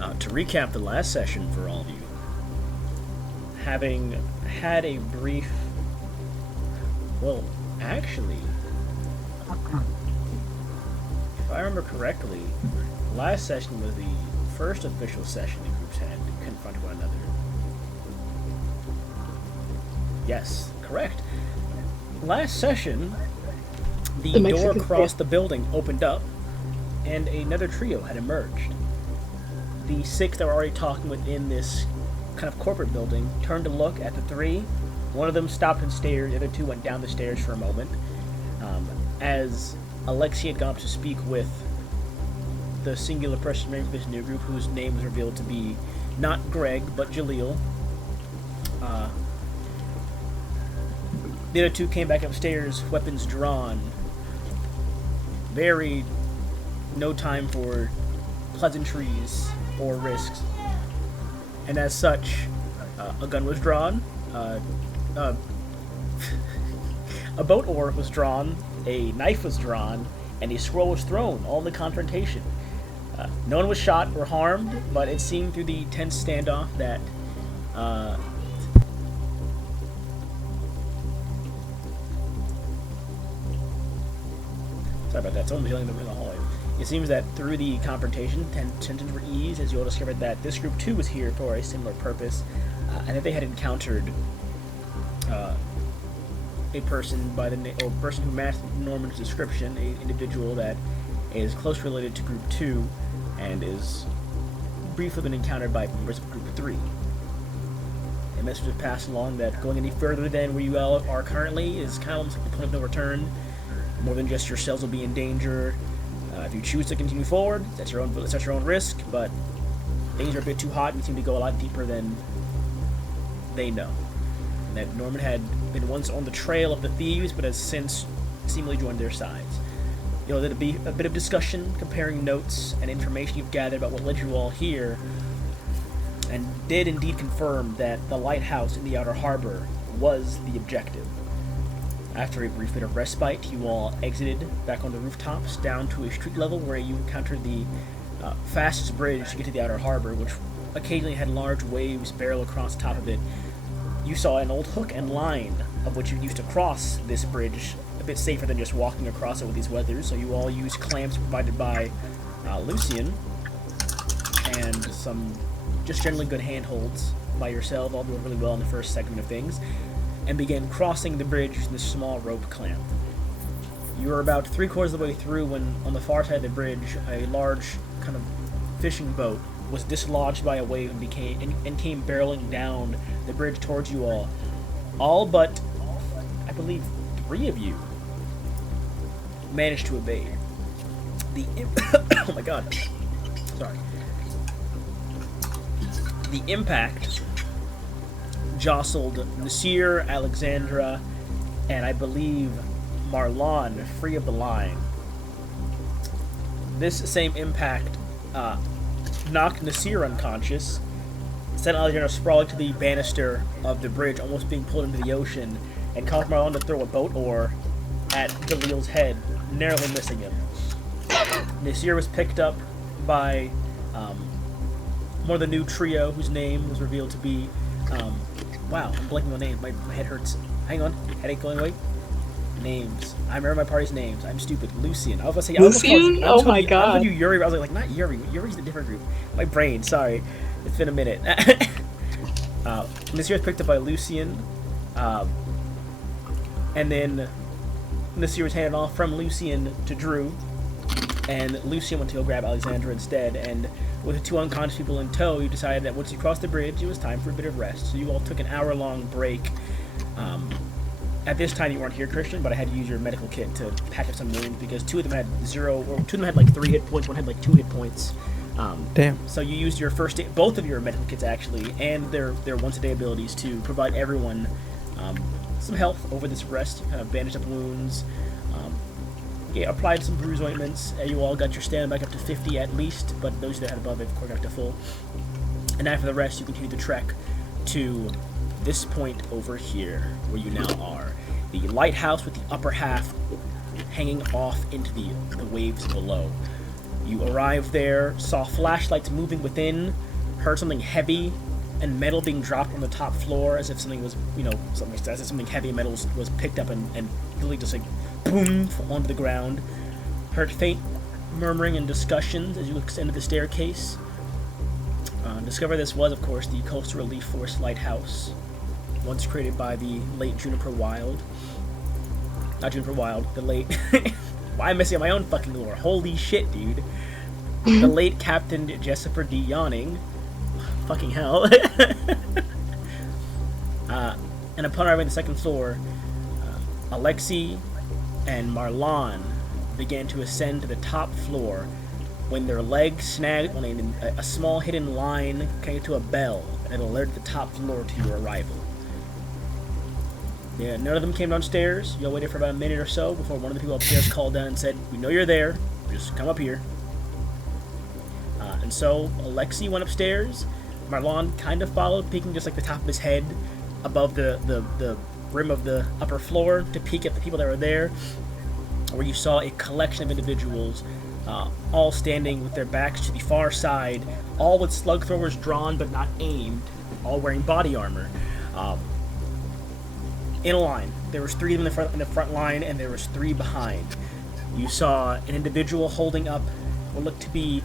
To recap the last session for all of you, having had a brief. Well, actually, if I remember correctly, last session was the first official session the groups had to confront one another. Yes, correct. Last session, the door across the building opened up, and another trio had emerged. The six that were already talking within this kind of corporate building turned to look at the three. One of them stopped and stared. The other two went down the stairs for a moment. As Alexi had gone up to speak with the singular person named for this new group, whose name was revealed to be not Greg, but Jaleel. The other two came back upstairs, weapons drawn. Very no time for pleasantries or risks. And as such, a gun was drawn, a boat oar was drawn, a knife was drawn, and a scroll was thrown, all in the confrontation. No one was shot or harmed, but it seemed through the tense standoff that sorry about that, someone was yelling in the hallway. It seems that through the confrontation, tensions were eased as you all discovered that this group too was here for a similar purpose, and that they had encountered a person by the name, or person who matched Norman's description, an individual that is close related to Group 2 and is briefly been encountered by members of Group 3. A message was passed along that going any further than where you all are currently is kind of almost like the point of no return. More than just yourselves will be in danger. If you choose to continue forward, that's your own risk, but things are a bit too hot and seem to go a lot deeper than they know. And that Norman had been once on the trail of the thieves, but has since seemingly joined their sides. There'll be a bit of discussion, comparing notes and information you've gathered about what led you all here, and did indeed confirm that the lighthouse in the outer harbor was the objective. After a brief bit of respite, you all exited back on the rooftops down to a street level where you encountered the fastest bridge to get to the outer harbor, which occasionally had large waves barrel across the top of it. You saw an old hook and line of which you used to cross this bridge, a bit safer than just walking across it with these weathers, so you all used clamps provided by Lucian, and some just generally good handholds by yourself, all doing really well in the first segment of things, and began crossing the bridge using this small rope clamp. You were about 3/4 of the way through when, on the far side of the bridge, a large kind of fishing boat was dislodged by a wave and came barreling down the bridge towards you all. All but, I believe, 3 of you managed to evade. Oh my god. Sorry. The impact jostled Nasir, Alexandra, and I believe Marlon free of the line. This same impact knocked Nasir unconscious, sent Alexandra sprawling to the banister of the bridge, almost being pulled into the ocean, and caused Marlon to throw a boat oar at Daleel's head, narrowly missing him. Nasir was picked up by one of the new trio, whose name was revealed to be wow, I'm blanking on names. My head hurts. Hang on. Headache going away. Names. I remember my party's names. I'm stupid. Lucian. I was going to say... Lucian? Oh my god. I was going to do Yuri. I was like, not Yuri. Yuri's a different group. My brain. Sorry. It's been a minute. Nasir was picked up by Lucian. And then Nasir was handed off from Lucian to Drew. And Lucian went to go grab Alexandra instead, and with the 2 unconscious people in tow, you decided that once you crossed the bridge, it was time for a bit of rest. So you all took an hour-long break. At this time, you weren't here, Christian, but I had to use your medical kit to patch up some wounds because 2 of them had 0, or 2 of them had like 3 hit points, one had like 2 hit points. Damn. So you used your first aid, both of your medical kits actually, and their once-a-day abilities to provide everyone some health over this rest. You kind of bandaged up wounds. Applied some bruise ointments. You all got your stamina back up to 50 at least, but those that had above it, of course, got to full. And after the rest, you continue to trek to this point over here, where you now are. The lighthouse with the upper half hanging off into the waves below. You arrived there, saw flashlights moving within, heard something heavy and metal being dropped on the top floor as if something was, as if something heavy metal was picked up and really just like boom onto the ground. Heard faint murmuring and discussions as you ascended the staircase. Discover this was, of course, the Coastal Relief Force Lighthouse, once created by the late Juniper Wild. Not Juniper Wild, the late... Why am I messing up my own fucking lore? Holy shit, dude. The late Captain Jesper D. Yawning. Fucking hell. And upon arriving at the second floor, Alexei and Marlon began to ascend to the top floor when their legs snagged on a small hidden line connected to a bell that alerted the top floor to your arrival. Yeah, none of them came downstairs. Y'all waited for about a minute or so before one of the people upstairs called down and said, "We know you're there. Just come up here." And so Alexei went upstairs. Marlon kind of followed, peeking just like the top of his head above the rim of the upper floor to peek at the people that were there, where you saw a collection of individuals, all standing with their backs to the far side, all with slug throwers drawn but not aimed, all wearing body armor. In a line. There was 3 of them in the front line, and there was 3 behind. You saw an individual holding up what looked to be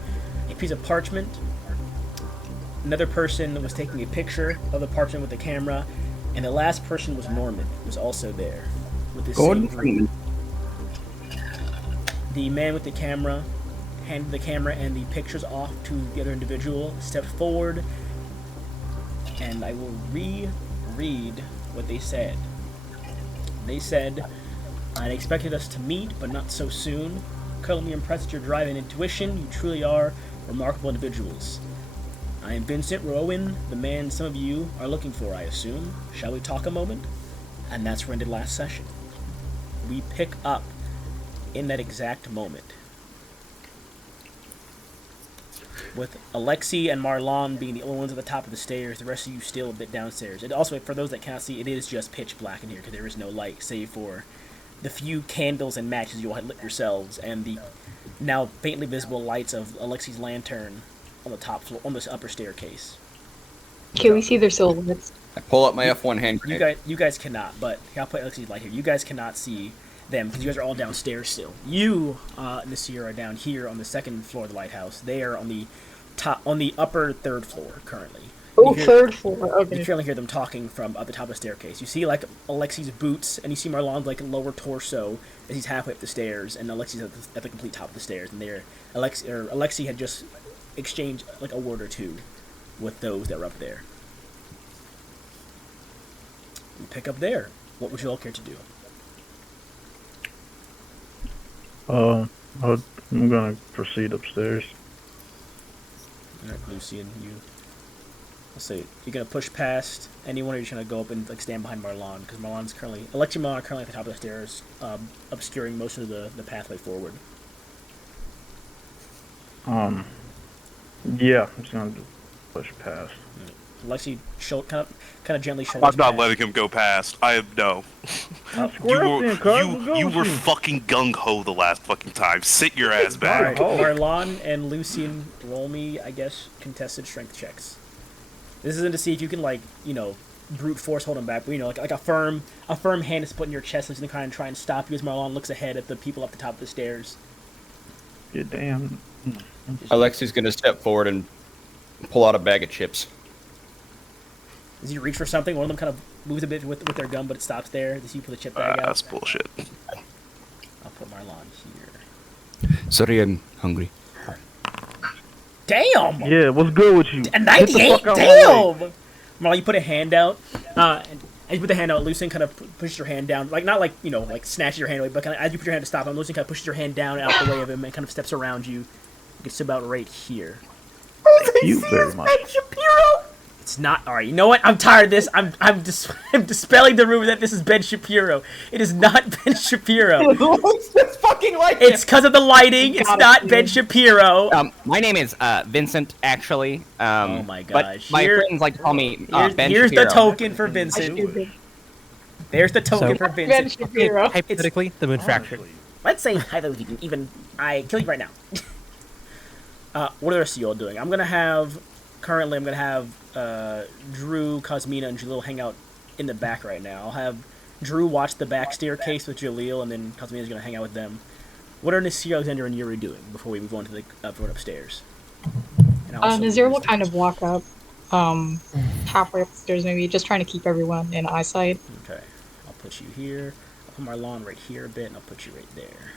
a piece of parchment. Another person was taking a picture of the parchment with the camera, and the last person was Norman, who was also there with the same group. The man with the camera handed the camera and the pictures off to the other individual, stepped forward, and I will reread what they said. They said, "I expected us to meet, but not so soon. Currently impressed with your drive and intuition. You truly are remarkable individuals. I am Vincent Rowan, the man some of you are looking for, I assume. Shall we talk a moment?" And that's where we ended last session. We pick up in that exact moment, with Alexei and Marlon being the only ones at the top of the stairs, the rest of you still a bit downstairs. And also, for those that cannot see, it is just pitch black in here because there is no light, save for the few candles and matches you all had lit yourselves, and the now faintly visible lights of Alexei's lantern on the top floor, on this upper staircase. Can we see their silhouettes? I pull up my F1 hand grenade. You guys cannot, but I'll put Alexei's light here. You guys cannot see them because you guys are all downstairs still. You, Nasir, are down here on the second floor of the lighthouse. They are on the top, on the upper third floor currently. Oh, third floor. Okay. You currently hear them talking from up the top of the staircase. You see like Alexei's boots, and you see Marlon's like lower torso as he's halfway up the stairs, and Alexei's at the complete top of the stairs. And Alexei had just exchanged like a word or two with those that were up there. We pick up there. What would you all care to do? I'm gonna proceed upstairs. Alright, Lucy and you. Let's see. You're gonna push past anyone, or you're just gonna go up and like stand behind Marlon, because Marlon's currently, Alexei and Marlon are currently at the top of the stairs, obscuring most of the pathway forward. Yeah, I'm just gonna push past. Alexei kind of gently shoulders I'm not back. letting him go past. No. Square up then, cuz. You were fucking gung-ho the last fucking time. Sit your ass back. Alright, Marlon and Lucian, roll me, I guess, contested strength checks. This isn't to see if you can, like, brute force hold him back, but, like a firm hand is put in your chest and kind of try and stop you as Marlon looks ahead at the people up the top of the stairs. Yeah, damn. Alexei's gonna step forward and pull out a bag of chips. As you reach for something, one of them kind of moves a bit with their gun, but it stops there. As you pull the chip bag out. That's bullshit. I'll put Marlon here. Sorry, I'm hungry. Damn! Yeah, what's good with you? A 98? Damn! Marlon, you put a hand out, and you put the hand out, Lucian kind of pushes your hand down. Like, not like, like snatches your hand away, but kind of as you put your hand to stop him, Lucian kind of pushes your hand down out the way of him and kind of steps around you. It's about right here. Thank you very much. Shapiro! It's not. Alright, you know what? I'm tired of this. I'm dispelling the rumor that this is Ben Shapiro. It is not Ben Shapiro. It looks just fucking like It's because of the lighting. It's not Ben Shapiro. My name is Vincent, actually. Oh my gosh. But my friends like to call me Ben here's Shapiro. the token for Vincent. There's the token for Vincent. Ben Shapiro. Hypothetically, the moon fractured. Let's say hypothetically, even I kill you right now. What are the rest of y'all doing? Currently, I'm gonna have Drew, Cosmina, and Jaleel hang out in the back right now. I'll have Drew watch the back staircase with Jaleel, and then Cosmina's gonna hang out with them. What are Nasir, Alexander, and Yuri doing before we move on to the going upstairs? Nazir will kind of walk up, halfway upstairs maybe, just trying to keep everyone in eyesight. Okay, I'll put you here. I'll put Marlon right here a bit, and I'll put you right there.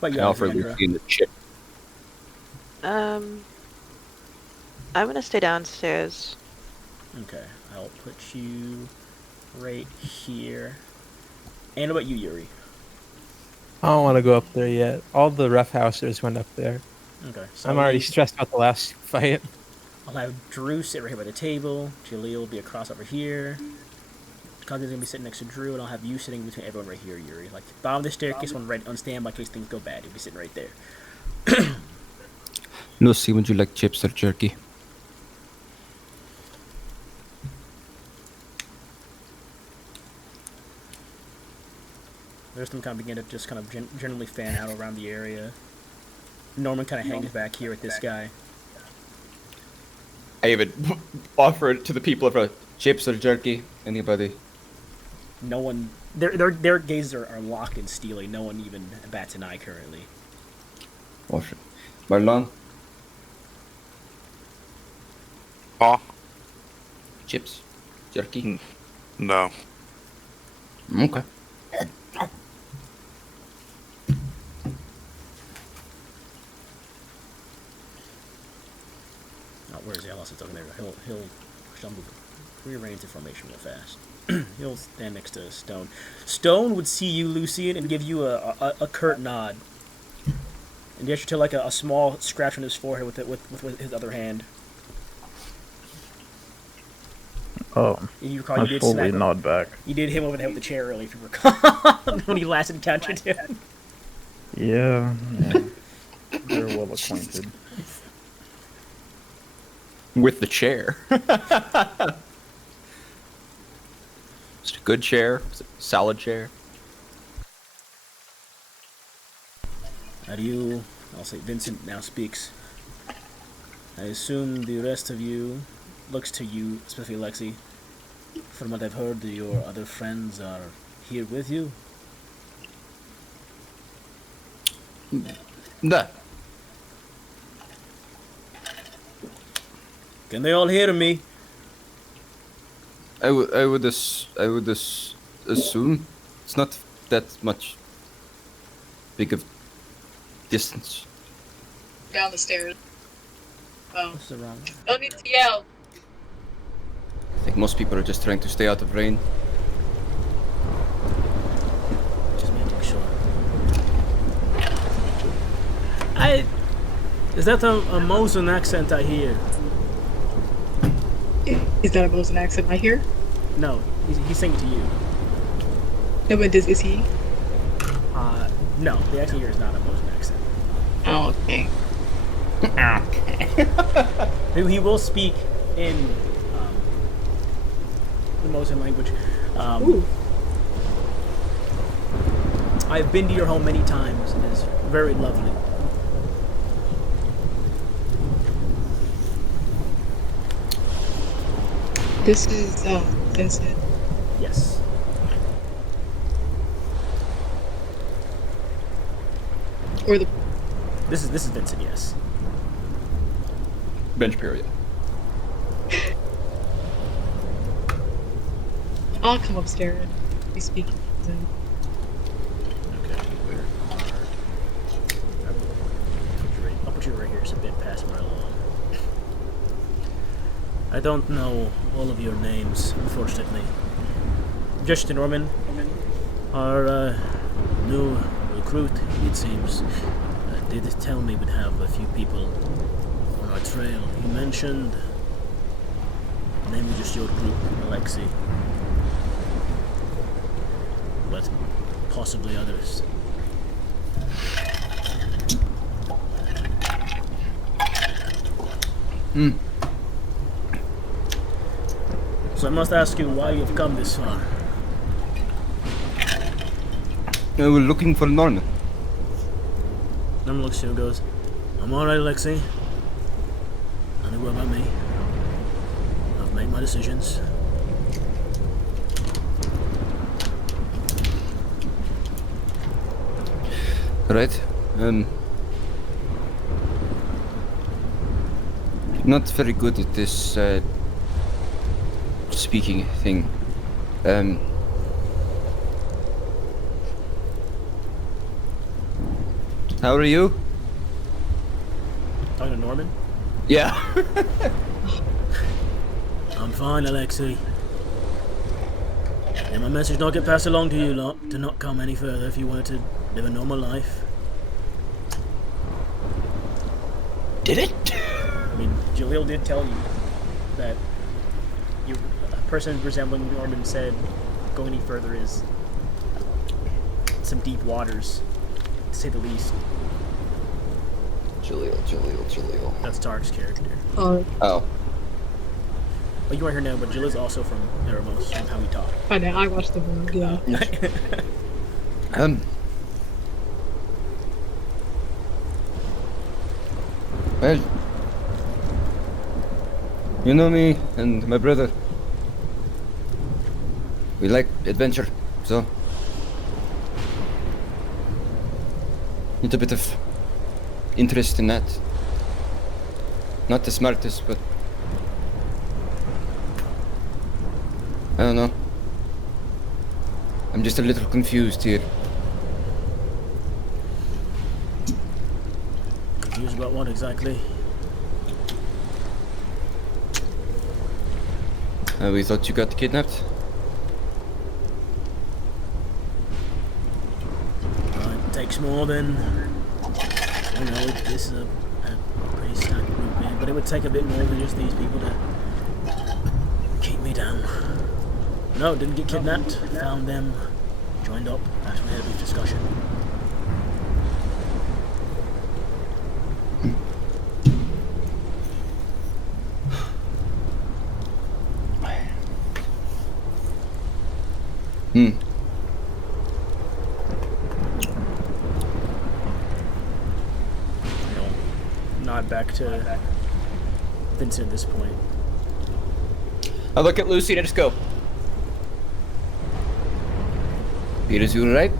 What about you, Alfred Alexandra? Lucy in the chip. I'm gonna stay downstairs. Okay, I'll put you right here. And what about you, Yuri? I don't want to go up there yet. All the rough housers went up there. Okay, so I'm already stressed about the last fight. I'll have Drew sit right here by the table. Jaleel will be across over here. Cosmina's gonna be sitting next to Drew, and I'll have you sitting between everyone right here, Yuri. Like bottom of the staircase, on standby in case things go bad. You'll be sitting right there. Lucy, would you like chips or jerky? The rest of them kind of begin to just kind of generally fan out around the area. Norman kind of hangs back here with this guy. I even offer it to the people of chips or jerky. Anybody? No one, their gazes are locked and steely. No one even bats an eye currently. Offer. Marlon? Huh? Chips? Jerky? No. Okay. Oh, where's the LS? It's over there. He'll rearrange the formation real fast. He'll stand next to Stone. Stone would see you, Lucian, and give you a curt nod. And gesture to like a small scratch on his forehead with his other hand. Oh, You recall I you did fully smack him. nod back. You did him over the head with the chair earlier, if you recall, when he last encountered him. Yeah. They're well acquainted. With the chair. Is it a good chair? Is it a solid chair? I'll say Vincent now speaks. I assume the rest of you looks to you, especially Lexi. From what I've heard, your other friends are here with you. No. Can they all hear me? I would assume it's not that much big of distance. Down the stairs. Oh. What's the wrong? No need to yell. I think most people are just trying to stay out of rain. Just making sure. Is that a Mosin accent I hear? Is that a Mosin accent I hear? No, he's saying to you. No, but is he? No, the accent here is not a Mosin accent. Oh, okay. He will speak in the Mosin language. I've been to your home many times. It is very lovely. This is, Vincent. Yes. Or the... This is Vincent, yes. Bench period. I'll come upstairs and be speaking to him. Okay, where are... I'll put you right here, it's a bit past my lawn. I don't know all of your names, unfortunately. Just to Norman. Our new recruit, it seems, did tell me we'd have a few people on our trail. He mentioned maybe just your group, Alexei, but possibly others. So I must ask you why you've come this far. We're looking for Norman. Norman looks to you and goes, I'm alright, Alexei. Don't worry about me. I've made my decisions. Right. Not very good at this speaking thing. How are you? Talking to Norman? Yeah. I'm fine, Alexei. And my message not get passed along to you lot to not come any further if you wanted to live a normal life. Did it? I mean, Jaleel did tell you that a person resembling Norman said go any further is some deep waters, to say the least. Jaleel. That's Tark's character. Oh. But you weren't here now, but Jaleel's also from Erebos, from how we talk. I know, I watched the vlog, yeah. Well, you know me and my brother. We like adventure, so need a bit of interest in that. Not the smartest, but I don't know. I'm just a little confused here. Confused about what exactly? We thought you got kidnapped. It takes more than... I know, this is a pretty stacked group here, but it would take a bit more than just these people to keep me down. No, didn't get kidnapped. Found them, joined up after we had a brief discussion. Nod back to Vincent at this point. I look at Lucy and I just go, Peter's you right?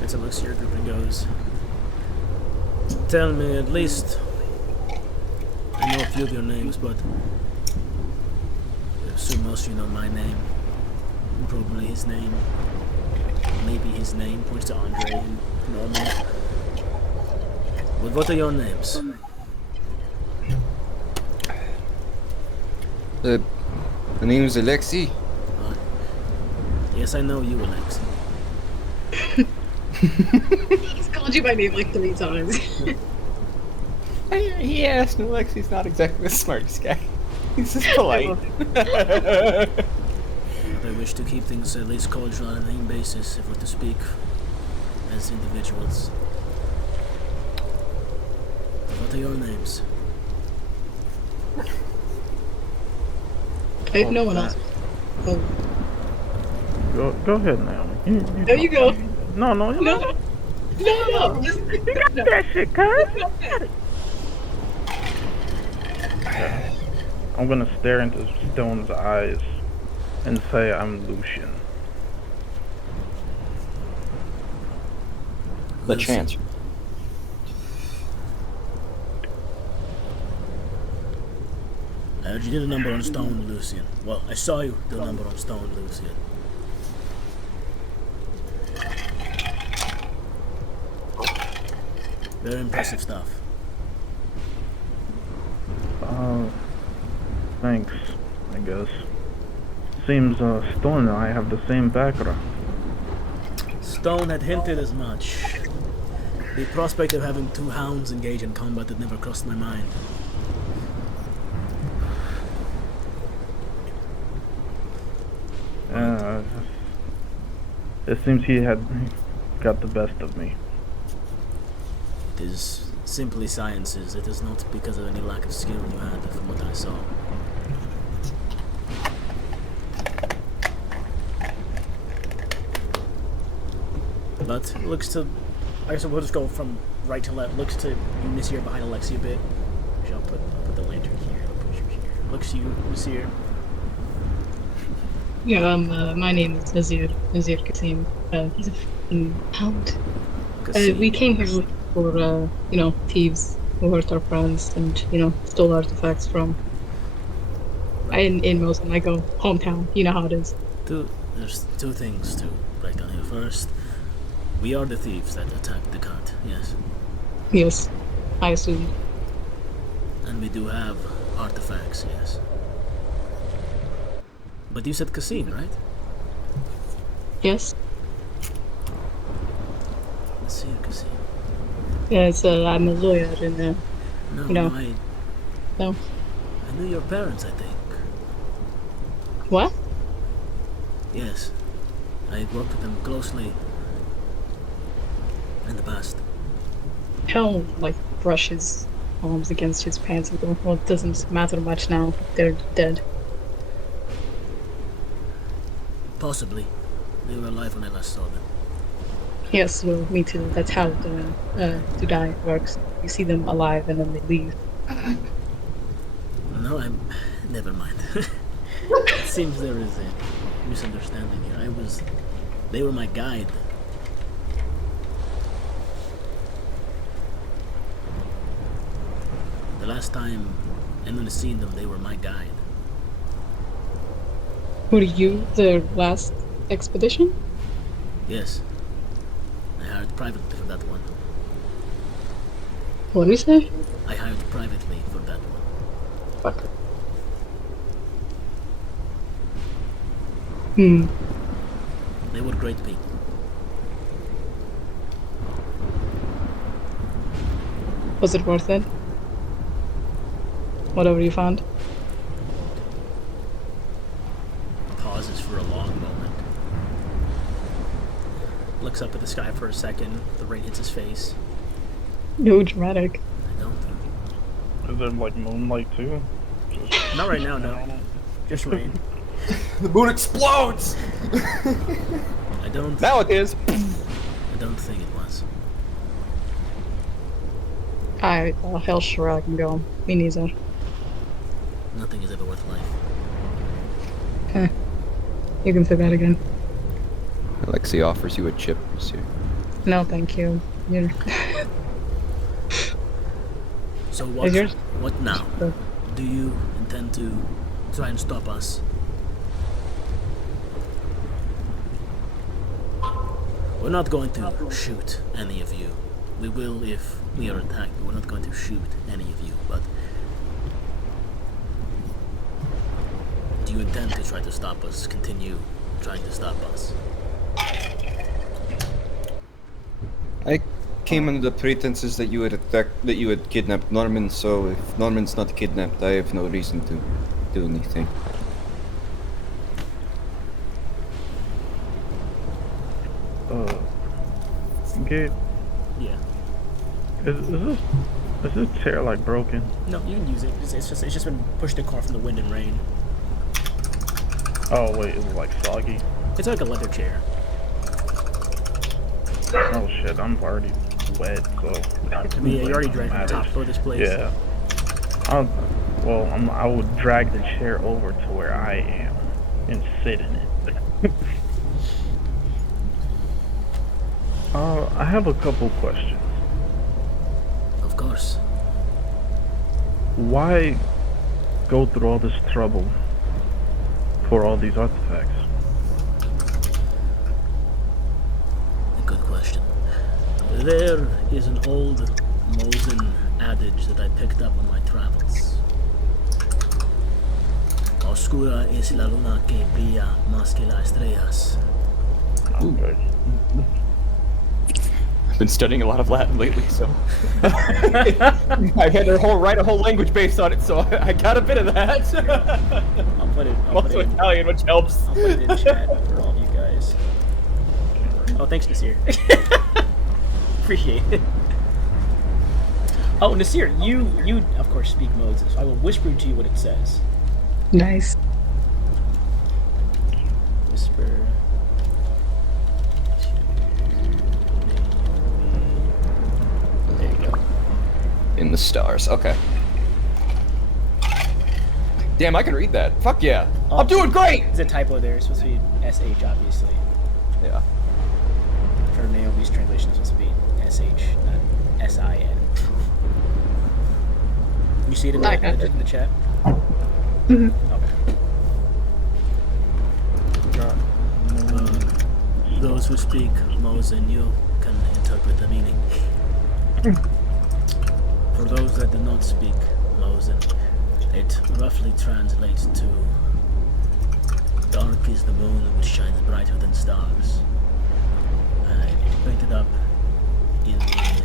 Vincent looks at your group and goes, Tell me at least... I know a few of your names, but I assume most of you know my name. And probably his name. Maybe his name points to Andre and Norman. But what are your names? My name is Alexei. Yes, I know you, Alexei. He's called you by name like 3 times. he asked me, Lexi's not exactly the smartest guy. He's just polite. I wish to keep things at least cordial on a name basis if we're to speak as individuals. What are your names? I have no one else. Oh. Go ahead, Naomi. There you go. No. No. You got that shit, cuz. I'm gonna stare into Stone's eyes and say I'm Lucian. The chance. I heard you did a number on Stone, Lucian. Well, I saw you do a number on Stone, Lucian. Very impressive stuff. Thanks, I guess. Seems Stone and I have the same background. Stone had hinted as much. The prospect of having 2 hounds engage in combat had never crossed my mind. It seems he had got the best of me. It is simply sciences. It is not because of any lack of skill you had, from what I saw. But looks to, I guess we'll just go from right to left. Looks to you, Nasir, behind Alexi a bit. Actually, I'll put the lantern here. I'll put you here. Looks to you, Nasir. Yeah, my name is Nazir Kasim. He's a fucking hound. We came here looking for, thieves who hurt our friends and, stole artifacts from. In Mosul, I go hometown. You know how it is. There's two things to break down here. First, we are the thieves that attacked the cat, yes? Yes, I assume. And we do have artifacts, yes. But you said Kasim, right? Yes. Nasir Kasim. Yes, I'm a lawyer and, No, No. I knew your parents, I think. What? Yes. I worked with them closely in the past. He'll, brush his arms against his pants and go, well, it doesn't matter much now. They're dead. Possibly. They were alive when I last saw them. Yes, well, me too. That's how to die works. You see them alive and then they leave. No, never mind. It seems there is a misunderstanding here. They were my guide. The last time anyone has seen them, they were my guide. Were you the last expedition? Yes. I hired privately for that one. What do you say? I hired privately for that one. Fuck. Hmm. They were great people. Was it worth it? Whatever you found? Pauses for a long moment. Looks up at the sky for a second. The rain hits his face. No, dramatic. I don't. Is there moonlight too? Not right now, no. Just rain. The moon explodes! I don't. Now it is. I don't think it was. Hell sure I can go. Me neither. Nothing is ever worth life. Huh. You can say that again. Alexi offers you a chip, monsieur. No, thank you. You're... So Is yours? what now? Do you intend to try and stop us? We're not going to shoot any of you. We will if we are attacked, but we're not going to shoot any of you. But do you intend to try to stop us? Continue trying to stop us? I came under the pretenses that you had kidnapped Norman, so if Norman's not kidnapped, I have no reason to do anything. Gabe, Yeah. is this chair broken? No, you can use it. It's just been pushed apart from the wind and rain. Oh wait, is it soggy? It's like a leather chair. Oh shit, I'm already wet, so. I mean, yeah, you already drank from the top of this place. Yeah. I would drag the chair over to where I am and sit in it. I have a couple questions. Of course. Why go through all this trouble for all these artifacts? A good question. There is an old Mosin adage that I picked up on my travels. Oscura es la luna que brilla más que las estrellas. Okay. I've been studying a lot of Latin lately, so I had to write a whole language based on it, so I got a bit of that. I'll put it. I'm also Italian, which helps. I'll put it in chat for all of you guys. Oh, thanks, Nasir. Appreciate it. Oh, Nasir, you of course speak Moses. So I will whisper to you what it says. Nice. Whisper. There you go. In the stars. Okay. Damn, I can read that. Fuck yeah. Oh, I'm doing great! There's a typo there. It's supposed to be SH, obviously. Yeah. For Naomi's translation, it's supposed to be SH, not SIN. You see it in the chat? Mhm. Okay. Those who speak Mosin, you can interpret the meaning. For those that do not speak Mosin, it roughly translates to dark is the moon which shines brighter than stars. It's painted up in the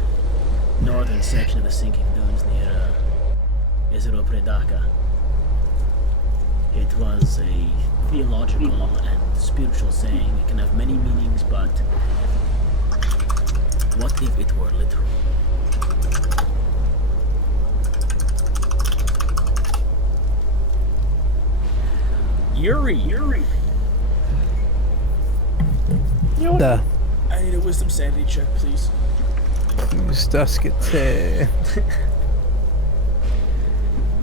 northern section of the sinking dunes near Isero Predaka. It was a theological and spiritual saying. It can have many meanings, but what if it were literal? Yuri. The I need a wisdom sanity check, please. Stuskete.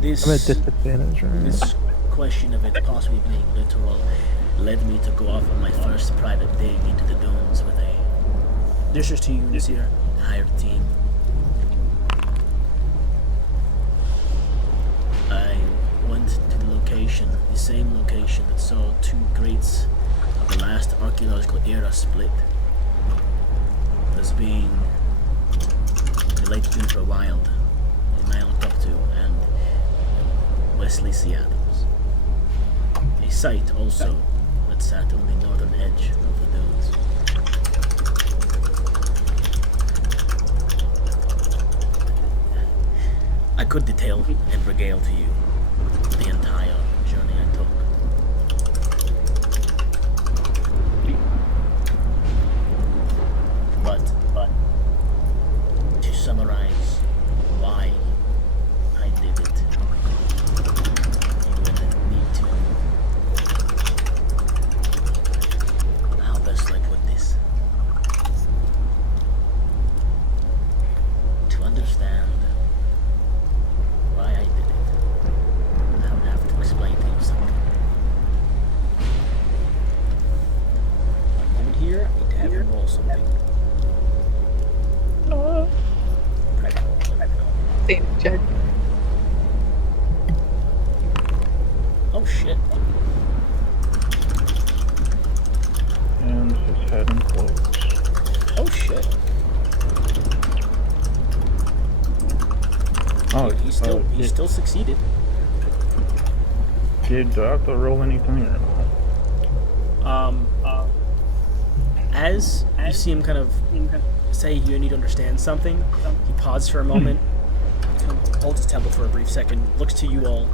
This I'm at disadvantage, right? This question of it possibly being literal led me to go off on my first private dig into the dunes with a This is to you, Nasir. hired team. I went to the location, the same location that saw two greats of the last archaeological era split, as being the late Juniper Wild, a man I looked up to, and Wesley C. Adams. A site also that sat on the northern edge of the dunes. I could detail and regale to you the entire journey I took. But to summarize why I did it, you would need to. How best I put this? To understand why I did it, I would have to explain to you something. One moment here. I need to have you roll something. Private roll. Same check. Oh shit. And his head implodes. Oh shit. Oh, He still succeeded. do I have to roll anything or not? As you see him kind of say you need to understand something, he pauses for a moment, holds his temple for a brief second, looks to you all,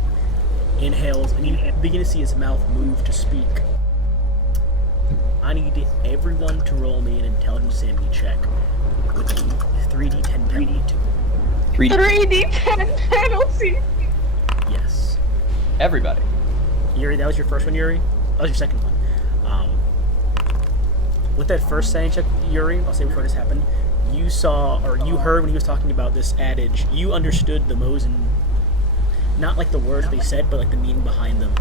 inhales, and you begin to see his mouth move to speak. I need everyone to roll me an intelligence sanity check with the 3d10 penalty to it. 3d10 penalty. Yes. Everybody. Yuri, that was your first one, Yuri? That was your second one. With that first sanity check, Yuri, I'll say before this happened, you saw, or you heard when he was talking about this adage, you understood the Mosin, not like the words they said, but like the meaning behind them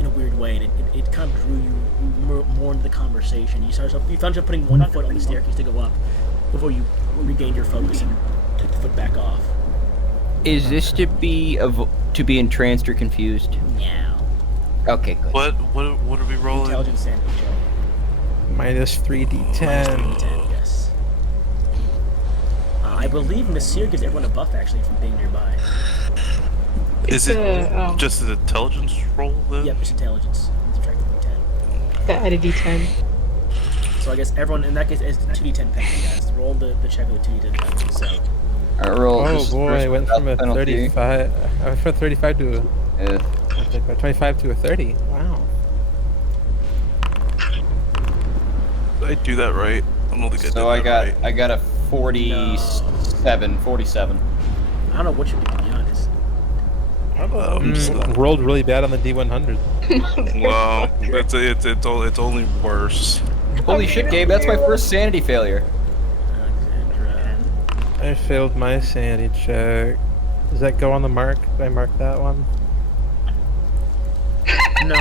in a weird way, and it kind of drew you more into the conversation. You found yourself putting one foot on the staircase to go up before you regained your focus and took the foot back off. Is this to be entranced or confused? Now. Okay, good. What are we rolling? Intelligence sanity check. Minus 3d10. Yes. I believe Nasir gives everyone a buff actually from being nearby. Is it just an intelligence roll then? Yep, it's intelligence. Subtract the d10. Add a d10. So I guess everyone in that case is 2d10 penalty, guys. Roll the check with a 2d10 penalty. So I rolled. Oh boy, I went from a 35. I went from 35 to a 25 to a 30. Wow. Did I do that right? I don't think I did So that right. I got a 47. I don't know what you did, to be honest. Rolled really bad on the D100. Well, it's only worse. Holy shit, Gabe! That's my first sanity failure. Alexandra. I failed my sanity check. Does that go on the mark? Did I mark that one? No.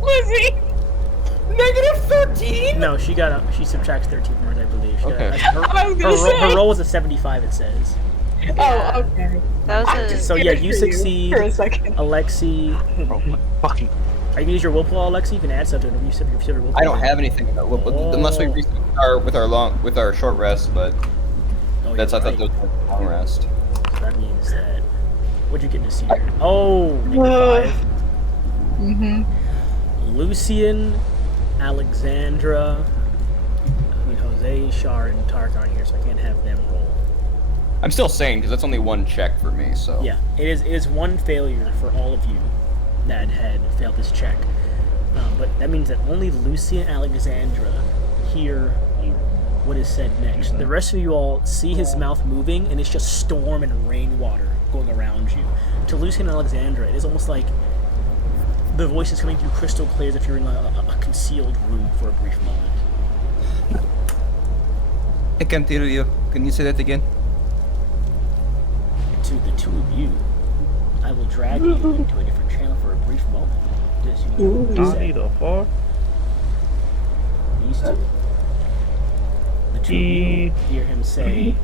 Lizzie! -13? No, she subtracts 13 from hers, I believe. Okay. Her roll was a 75, it says. Oh, okay. That was a... So yeah, you succeed. For a second. Alexi. Oh my fucking... Are you gonna use your will pull, Alexi? You can add something. You said your will pull. I don't have anything about unless we reset with our short rest, but Oh, that's I you're thought that was a long rest. So that means that. What'd you get this year? Oh, -5. Mm-hmm. Lucian, Alexandra, Jose, Shar, and Tark aren't here, so I can't have them roll. I'm still sane because that's only one check for me. So Yeah, it is one failure for all of you that had failed this check. But that means that only Lucy and Alexandra hear what is said next. The rest of you all see his mouth moving, and it's just storm and rainwater going around you. To Lucy and Alexandra, it is almost like the voice is coming through crystal clear as if you're in a concealed room for a brief moment. I can't hear you. Can you say that again? To the two of you, I will drag you into a different channel for a brief moment. Just you know what he said. Naughty the fuck? These two. The two of you hear him say,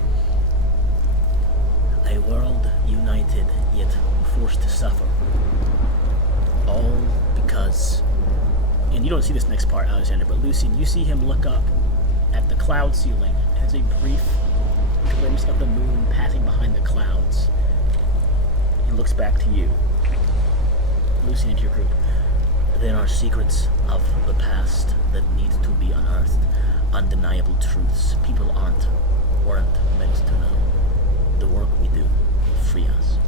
"A world united yet forced to suffer. All because..." And you don't see this next part, Alexander, but Lucian, you see him look up at the cloud ceiling as a brief glimpse of the moon passing behind the clouds. He looks back to you. Lucian, into your group. There are secrets of the past that need to be unearthed. Undeniable truths people weren't meant to know. The work we do will free us.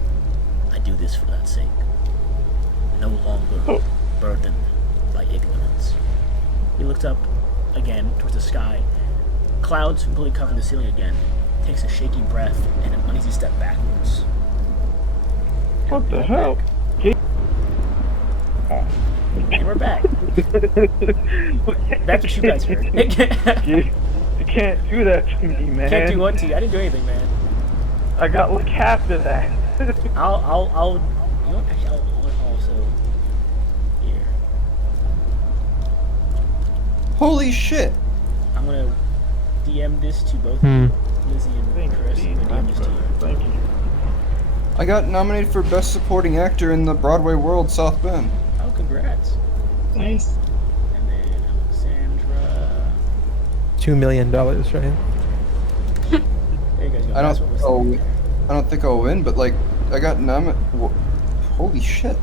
I do this for that sake. No longer burdened by ignorance. He looked up again towards the sky. Clouds completely covering the ceiling again. Takes a shaky breath and an uneasy step backwards. What the hell? And we're back. That's what you guys heard. You can't do that to me, man. Can't do what to you? I didn't do anything, man. I got like half of that. You know, actually, I'll also here. Holy shit! I'm gonna DM this to both Lizzie and Chris. I'm gonna DM this to you. Thank you. I got nominated for Best Supporting Actor in the Broadway World South Bend. Oh, congrats. Nice. And then Alexandra. $2 million, right? There you guys go. I That's what was I don't think I'll win, but like I got nominated. Holy shit!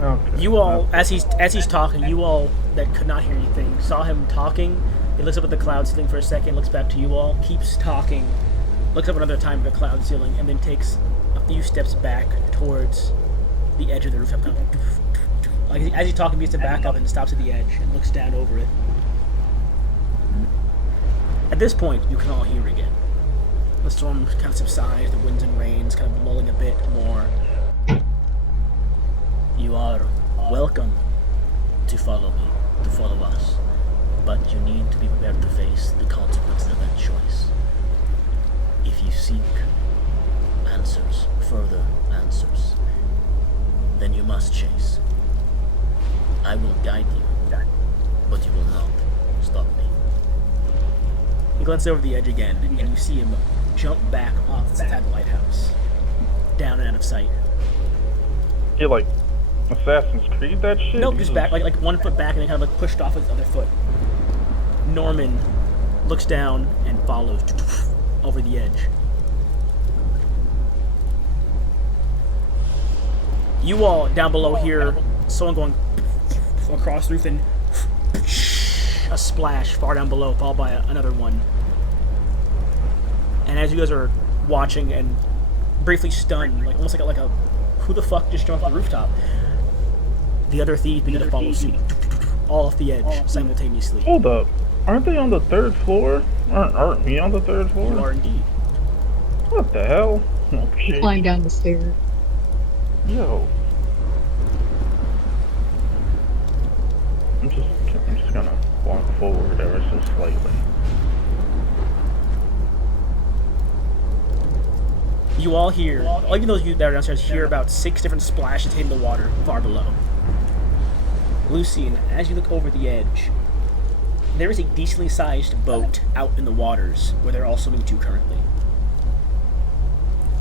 Okay. You all, as he's talking, you all that could not hear anything saw him talking. He looks up at the cloud ceiling for a second, looks back to you all, keeps talking, looks up another time at the cloud ceiling, and then takes a few steps back towards the edge of the rooftop. Kind of, like as he's talking, he gets to back up and stops at the edge and looks down over it. At this point, you can all hear again. The storm kind of subsides, the winds and rains kind of lulling a bit more. You are welcome to follow me, to follow us, but you need to be prepared to face the consequences of that choice. If you seek answers, further answers, then you must chase. I will guide you, but you will not stop me. He glances over the edge again, and you see him jump back off the side of the lighthouse, down and out of sight. You like Assassin's Creed that shit? Nope, just back, like 1 foot back, and then kind of like pushed off with his other foot. Norman looks down and follows over the edge. You all down below hear someone going across the roof, and a splash far down below, followed by another one. And as you guys are watching and briefly stunned, like almost like a who the fuck just jumped off the rooftop? The other thieves begin to follow suit, all off the edge simultaneously. Hold up. Aren't they on the 3rd floor? Aren't we on the 3rd floor? You are indeed. What the hell? Okay. Climb down the stairs. Yo. I'm just gonna walk forward ever so slightly. You all hear, even those of you that are downstairs, hear about 6 different splashes hitting the water far below. Lucian, as you look over the edge, there is a decently sized boat out in the waters where they're all swimming to currently.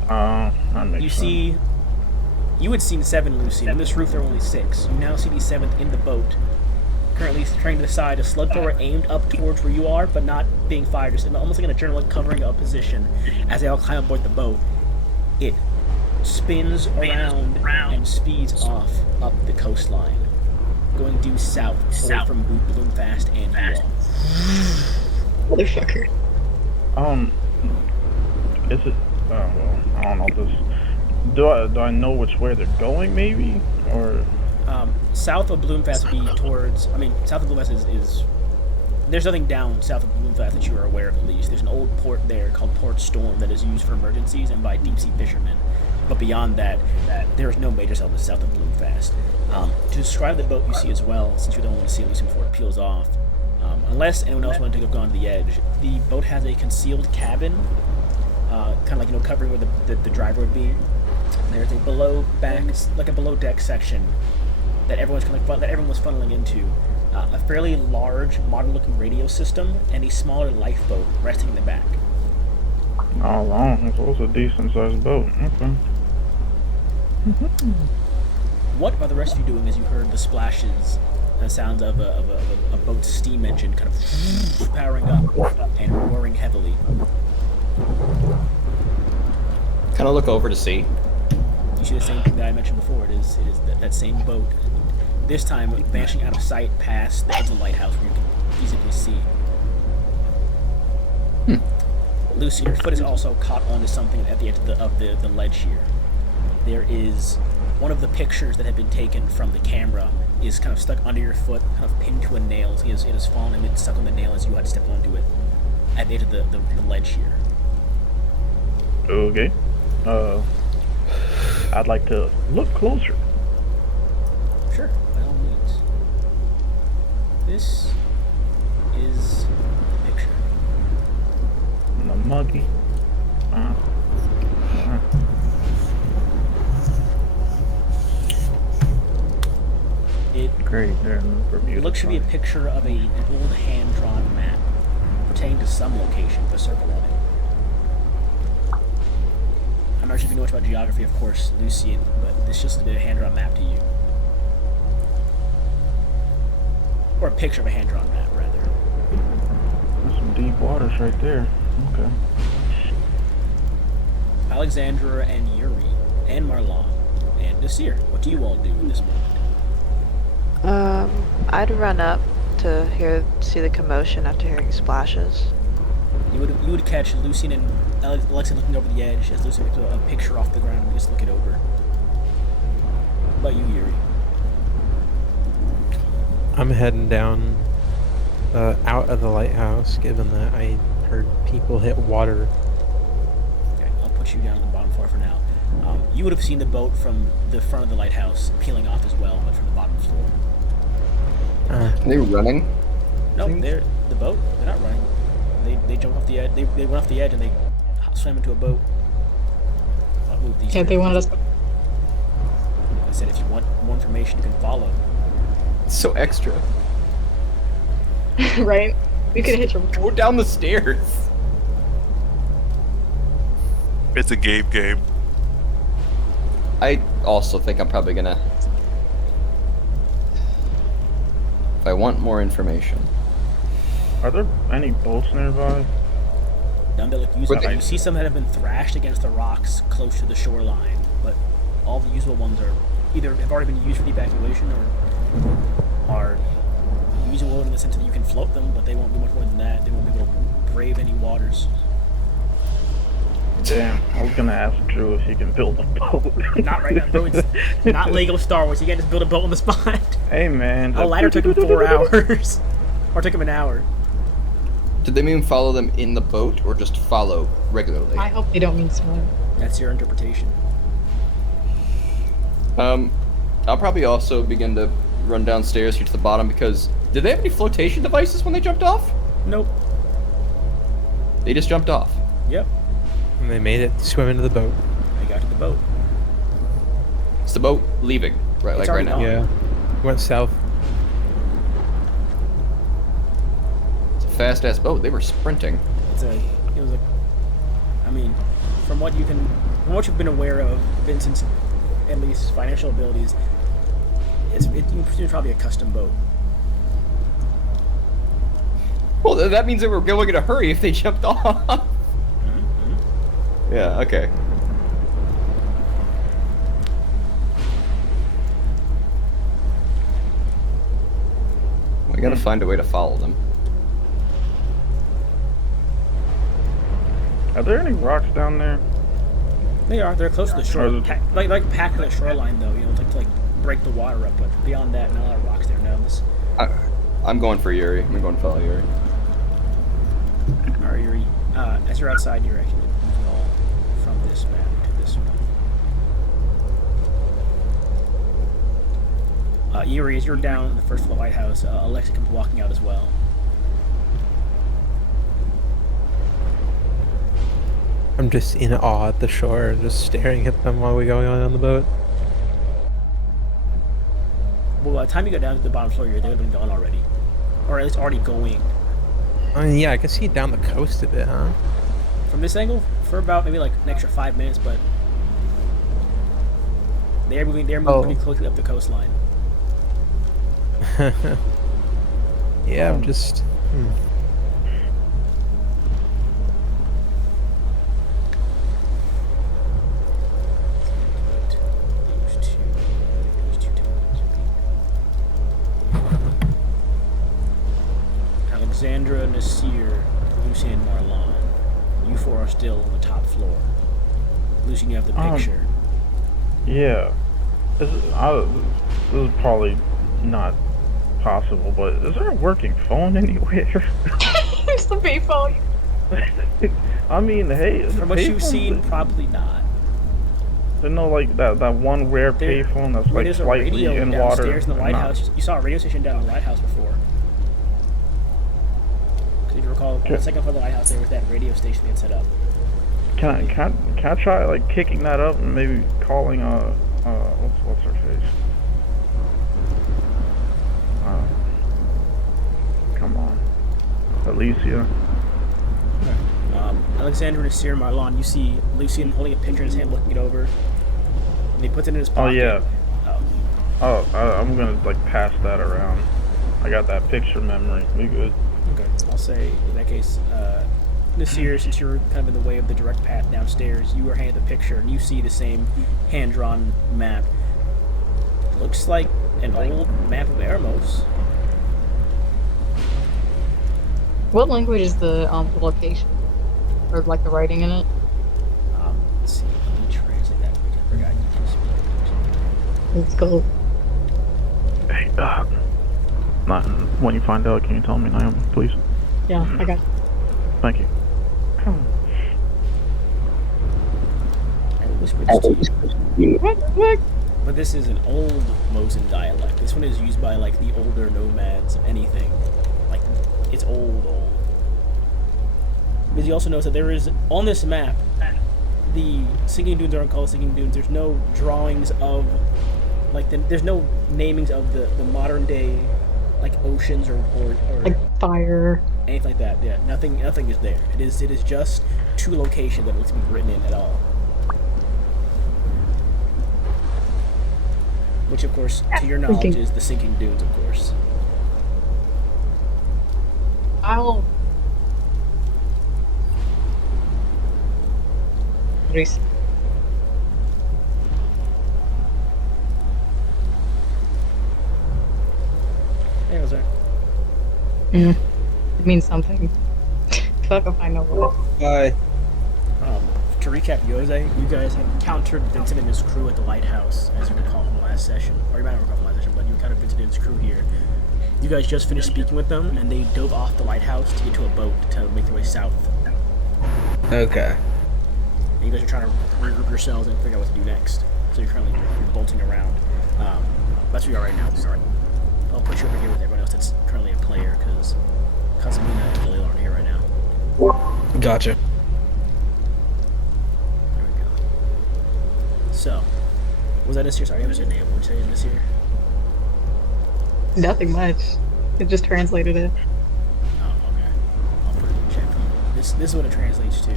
That makes You sense. see, you had seen 7, Lucian. On this roof, there are only 6. You now see the 7th in the boat, currently trying to decide a slug thrower aimed up towards where you are, but not being fired, just almost like in a general covering up position. As they all climb aboard the boat, it spins around and speeds off up the coastline, going due south, away from Bloomfast and you all. Motherfucker. Is it? Well, I don't know this. Do I know which way they're going? Maybe or. South of Bloomfast would be towards. I mean, south of Bloomfast is. There's nothing down south of Bloomfast that you are aware of, at least. There's an old port there called Port Storm that is used for emergencies and by deep sea fishermen. But beyond that, there is no major settlement south of Bloomfast. To describe the boat you see as well, since you don't want to see it at least before it peels off, unless anyone else wanted to have gone to the edge, the boat has a concealed cabin, kind of like covering where the driver would be. There's a below deck section that everyone was funneling into. A fairly large, modern-looking radio system, and a smaller lifeboat resting in the back. Oh, long. So it's a decent-sized boat. Okay. What are the rest of you doing as you heard the splashes and sounds of a boat's steam engine kind of powering up and roaring heavily? Kind of look over to see. You see the same thing that I mentioned before. It is that same boat. This time, vanishing out of sight past the edge of the lighthouse where you can feasibly see. Lucy, your foot is also caught onto something at the edge of the ledge here. There is one of the pictures that had been taken from the camera is kind of stuck under your foot, kind of pinned to a nail. It has fallen and been stuck on the nail as you had to step onto it at the edge of the ledge here. Okay. I'd like to look closer. Sure, by all means. This is a picture. The monkey. It Great. There in Bermuda. It looks to be a picture of an old hand-drawn map pertaining to some location with a circle on it. I'm not sure if you know much about geography, of course, Lucian, but this just looks like a hand-drawn map to you. Or a picture of a hand-drawn map, rather. There's some deep waters right there. Okay. Alexandra and Yuri and Marlon and Nasir, what do you all do in this moment? I'd run up to see the commotion after hearing splashes. You would catch Lucian and Alexa looking over the edge as Lucian picks a picture off the ground and just look it over. What about you, Yuri? I'm heading down out of the lighthouse, given that I heard people hit water. Okay, I'll put you down on the bottom floor for now. You would have seen the boat from the front of the lighthouse peeling off as well, but from the bottom floor. Are they running? No, they're the boat. They're not running. They jumped off the edge. They went off the edge and they swam into a boat. I'll move these. Yeah, they wanted us. I said, if you want more information, you can follow. It's so extra. Right? We could hit your. Go down the stairs. It's a game. I also think I'm probably gonna. If I want more information. Are there any boats nearby? None that look usable. You see some that have been thrashed against the rocks close to the shoreline, but all the usable ones are either have already been used for evacuation or are usable in the sense that you can float them, but they won't do much more than that. They won't be able to brave any waters. Damn, I was gonna ask Drew if he can build a boat. Not right now, bro. It's not Lego Star Wars. You can't just build a boat on the spot. Hey, man. A ladder took him 4 hours. Or took him an hour. Did they mean follow them in the boat or just follow regularly? I hope they don't mean swim. That's your interpretation. I'll probably also begin to run downstairs here to the bottom because did they have any flotation devices when they jumped off? Nope. They just jumped off. Yep. And they made it swim into the boat. They got to the boat. It's the boat leaving, right? It's Like right now. already Yeah. Went south. It's a fast ass boat. They were sprinting. I mean, from what you've been aware of Vincent's at least financial abilities, it's probably a custom boat. Well, that means they were going in a hurry if they jumped off. Mm-hmm. Yeah. Okay. We gotta find a way to follow them. Are there any rocks down there? They are. They're close to the shore. Like packed to the shoreline, though. You know, to like break the water up. But beyond that, not a lot of rocks there. No. I'm going for Yuri. I'm going to follow Yuri. Alright, Yuri. As you're outside, you're actually moving all from this map to this one. Yuri, as you're down in the first floor lighthouse, Alexa comes walking out as well. I'm just in awe at the shore, just staring at them while we're going on the boat. Well, by the time you go down to the bottom floor, they would have been gone already. Or at least already going. I mean, yeah, I can see down the coast a bit, huh? From this angle, for about maybe like an extra 5 minutes, but they're moving pretty closely up the coastline. Yeah, I'm just... Alexandra, Nasir, Lucian, and Marlon. You four are still on the top floor. Lucian, you have the picture. Yeah. This is probably not possible, but is there a working phone anywhere? It's the payphone. I mean, hey, from what you've seen, probably not. There's no like that one rare payphone that's like slightly in water. Downstairs in the lighthouse. You saw a radio station down in the lighthouse before. If you recall, on the second floor of the lighthouse, there was that radio station they had set up. Can I try like kicking that up and maybe calling what's her face? Come on, Alicia. Alexander, Nasir, Marlon, you see Lucian holding a picture in his hand, looking it over. And he puts it in his pocket. Oh yeah. I'm gonna like pass that around. I got that picture memory. We good. Okay. I'll say in that case, Nasir, since you're kind of in the way of the direct path downstairs, you were handed the picture and you see the same hand-drawn map. Looks like an old map of Eremos. What language is the location? Or like the writing in it? Let's see, let me translate that. I forgot you can speak. Let's go. Hey, when you find out, can you tell me, Naomi, please? Yeah, I got it. Thank you. I whispered this to you. But this is an old Mosin dialect. This one is used by like the older nomads of anything. Like, it's old. Because you also notice that there is, on this map, the Sinking Dunes aren't called Sinking Dunes. There's no drawings of, like, there's no namings of the modern day, like, oceans or like fire. Anything like that. Yeah, nothing is there. It is just two locations that looks to be written in at all. Which, of course, to your knowledge, is the Sinking Dunes, of course. I'll... Reese. Hey, what's that? It means something. Fuck if I know what. Hi. To recap, Yose, you guys had encountered Vincent and his crew at the lighthouse, as you recall from the last session. Or you might not recall from the last session, but you encountered Vincent and his crew here. You guys just finished speaking with them, and they dove off the lighthouse to get to a boat to make their way south. Okay. And you guys are trying to regroup yourselves and figure out what to do next. So you're currently bolting around. That's where you are right now. Sorry. I'll put you over here with everyone else that's currently a player, because Casamina and Lily aren't here right now. Gotcha. There we go. So, was that this year? Sorry, I was your name. What did you say this year? Nothing much. It just translated it. Oh, okay. I'll put it in chat. This is what it translates to.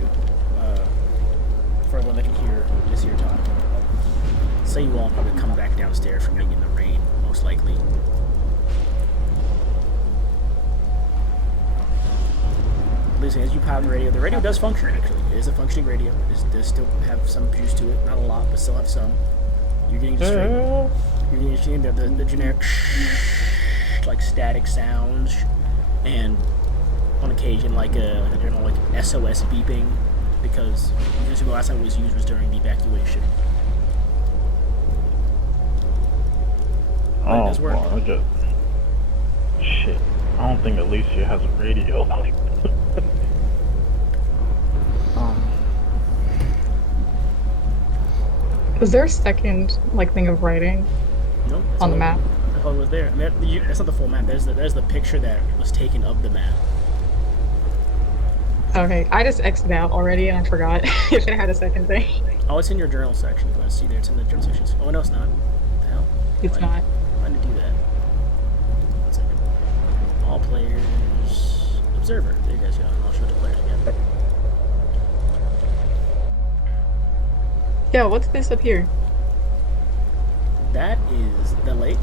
For everyone that can hear this year talk. Say you all probably come back downstairs from being in the rain, most likely. Listen, as you power the radio does function actually. It is a functioning radio. It does still have some juice to it. Not a lot, but still have some. You're getting just straight. You're getting the generic like static sounds, and on occasion like a general like SOS beeping, because usually the last time it was used was during the evacuation. But it does work. Well, shit. I don't think Alicia has a radio. Was there a second thing of writing Nope, on the map? That's all that was there. I mean, that's not the full map. There's the picture that was taken of the map. Okay, I just exited out already and I forgot if it had a second thing. Oh, it's in your journal section. If you want to see there, it's in the journal section. Oh no, it's not. What the hell? It's not. Why did it do that? 1 second. All players. Observer. There you guys go. I'll show the players again. Yeah, what's this up here? That is the lake.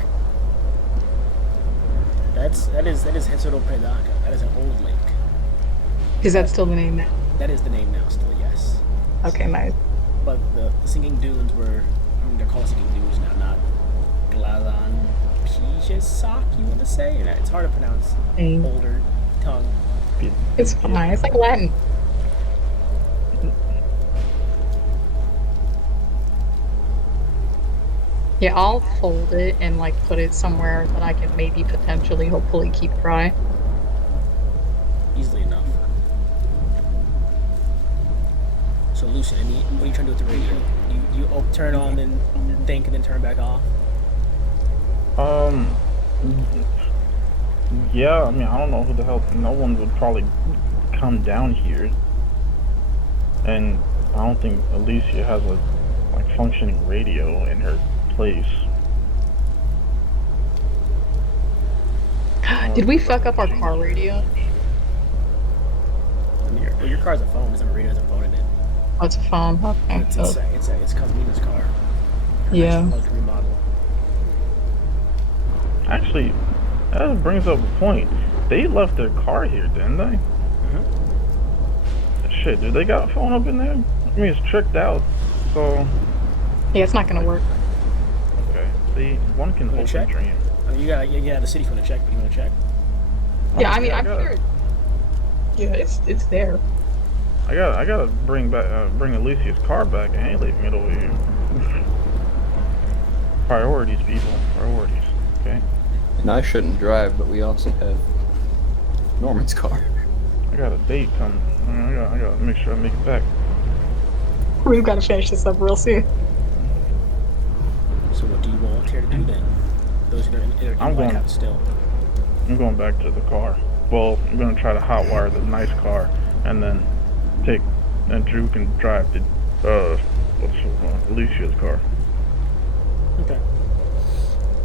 That is Hesero Predaka. That is an old lake. Is that still the name now? That is the name now, still, yes. Okay, nice. But the Singing Dunes were, they're called Singing Dunes now, not Glalan Pijesak, you want to say? And it's hard to pronounce. Older tongue. It's fine. It's like Latin. Yeah, I'll fold it and put it somewhere that I can maybe potentially, hopefully keep dry. Easily enough. So Lucian, what are you trying to do with the radio? You turn on and think and then turn back off? Yeah, I mean, I don't know who the hell, no one would probably come down here. And I don't think Alicia has a functioning radio in her place. Did we fuck up our car radio? Your car's a phone. It's not a radio. It's a phone in it. Oh, it's a phone. Okay. It's Cosmina's car. Yeah. Remodel. Actually, that brings up a point. They left their car here, didn't they? Mm-hmm. Shit, did they got a phone up in there? I mean, it's tricked out, so... Yeah, it's not gonna work. Okay, see, one can hope and dream. I mean, you got the city for the check, but you want to check? Yeah, I mean, I'm sure. Yeah, it's there. I gotta bring Alicia's car back. I ain't leaving it over here. Priorities, people. Priorities. Okay. And I shouldn't drive, but we also have Norman's car. I got a date coming. I gotta make sure I make it back. We've got to finish this up real soon. So what do you volunteer to do then? Those that are in the White House still. I'm going back to the car. Well, I'm gonna try to hotwire the nice car, and then Drew can drive the Alicia's car. Okay.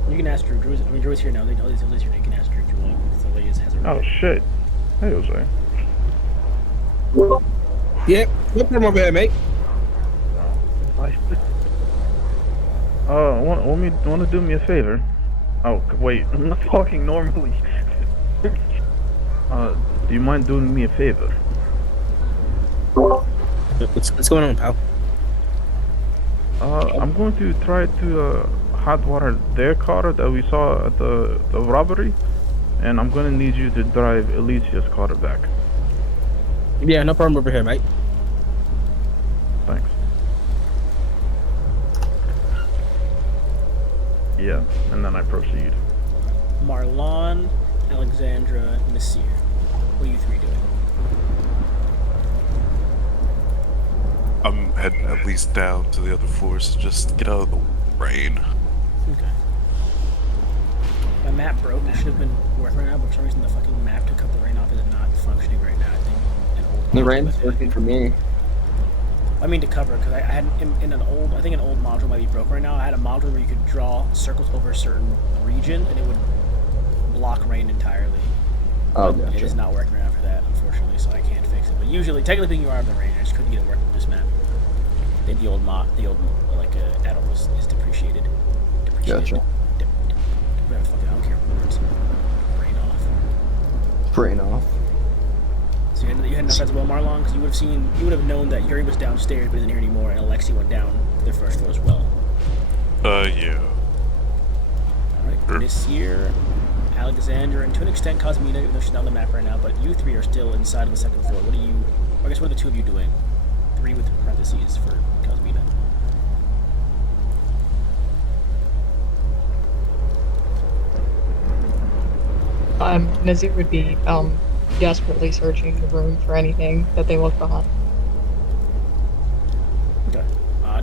You can ask Drew. Drew's here now. They know he's here. You can ask Drew if you want. So has a Oh shit! Hey, Jose. Yep. No problem over here, mate. Want to do me a favor? Oh wait, I'm not talking normally. Do you mind doing me a favor? What's going on, pal? I'm going to try to hot water their car that we saw at the robbery, and I'm going to need you to drive Alicia's car back. Yeah, no problem over here, mate. Thanks. Yeah, and then I proceed. Marlon, Alexandra, Nasir. What are you three doing? I'm heading at least down to the other floors to just get out of the rain. Okay. My map broke. It should have been working right now, but for some reason the fucking map to cut the rain off is not functioning right now. I think an old The module rain's with it. working for me. I mean to cover, because I had in an old, I think an old module might be broken right now. I had a module where you could draw circles over a certain region, and it would block rain entirely. Oh, But gotcha. it is not working right now for that, unfortunately, so I can't fix it. But usually, technically, you are in the rain. I just couldn't get it working with this map. I think the old add-on is depreciated. Gotcha. Whatever the fuck, I don't care what words. Rain off. Rain off. So you had enough as well, Marlon, because you would have known that Yuri was downstairs but isn't here anymore, and Alexi went down to the first floor as well. Yeah. Alright, Nasir, Alexandra, and to an extent Cosmina, even though she's not on the map right now, but you three are still inside of the second floor. I guess what are the two of you doing? 3 with parentheses for Cosmina. Nazir would be desperately searching the room for anything that they look behind. Okay.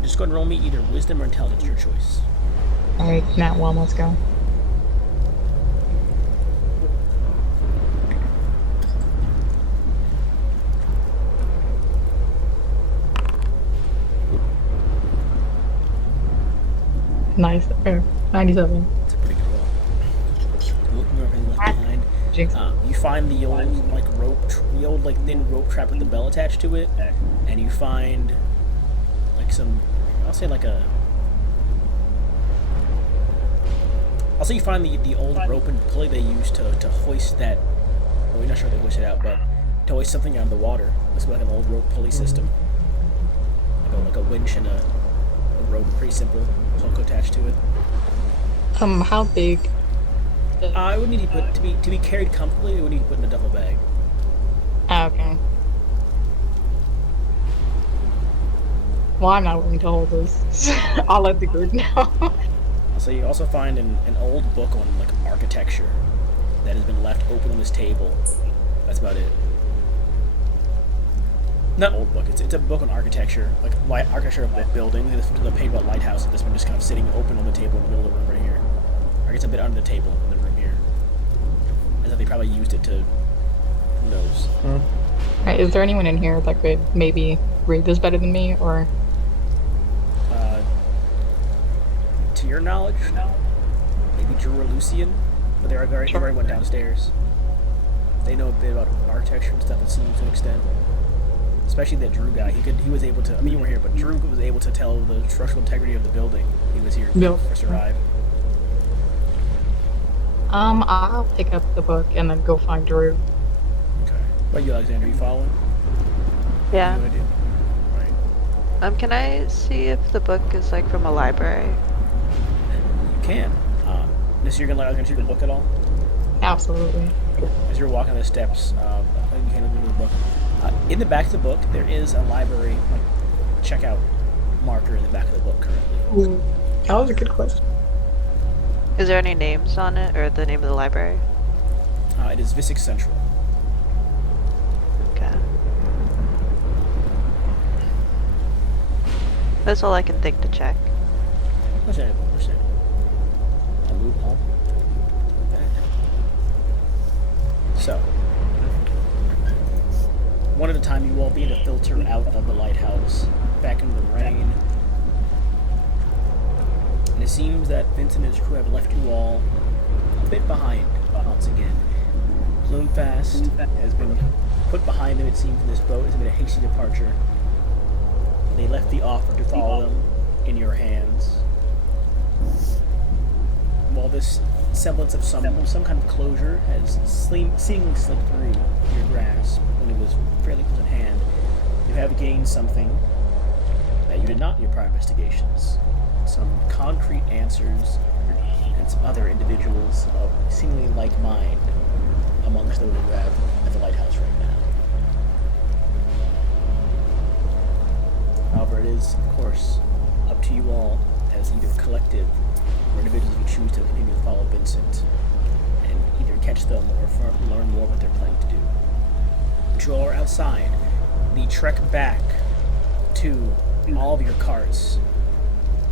Just go ahead and roll me either wisdom or intelligence, your choice. Alright, Nat 1, let's go. Nice. 97. It's a pretty good roll. Looking over and left behind. You find the old thin rope trap with the bell attached to it, and you find you find the old rope and pulley they used to hoist that. Well, we're not sure if they hoist it out, but to hoist something out of the water. This is like an old rope pulley system, like a winch and a rope, pretty simple, hook attached to it. How big? It would need to put to be carried comfortably. It would need to put in a duffel bag. Okay. Well, I'm not willing to hold this. I'll let the group know. So you also find an old book on architecture that has been left open on this table. That's about it. Not old book. It's a book on architecture, architecture of buildings. It's the page about lighthouse that's been just kind of sitting open on the table in the middle of the room right here. Or it's a bit under the table in the room here. As if they probably used it to. Who knows? Right, is there anyone in here that could maybe read this better than me, or? To your knowledge, maybe Drew or Lucian, but they already went downstairs. They know a bit about architecture and stuff, it seems, to an extent. Especially that Drew guy. He was able to. I mean, you weren't here, but Drew was able to tell the structural integrity of the building. He was here to survive. I'll pick up the book and then go find Drew. Okay. What about you, Alexander? You following? Yeah. What do you want to do? Right. Can I see if the book is from a library? You can. This you're gonna let Alexander see the book at all? Absolutely. As you're walking the steps, you can look at the book. In the back of the book, there is a library checkout marker in the back of the book currently. That was a good question. Is there any names on it, or the name of the library? It is Visix Central. Okay. That's all I can think to check. Understandable. I'll move on. Back. So, one at a time, you all begin to filter out of the lighthouse, back into the rain. And it seems that Vincent and his crew have left you all a bit behind once again. Plumefast has been put behind them, it seems, in this boat. It's been a hasty departure. They left the offer to follow them in your hands. While this semblance of some kind of closure has seemingly slipped through your grasp when it was fairly close at hand, you have gained something that you did not in your prior investigations. Some concrete answers and some other individuals of seemingly like mind amongst those who have at the lighthouse right now. However, it is, of course, up to you all as either collective or individuals who choose to continue to follow Vincent either catch them or learn more what they're planning to do. But you all are outside. The trek back to all of your carts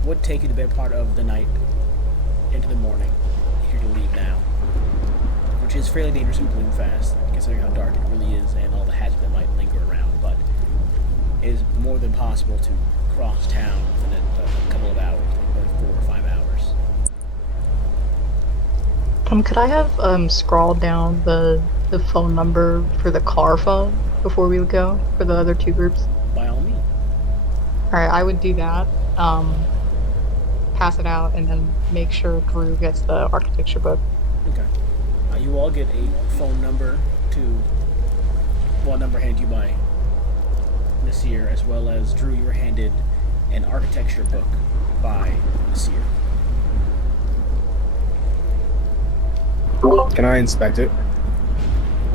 would take you the better part of the night into the morning if you're to leave now, which is fairly dangerous in Bloomfast, considering how dark it really is and all the hazard that might linger around, but it is more than possible to cross town within a couple of hours, like 4 or 5 hours. Could I have scrawled down the phone number for the car phone before we would go for the other 2 groups? By all means. Alright, I would do that. Pass it out, and then make sure Drew gets the architecture book. Okay. You all get a phone number number handed to you by Nasir, as well as Drew, you were handed an architecture book by Nasir. Can I inspect it?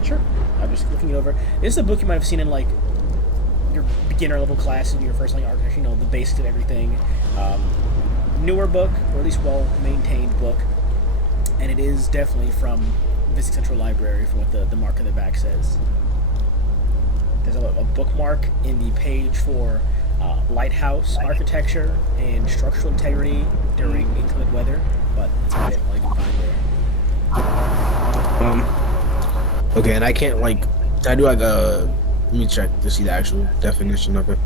Sure. I'm just looking it over. This is a book you might have seen in, like, your beginner level classes in your first line architecture, you know, the basics of everything. Newer book, or at least well-maintained book, and it is definitely from Vistic Central Library, from what the mark on the back says. There's a bookmark in the page for lighthouse architecture and structural integrity during inclement weather, but that's about it, all you can find there. Okay, and I can't, like, can I do, like, let me check to see the actual definition of it.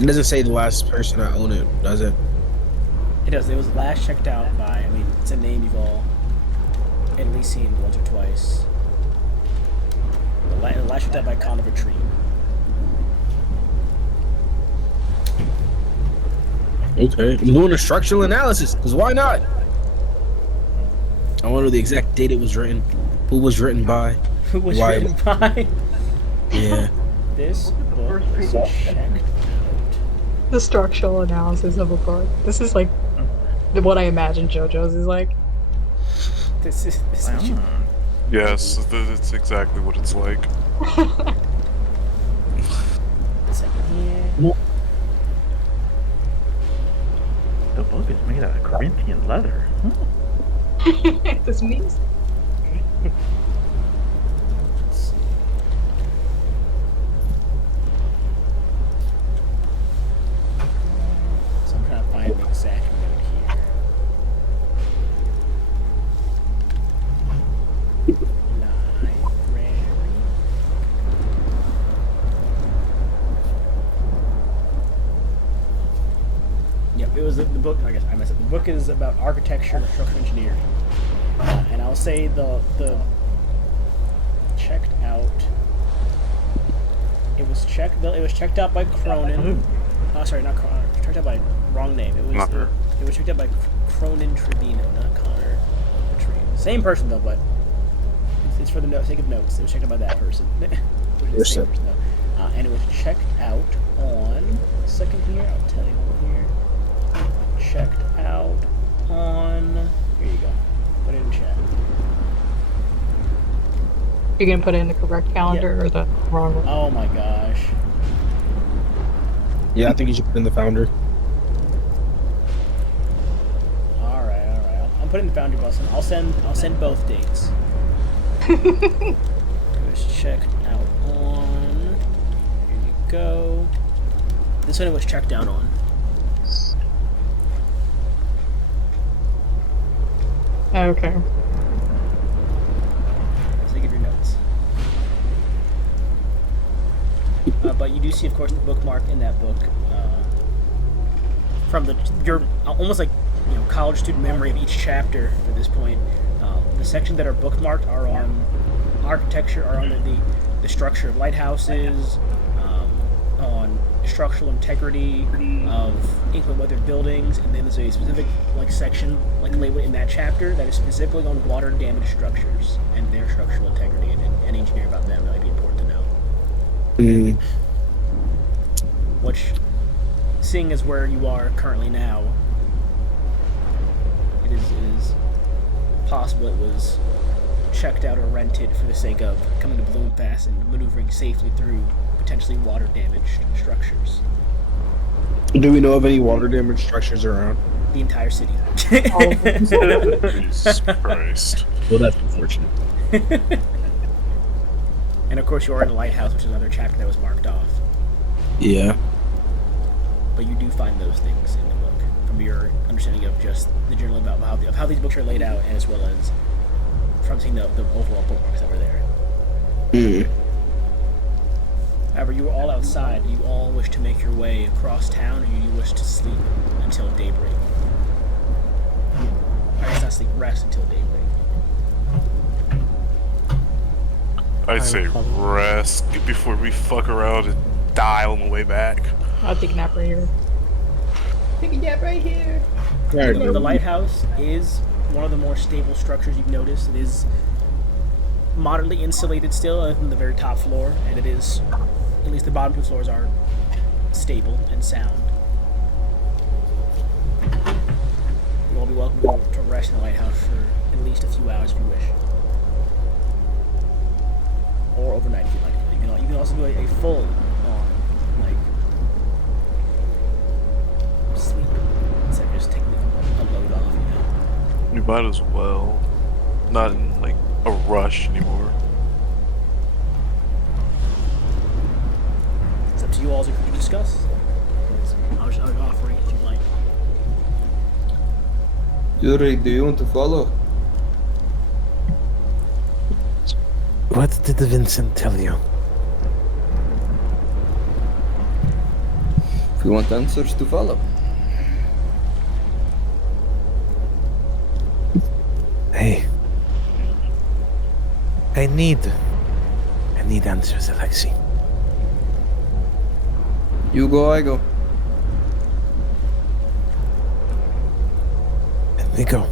It doesn't say the last person that owned it, does it? It does. It was last checked out by, it's a name you've all at least seen once or twice. Last checked out by Conover Tree. Okay, I'm doing a structural analysis, because why not? I want to know the exact date it was written, who was written by. Who was written by? Yeah. This book is checked out. The structural analysis of a book. This is like what I imagine JoJo's is like. This is Yes, that's exactly what it's like. The book is made out of Corinthian leather. This means. So I'm trying to find the exact note here. Library. Yep, it was the book. I guess I messed up. The book is about architecture and structural engineering, and I'll say the checked out. It was checked out by Cronin. Oh, sorry, not Cronin. Checked out by wrong name. It was checked out by Cronin Trevino, not Connor Trevino. Same person though, but it's for the sake of notes. It was checked out by that person. Which is the same person though. And it was checked out on. Second here, I'll tell you here. Checked out on. Here you go. Put it in chat. You're gonna put it in the correct calendar or the wrong one? Oh my gosh. Yeah, I think you should put in the founder. All right. I'm putting the founder bus in. I'll send both dates. It was checked out on. Here you go. This one it was checked out on. Okay. So give your notes. But you do see, of course, the bookmark in that book from your almost like college student memory of each chapter at this point. The sections that are bookmarked are on architecture, are on the structure of lighthouses, on structural integrity of inclement weather buildings, and then there's a specific section labeled in that chapter that is specifically on water damaged structures and their structural integrity and engineering about them. That might be important to know. Which, seeing as where you are currently now, it is possible it was checked out or rented for the sake of coming to Bloomfast and maneuvering safely through potentially water damaged structures. Do we know of any water damaged structures around? the entire city. Jesus Christ. Well, that's unfortunate. And of course, you are in a lighthouse, which is another chapter that was marked off. Yeah. But you do find those things in the book, from your understanding of just the journal about how these books are laid out, and as well as from seeing the overall bookmarks that were there. However, you were all outside. Do you all wish to make your way across town, or do you wish to sleep until daybreak? I guess not sleep, rest until daybreak. I'd say rest before we fuck around and die on the way back. I'll take a nap right here. Take a nap right here. The lighthouse is one of the more stable structures you've noticed. It is moderately insulated still, other than the very top floor, and it is, at least the bottom two floors are stable and sound. You'll all be welcome to rest in the lighthouse for at least a few hours if you wish. Or overnight if you like. You can also do a full sleep instead of just taking a load off, You might as well. Not in like a rush anymore. It's up to you all to discuss. I was offering if you like. Yuri, do you want to follow? What did Vincent tell you? If you want answers, to follow. Hey. I need answers, Alexei. You go, I go. Let me go.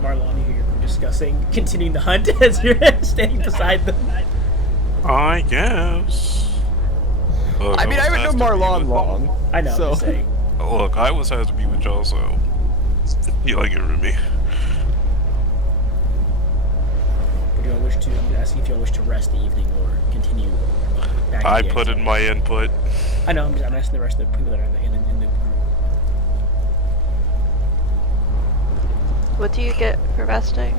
Marlon, you hear you're discussing continuing the hunt as you're staying beside them. I guess. Look, I mean, I haven't known Marlon long. I know, so. I'm just saying. Look, I was had to be with y'all, so you like it with me. Would you all wish to? I'm asking if you all wish to rest the evening or continue back. I put in my input. I know. I'm asking the rest of the people that are in the group. What do you get for resting?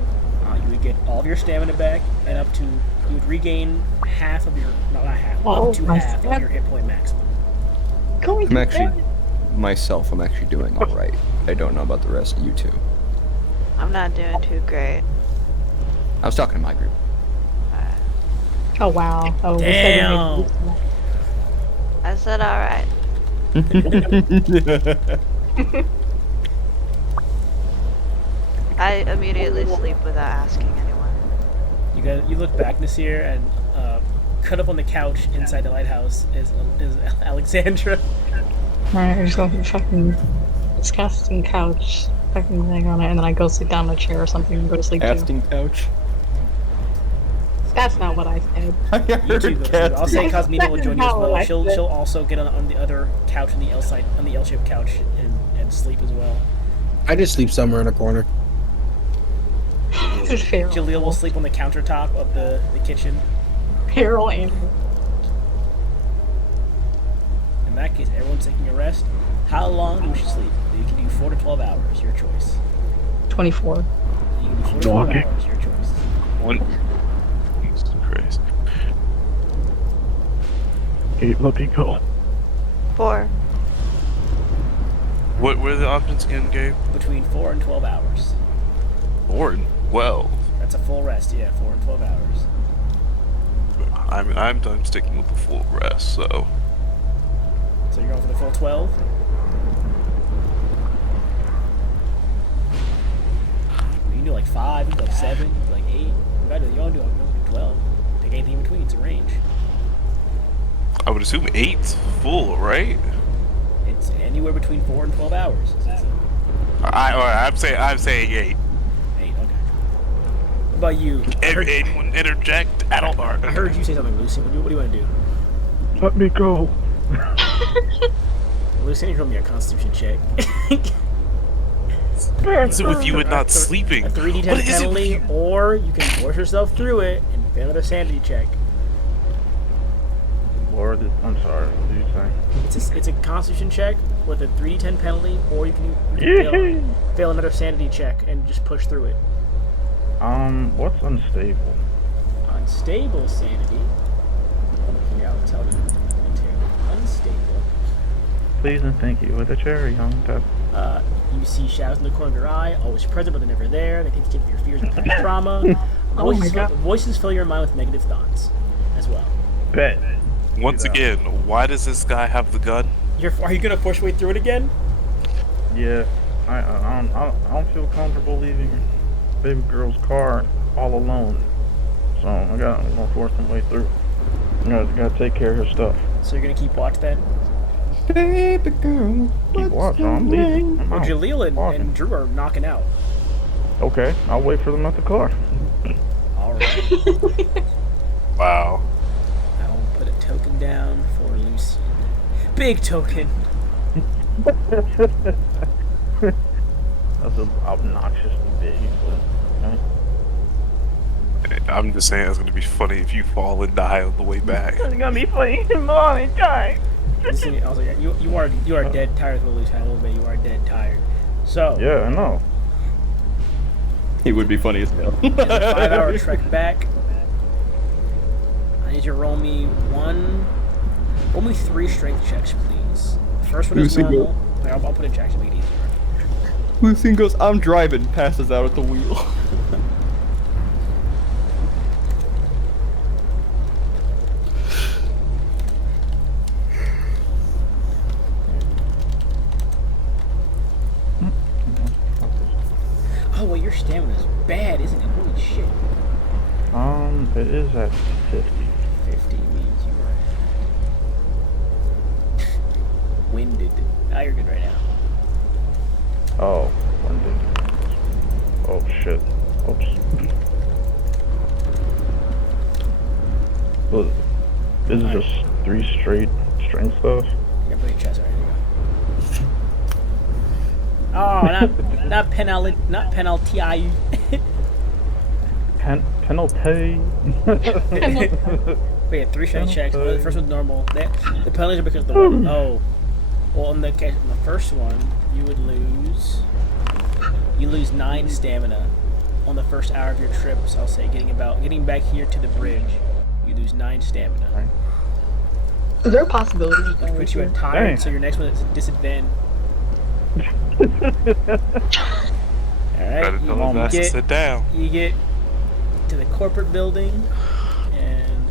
You would get all of your stamina back, and up to you would regain half of your not half, up to half of your hit point maximum. I'm actually doing all right. I don't know about the rest of you two. I'm not doing too great. I was talking to my group. Oh wow! Oh, damn! I said all right. I immediately sleep without asking anyone. You look back, Nasir, and cut up on the couch inside the lighthouse is Alexandra. Alright, I just go fucking disgusting couch, fucking thing on it, and then I go sit down in a chair or something and go to sleep too. Casting couch. That's not what I said. You two go to sleep. I'll say Cosmina will join you as well. She'll also get on the other couch on the L-shaped couch and sleep as well. I just sleep somewhere in a corner. Jaleel will sleep on the countertop of the kitchen. Feral animal. In that case, everyone's taking a rest. How long do we should sleep? You can do 4 to 12 hours, your choice. 24. You can do 4 to 12 hours, your choice. One. Jesus Christ. 8, let me go. 4. What were the options again, Gabe? Between 4 and 12 hours. 4 and 12. That's a full rest, yeah, 4 and 12 hours. I mean, I'm sticking with the full rest, so. So you're going for the full 12? You can do like 5, you can do like 7, you can do like 8. You want to do 12. Take anything in between, it's a range. I would assume 8's full, right? It's anywhere between 4 and 12 hours. I'm saying 8. 8, okay. What about you? Anyone interject? I heard you say something, Lucy. What do you want to do? Let me go. Lucy, you roll me a constitution check. What's with you and not sleeping? A 3d10 penalty, or you can force yourself through it and fail another sanity check. Or this, I'm sorry, what did you say? It's a Constitution check with a 3d10 penalty, or you can fail another sanity check and just push through it. What's unstable? Unstable sanity. Here, I'll tell you. Unstable. Please and thank you with a cherry on top. You see shadows in the corner of your eye, always present but they're never there. They take your fears and past trauma. Voices fill your mind with negative thoughts as well. Bet. Once again, why does this guy have the gun? Are you gonna force your way through it again? Yeah, I don't feel comfortable leaving baby girl's car all alone. So I'm gonna force my way through. I gotta take care of her stuff. So you're gonna keep watch then? Baby girl. Keep watch. I'm leaving. I'm Well, out. Jaleel and Drew are knocking out. Okay, I'll wait for them at the car. Alright. Wow. I will put a token down for Lucian. Big token. That's obnoxiously big. But, okay. I'm just saying it's gonna be funny if you fall and die on the way back. It's gonna be funny. Mom and die. Listen, I was like, you are dead tired of Lucian a little bit. You are dead tired. So Yeah, I know. He would be funny as hell. it's a 5-hour trek back. I need you to roll me 3 strength checks, please. The first one is normal. I'll put in checks to make it easier. Lucian goes, I'm driving, passes out at the wheel. Oh, well, your stamina is bad, isn't it? Holy shit. It is at 50. 50 means you are winded. Ah, you're good right now. Oh, winded. Oh shit. Oops. Well, this is just 3 straight strength stuff. You're gonna put your chest right here. Oh, not penalty. Penalty. We had 3 strength checks. The first one's normal. The penalties are because of the weapon. Oh. Well, in the first one, you would lose 9 stamina on the first hour of your trip. So I'll say getting back here to the bridge, you lose 9 stamina. Right. Is there a possibility you can Which you had tired, so your next one is disadvantage. Alright, sit down. You get to the corporate building, and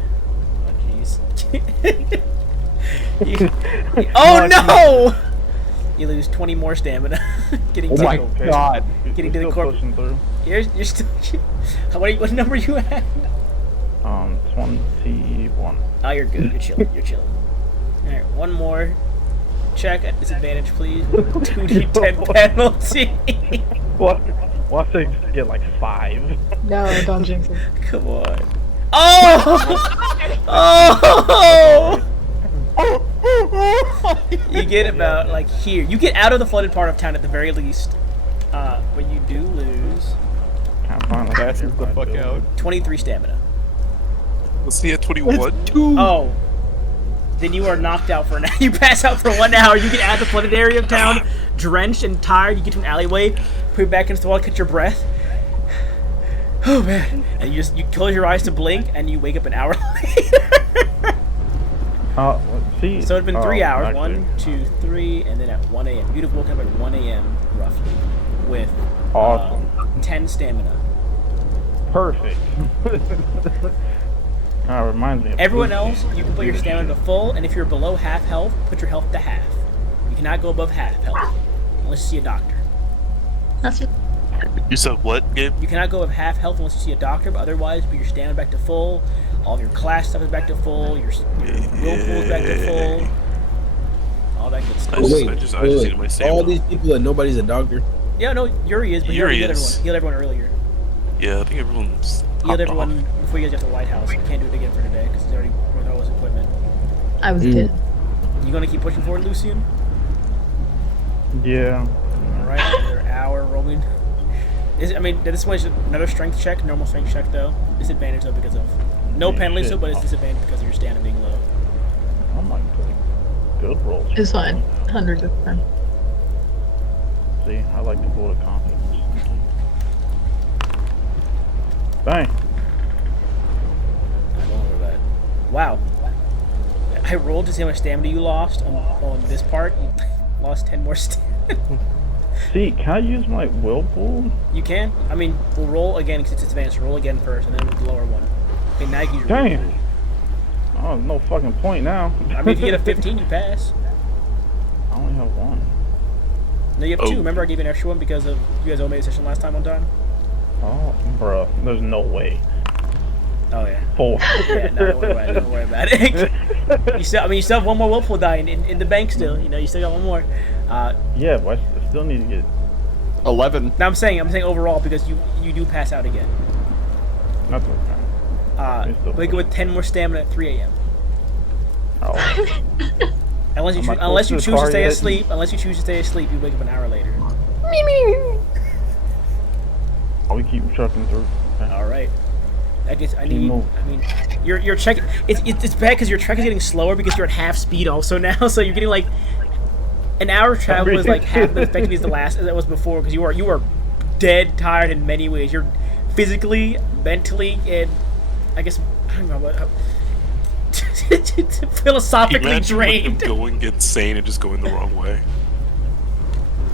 oh no! You lose 20 more stamina. Getting God! Getting to the corporate. You're still. What number are you at? 21. Oh, you're good. You're chilling. You're chilling. All right, one more check at disadvantage, please. 2d10 penalty. What? What if they just get like 5? No, don't jinx it. Come on. Oh! Oh! You get about like here. You get out of the flooded part of town at the very least. But you do lose. Passes the fuck out. 23 stamina. Was he at 21? Oh. Then you are knocked out for an hour. You pass out for 1 hour. You get out of the flooded area of town, drenched and tired. You get to an alleyway, put your back against the wall, catch your breath. Oh man! And you close your eyes to blink, and you wake up an hour later. See. So it's been 3 hours. Actually. 1, 2, 3, and then at 1 a.m. You'd have woken up at 1 a.m. roughly, with Awesome. 10 stamina. Perfect. Reminds me of Everyone else, you can put your stamina to full, and if you're below half health, put your health to half. You cannot go above half health, unless you see a doctor. That's it. You said what, Gabe? You cannot go with half health unless you see a doctor, but otherwise, put your stamina back to full, all of your class stuff is back to full, your will pool is back to full, all that good stuff. I just need my stamina. All these people and nobody's a doctor. Yeah, no, Yuri is, but Yuri healed everyone earlier. Yeah, I think everyone's Healed everyone before you guys got to the White House. You can't do it again for today, because it's already with all his equipment. I was dead. You gonna keep pushing forward, Lucian? Yeah. Alright, another hour rolling. This one's another strength check, normal strength check though. Disadvantage though because of no penalties though, but it's disadvantage because of your stamina being low. I'm like good rolls. It's fine. 100%. See, I like to vote of confidence. Bang. I don't know that. Wow. I rolled to see how much stamina you lost on this part. You lost 10 more stamina. See, can I use my whirlpool? You can. I mean, we'll roll again because it's advanced. Roll again first, and then the lower one. Okay, now you can use your Damn. whirlpool. Oh, no fucking point now. I mean, if you get a 15, you pass. I only have one. No, you have two. Remember I gave you an extra one because of you guys all made a session last time on time? Oh, bruh. There's no way. Oh, yeah. 4. Yeah, no, don't worry about it. you still have one more whirlpool die in the bank still. You know, you still got one more. Yeah, but I still need to get 11. No, I'm saying overall because you do pass out again. That's okay. Wake up with 10 more stamina at 3 a.m. Oh. Unless you choose to stay asleep. Unless you choose to stay asleep, you wake up an hour later. We keep trucking through. All right. I mean, your trek. It's bad because your trek is getting slower because you're at half speed also now. So you're getting like an hour travel is like half as effective as the last as it was before because you are dead tired in many ways. You're physically, mentally, and I guess I don't know what. Philosophically drained. Going insane and just going the wrong way.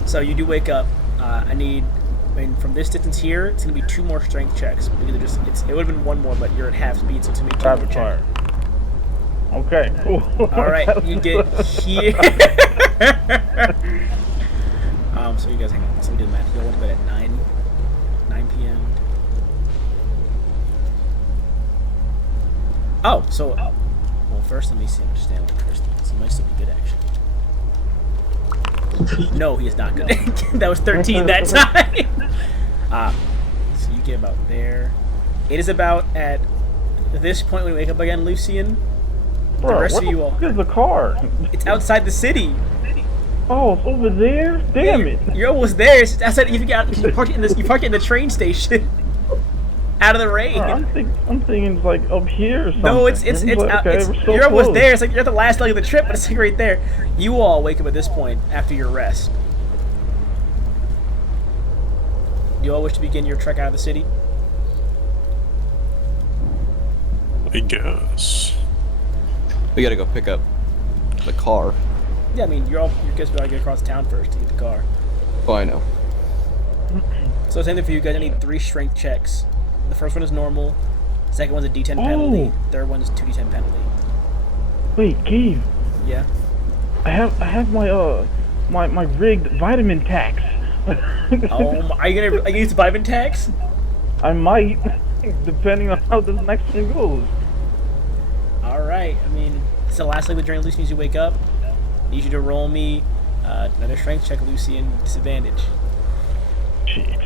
So you do wake up. From this distance here, it's gonna be 2 more strength checks because it would have been 1 more, but you're at half speed, so it's gonna be 2 more checks. Okay, cool. All right, you get here. So you guys hang on. So we did the math. You went to bed at 9 p.m. Oh, so well, first let me see. Understand what first. So he might still be good actually. No, he is not good. That was 13 that time. So you get about there. It is about at this point when we wake up again, Lucian. Bro, the rest of you all. Where's the car? It's outside the city. Oh, it's over there. Damn it! You're almost there. It's outside. You park it in the train station. Out of the rain. I'm thinking it's like up here or something. No, it's like, out. okay, You're almost there. It's like you're at the last leg of the trip, but it's like right there. You all wake up at this point after your rest. You all wish to begin your trek out of the city? I guess. We gotta go pick up the car. Yeah, I mean, you guys gotta get across town first to get the car. Oh, I know. So same thing for you guys. I need 3 strength checks. The first one is normal. Second one's a D10 penalty. Third one is 2D10 penalty. Wait, Gabe. Yeah. I have my rigged vitamin tax. Are you gonna use the vitamin tax? I might, depending on how this next one goes. All right. I mean, it's the last leg of the drain. Lucian needs you to wake up. Need you to roll me another strength check, Lucian. Disadvantage. Shit.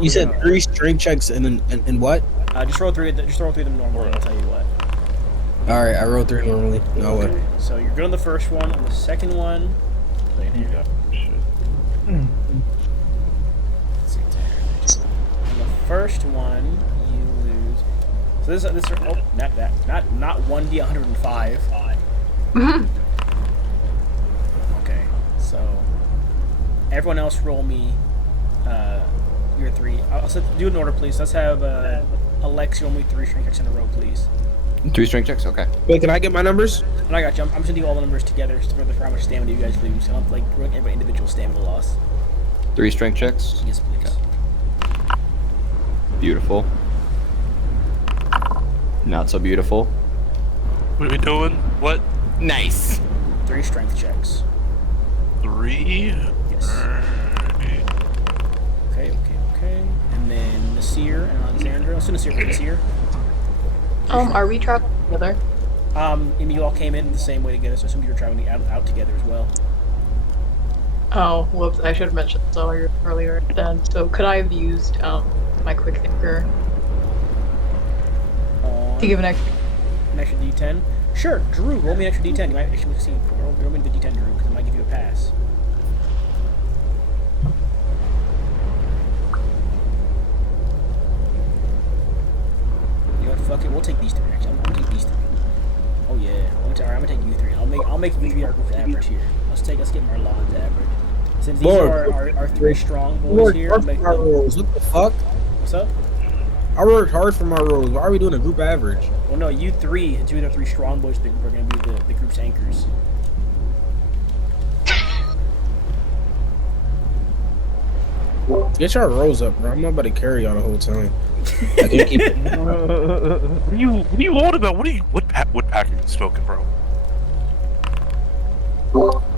You said 3 strength checks and what? Just roll 3. Just roll 3 of them normally. I'll tell you what. All right, I rolled 3 normally. No way. So you're good on the first one. On the second one, Yeah. Shit. let's see. On the first one, you lose. So this not 1d 105. Okay. So everyone else roll me your 3. I'll do it in order, please. Let's have Alex roll me 3 strength checks in a row, please. 3 strength checks? Okay. Wait, can I get my numbers? And I got you. I'm just gonna do all the numbers together for how much stamina you guys lose. So I'm like every individual stamina loss. 3 strength checks? Yes, please. Okay. Beautiful. Not so beautiful. What are we doing? What? Nice. 3 strength checks. 3? Yes. Okay. And then Nasir and Alexandra. I'll send Nasir for Nasir. Are we traveling together? And you all came in the same way together, so I assume you were traveling out together as well. Oh, whoops, I should have mentioned this earlier then. So could I have used my quick thinker to give an extra D10? Sure, Drew, roll me an extra D10. You might actually see. Roll me the D10, Drew, because it might give you a pass. You know what, fuck it, we'll take these 3 actually. I'm gonna take these 3. Oh yeah. I'll make you our group average here. Let's get Marlon's average. Since these are our 3 strong boys here, I'll make them. Rolls. What the fuck? What's up? I worked hard for my rolls. Why are we doing a group average? Well, no, you 3 and 2 of the 3 strong boys think we're going to be the group's anchors. Get your rolls up, bro. I'm not about to carry y'all the whole time. I can't keep it. What are you on about? What pack are you smoking, bro?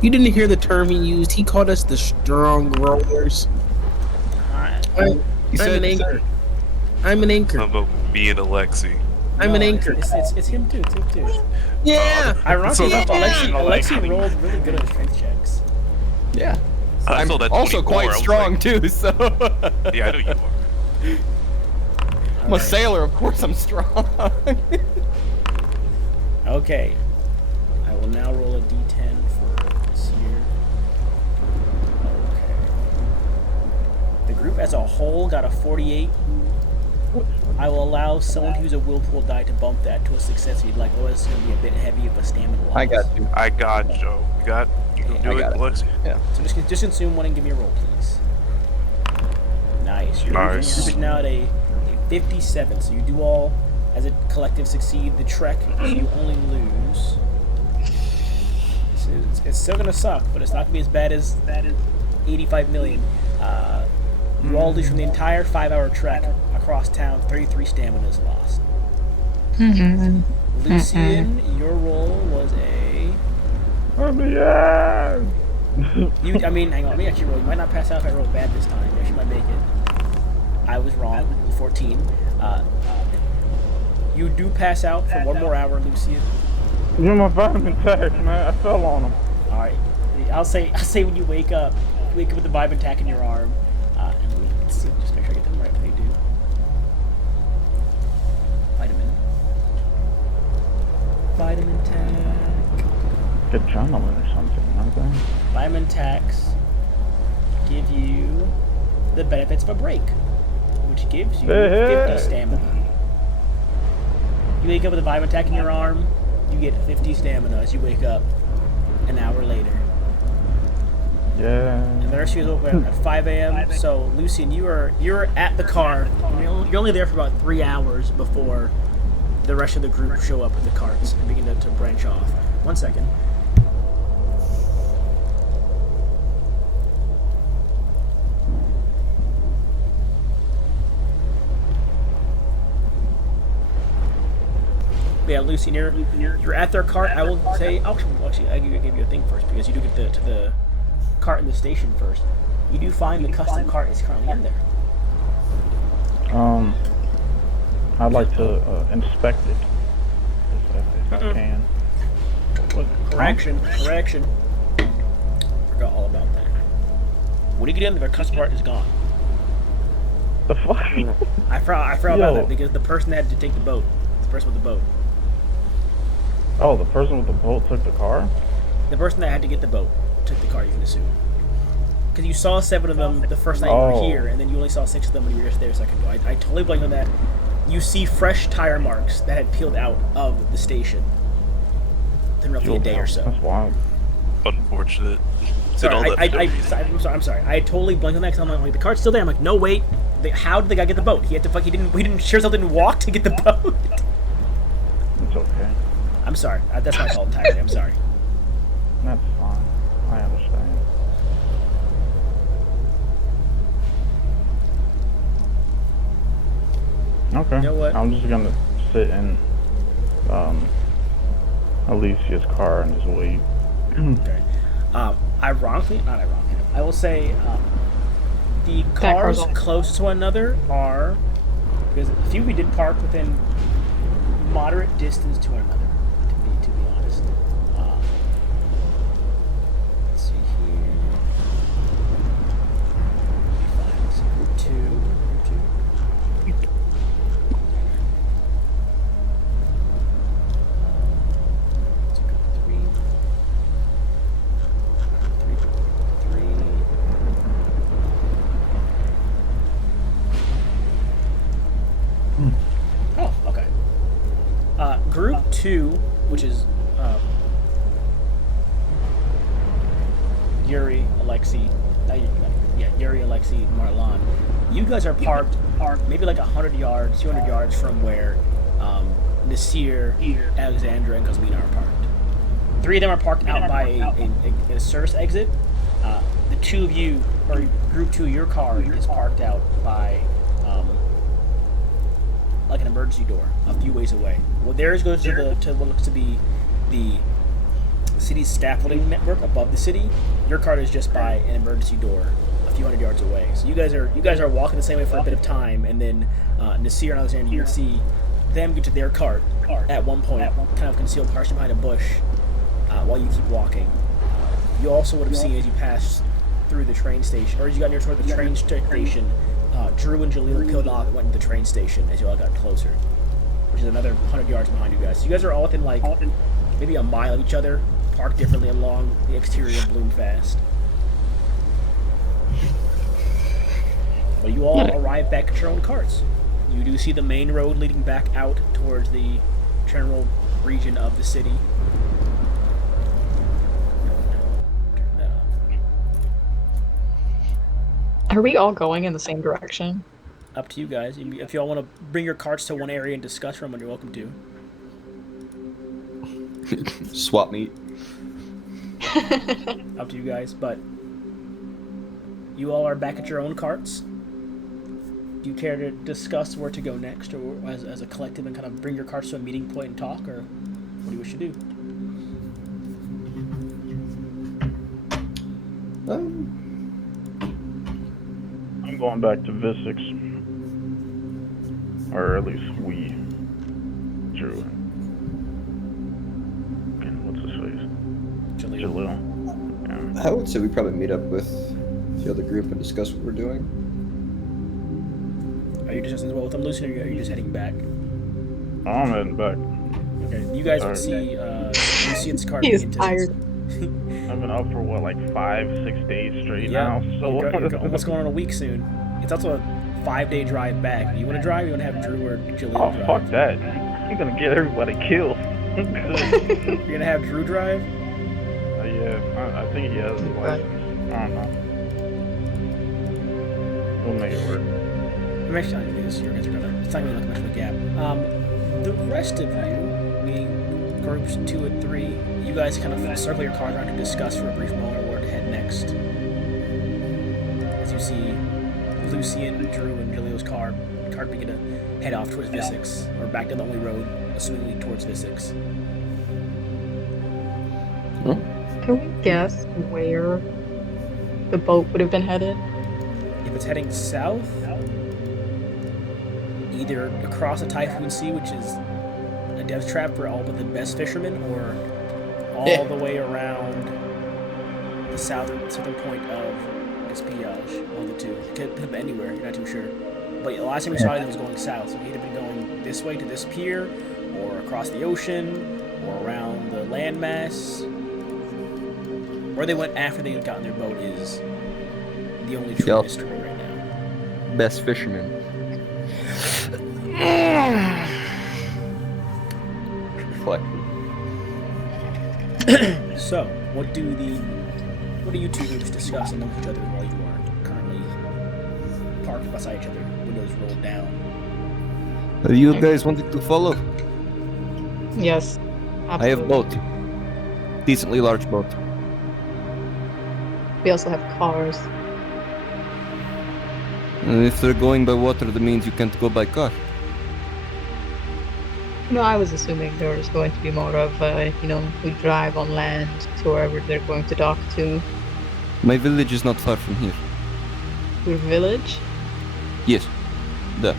You didn't hear the term he used. He called us the strong rollers. I'm an anchor. I'm an anchor. How about me and Alexi? I'm an anchor. It's him too. Yeah. Ironically enough, Alexi rolled really good on strength checks. Yeah. I I'm saw that also 24, quite strong too, so. Yeah, I know you are. I'm a sailor, of course I'm strong. Okay. I will now roll a d10 for this here. Okay. The group as a whole got a 48. I will allow someone to use a willpool die to bump that to a success. You'd like, it's going to be a bit heavy of a stamina loss. I got you. I got Joe. You can do it, Alexi. Yeah. So just consume one and give me a roll, please. Nice. Your group is now at a 57. So you do all, as a collective, succeed the trek. So you only lose. It's still gonna suck, but it's not gonna be as bad as 85 million. You all lose from the entire 5-hour trek across town. 33 stamina is lost. Lucian, your roll was a. Yeah. Hang on. Let me actually roll. You might not pass out if I roll bad this time. You actually might make it. I was wrong. It was 14. You do pass out for 1 more hour, Lucian. You're my vitamin tag, man. I fell on him. All right. I'll say when you wake up with the vitamin tack in your arm, and let's see, just make sure I get them right when they do. Vitamin tack. Get adrenaline or something, aren't they? Vitamin tacks give you the benefits of a break, which gives you 50 stamina. You wake up with a vitamin tack in your arm, you get 50 stamina as you wake up an hour later. Yeah. And the rest of you is open at 5 a.m. So, Lucian, you're at the car. You're only there for about 3 hours before the rest of the group show up with the carts and begin to branch off. 1 second. Yeah, Lucian, you're at their cart. I will say, actually, I give you a thing first because you do get to the cart in the station first. You do find the custom cart is currently in there. I'd like to inspect it if I can. Correction. Forgot all about that. When you get in, their custom cart is gone. The fuck? I forgot about that because the person that had to take the boat. The person with the boat. Oh, the person with the boat took the car? The person that had to get the boat took the car, you can assume. Because you saw 7 of them the first night you were here, and then you only saw 6 of them when you were just there a second ago. I totally blanked on that. You see fresh tire marks that had peeled out of the station. In roughly a day or so. That's wild. Unfortunate. Sorry, I'm sorry. I totally blanked on that because I'm like, the cart's still there. I'm like, no, wait. How did the guy get the boat? He didn't walk to get the boat. It's okay. I'm sorry. That's my fault entirely. I'm sorry. That's fine. I understand. Okay. You know what? I'm just gonna sit in Alicia's car and just wait. Okay. Not ironically, I will say the cars closest to one another are, because a few we did park within moderate distance to one another. To be honest. Let's see here. Group 2. Group 2, which is Alexei, Yuri, Alexei, Marlan. You guys are parked maybe like 100 yards, 200 yards from where Nasir, Alexandra, and Cosmina are parked. 3 of them are parked out by a service exit. The 2 of you, or group 2, your car is parked out by like an emergency door a few ways away. Well, theirs goes to what looks to be the city's scaffolding network above the city. Your car is just by an emergency door a few hundred yards away. So you guys are walking the same way for a bit of time, and then Nasir and Alexander, you can see them get to their cart at one point, kind of concealed partially behind a bush, while you keep walking. You also would have seen as you passed through the train station, or as you got near toward the train station, Drew and Jaleel peeled off and went to the train station as you all got closer, which is another 100 yards behind you guys. So you guys are all within like maybe a mile of each other, parked differently along the exterior of Bloomfast. But you all arrive back at your own carts. You do see the main road leading back out towards the general region of the city. Are we all going in the same direction? Up to you guys. If you all want to bring your carts to one area and discuss from them, you're welcome to. Swap meet. Up to you guys, but you all are back at your own carts. Do you care to discuss where to go next, or as a collective, and kind of bring your carts to a meeting point and talk, or what do you wish to do? I'm going back to Visix. Or at least we. Drew. What's his face? Jaleel. Yeah. I would say we probably meet up with the other group and discuss what we're doing. Are you discussing as well with them, Lucy, or are you just heading back? I'm heading back. Okay, you guys would see Lucian's cart. He's tired. I've been up for what, like 5-6 days straight now. So you're almost going on a week soon. It's also a 5-day drive back. You want to drive? You want to have Drew or Jaleel drive? Oh, fuck that. I'm gonna get everybody killed. You're gonna have Drew drive? Yeah, I think he has a license. I don't know. We'll make it work. I'm actually not gonna do this. It's not gonna look much of a gap. The rest of you, meaning groups 2 and 3, you guys kind of circle your cars around to discuss for a brief moment where to head next. As you see Lucian, Drew, and Jaleel's cart begin to head off towards Visix, or back down the only road, assumingly towards Visix. Can we guess where the boat would have been headed? If it's heading south, either across the Typhoon Sea, which is a death trap for all but the best fishermen, or all the way around the southern point of Espionage, one of the two. It could have been anywhere, you're not too sure. But the last time we saw it was going south, so it could have been going this way to this pier, or across the ocean, or around the landmass. Where they went after they had gotten their boat is the only true mystery right now. Best fisherman. So, what do you two groups discuss amongst each other while you are currently parked beside each other, windows rolled down? Are you guys wanting to follow? Yes, absolutely. I have boat. Decently large boat. We also have cars. And if they're going by water, that means you can't go by car. No, I was assuming there was going to be more of, we drive on land to wherever they're going to dock to. My village is not far from here. Your village? Yes. There.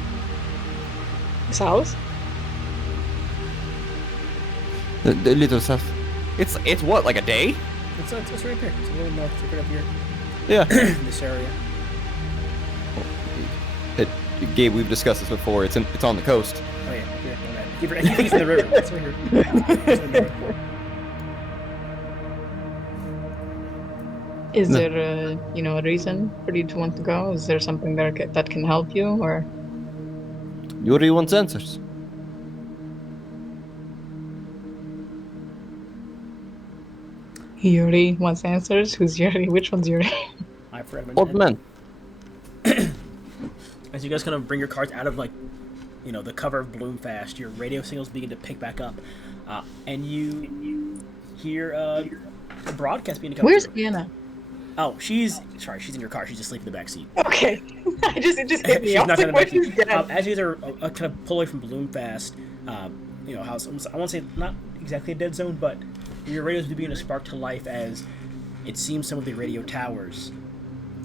South? The little south. It's what, like a day? It's right there. It's a little north, right up here. Yeah. This area. Gabe, we've discussed this before. It's on the coast. Oh yeah, here, I keep thinking it's in the river. It's right here. It's in the river. Is there a reason for you to want to go? Is there something that can help you, or? Yuri wants answers. Yuri wants answers? Who's Yuri? Which one's Yuri? 5 for Edmund. Old man. As you guys kind of bring your cards out of, like, you know, the cover of Bloomfast, your radio signals begin to pick back up, and you hear a broadcast being come Where's through. Anna? Oh, she's in your car. She's asleep in the back seat. Okay. it just hit me. She's I was not like, in the why back seat. she's dead? As you guys are kind of pull away from Bloomfast, you know, I won't say not exactly a dead zone, but your radios do begin to spark to life as it seems some of the radio towers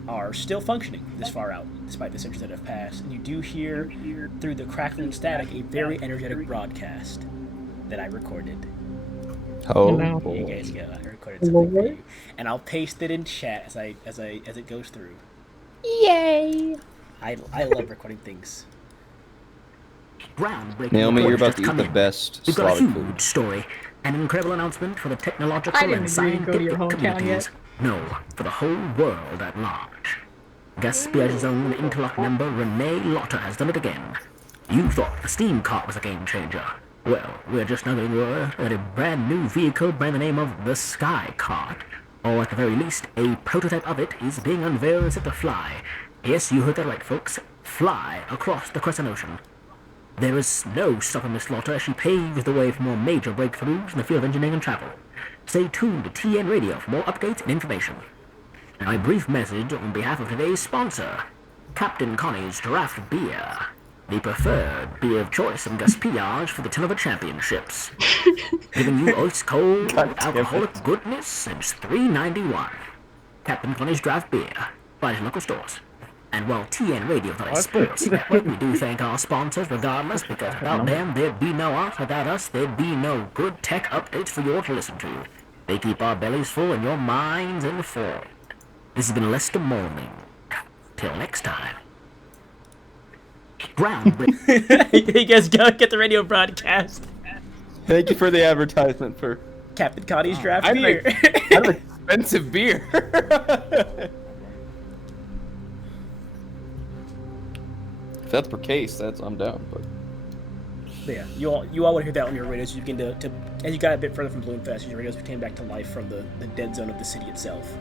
are still functioning this far out, despite the centuries that have passed. And you do hear, through the crackling static, a very energetic broadcast that I recorded. Oh, You guys get I recorded something for you, and I'll paste it in chat as it goes through. Yay! I love recording things. Naomi, you're about to eat the best We've got a Slavic huge food. story, an incredible announcement for the technological I didn't and agree to go to your scientific hometown communities. No, for the whole world at large. Gaspier's own Interlock member Renee Lotter has done it again. You thought the steam cart was a game changer. Well, we're just now getting word that a brand new vehicle by the name of the Sky Cart, or at the very least, a prototype of it, is being unveiled and set to fly. Yes, you heard that right, folks. Fly across the Crescent Ocean. There is no stopping Miss Lotter as she paves the way for more major breakthroughs in the field of engineering and travel. Stay tuned to TN Radio for more updates and information. Now, a brief message on behalf of today's sponsor, Captain Connie's Draft Beer, the preferred beer of choice in Gaspillage for the Ten of the Championships. Giving you ice cold alcoholic goodness since $3.91. Captain Connie's Draft Beer. Find it in local stores. And while TN Radio is not a sports network, we do thank our sponsors regardless, because without them, there'd be no us. Without us, there'd be no good tech updates for you all to listen to. They keep our bellies full and your minds informed. This has been Lester Morning. Till next time. Groundbreaking. You guys go get the radio broadcast. Thank you for the advertisement for Captain Connie's Draft Beer. That's expensive beer. If that's per case, I'm down. But Yeah, you all want to hear that on your radios. You begin to as you got a bit further from Bloomfest, your radios came back to life from the dead zone of the city itself.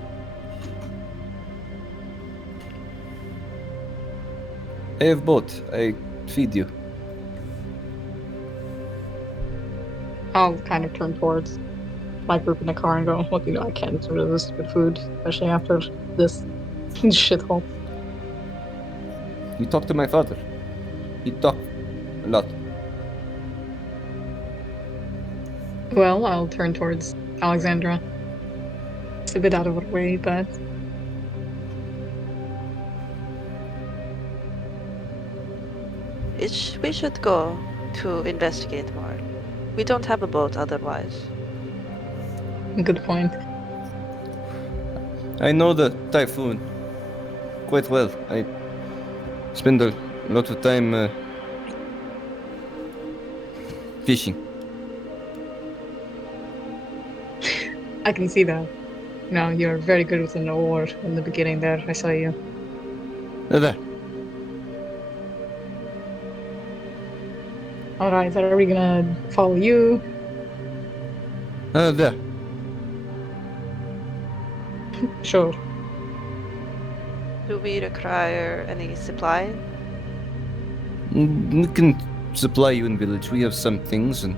I have both. I feed you. I'll kind of turn towards my group in the car and go, look, I can't get rid of this stupid food, especially after this shithole. You talk to my father. He talk a lot. Well, I'll turn towards Alexandra. It's a bit out of our way, but... We should go to investigate more. We don't have a boat otherwise. Good point. I know the typhoon quite well. I spend a lot of time fishing. I can see that. No, you're very good with an oar in the beginning there. I saw you. There. Alright, are we gonna follow you? There. Sure. Do we require any supply? We can supply you in village. We have some things, and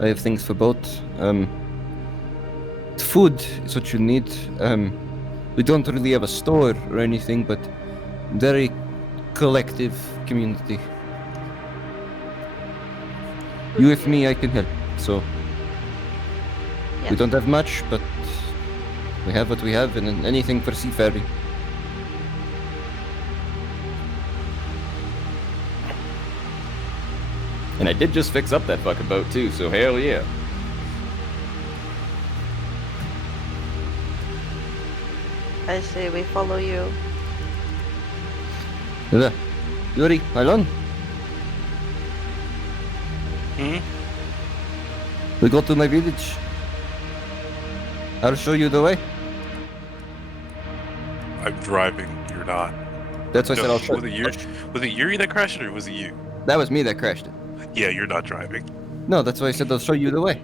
I have things for both. Food is what you need. We don't really have a store or anything, but very collective community. You with me, I can help. So Yeah. we don't have much, but we have what we have, and anything for seafaring. And I did just fix up that fucking boat too, so hell yeah. I say we follow you. There. Yuri, how long? We go to my village. I'll show you the way. I'm driving. You're not. That's why I said I'll show Was it Yuri that crashed it, or was it you? That was me that crashed it. Yeah, you're not driving. No, that's why I said I'll show you the way.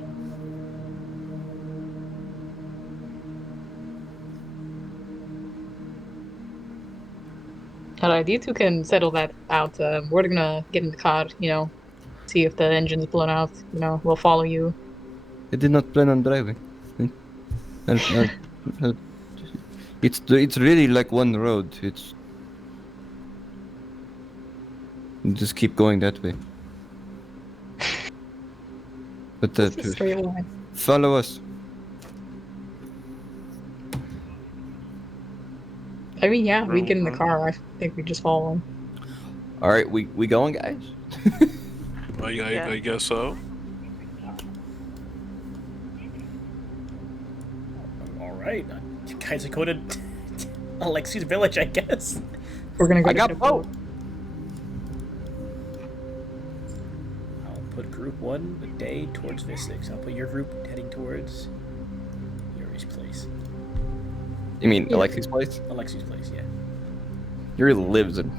Alright, you two can settle that out. We're gonna get in the car, see if the engine's blown out. We'll follow you. I did not plan on driving. Uh, uh, it's really like one road. Just keep going that way. But It's a straight line. follow us. I mean, yeah, we get in the car. I think we just follow him. All right, we going, guys? I guess so. Alright, you guys are going to Alexi's village, I guess. We're gonna go I to got the boat. I'll put group 1 a day towards V6. I'll put your group heading towards Yuri's place. You mean Alexi's place? Alexi's place, yeah. Yuri lives in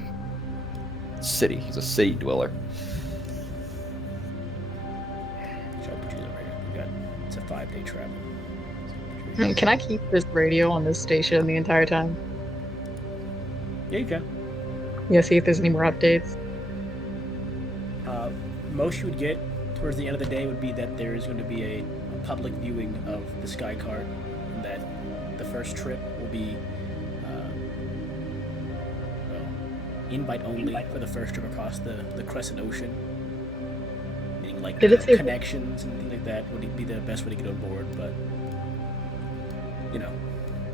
city. He's a city dweller. So I'll put you over here. It's a 5-day travel. Can I keep this radio on this station the entire time? Yeah, you can. Yeah, see if there's any more updates. Most you would get towards the end of the day would be that there is going to be a public viewing of the sky cart, and that the first trip will be invite only for the first trip across the Crescent Ocean. Meaning like connections and things like that would be the best way to get on board, but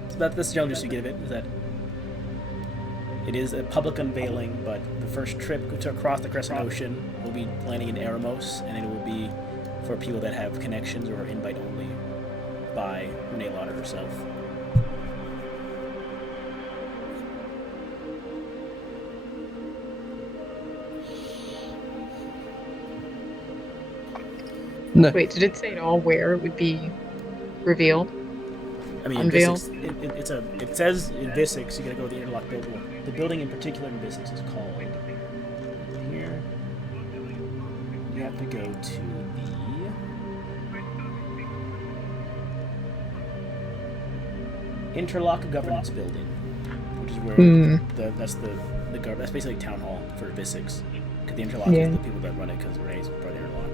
so that's the general gist you get of it, is that it is a public unveiling, but the first trip to across the Crescent Ocean will be landing in Eremos, and it will be for people that have connections or invite only by Renee Lauder herself. No. Wait, did it say at all where it would be revealed? I mean, unveiled? It says in V6 you gotta go to the interlock building. The building in particular in V6 is called here. You have to go to the Interlock Governance Building, which is where that's basically town hall for V6. Because the Interlock is the people that run it, because Renee's part of the Interlock.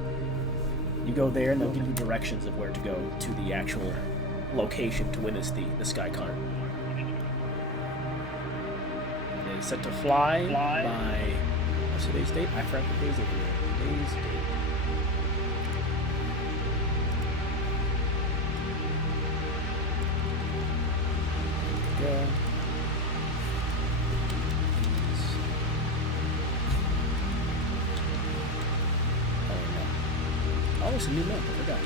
You go there and they'll give you directions of where to go to the actual location to witness the sky cart. It is set to fly by what's today's date? I forgot the day's date. Today's date. Go. Oh, it's a new month. I forgot.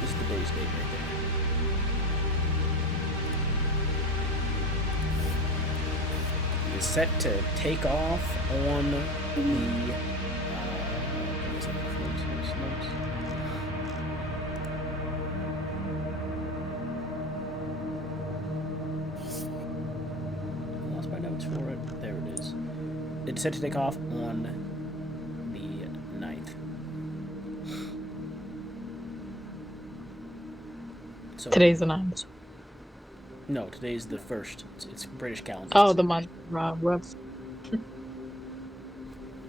This is the day's date right there. It is set to take off on the lost my notes for it. There it is. It's set to take off on the 9th. So, Today's the 9th. No, today's the 1st. It's British calendar. Oh, the month. Whoops.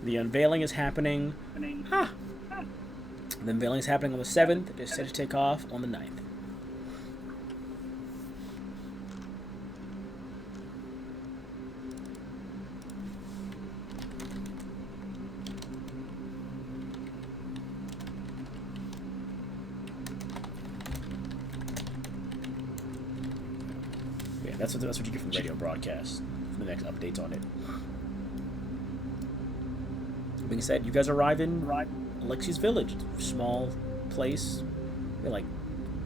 The unveiling is happening. The unveiling is happening on the 7th. It is set to take off on the 9th. Yeah, that's what you get from radio broadcasts. For the next updates on it. Being said, you guys arrive in Alexi's village. Small place. They're like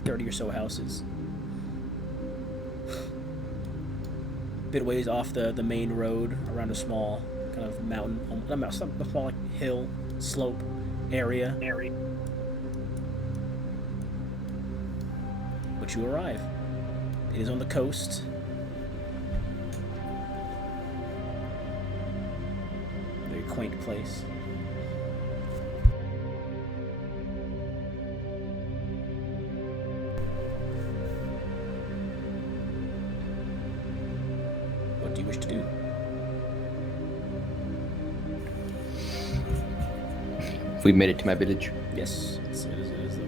30 or so houses. Bit ways off the main road, around a small kind of mountain, a small like hill, slope area. But you arrive. It is on the coast. Very quaint place. What do you wish to do? We made it to my village. Yes, it is the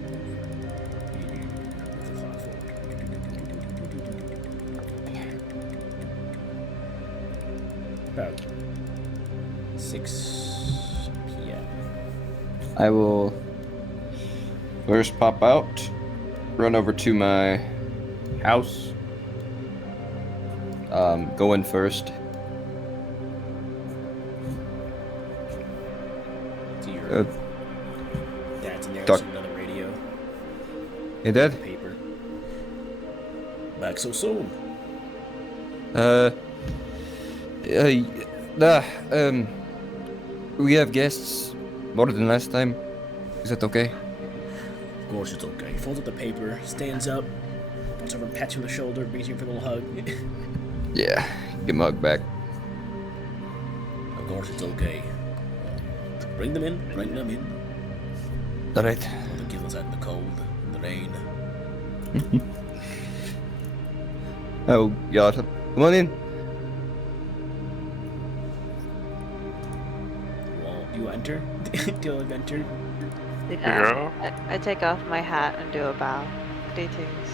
clock forward. About 6 p.m. I will first pop out, run over to my house. Go in first. To your dad's in there Doc- listening to the radio. Hey, Dad. Paper. Back so soon. We have guests more than last time. Is that okay? Of course it's okay. He folds up the paper, stands up, walks over and pats you on the shoulder, brings you for a little hug. Yeah, give my hug back. Of course it's okay. Bring them in. Bring them in. Alright. Don't kill us out in the cold, in the rain. Oh, yeah. Come on in. Well, you enter? Do you enter? Yeah. I take off my hat and do a bow. Greetings.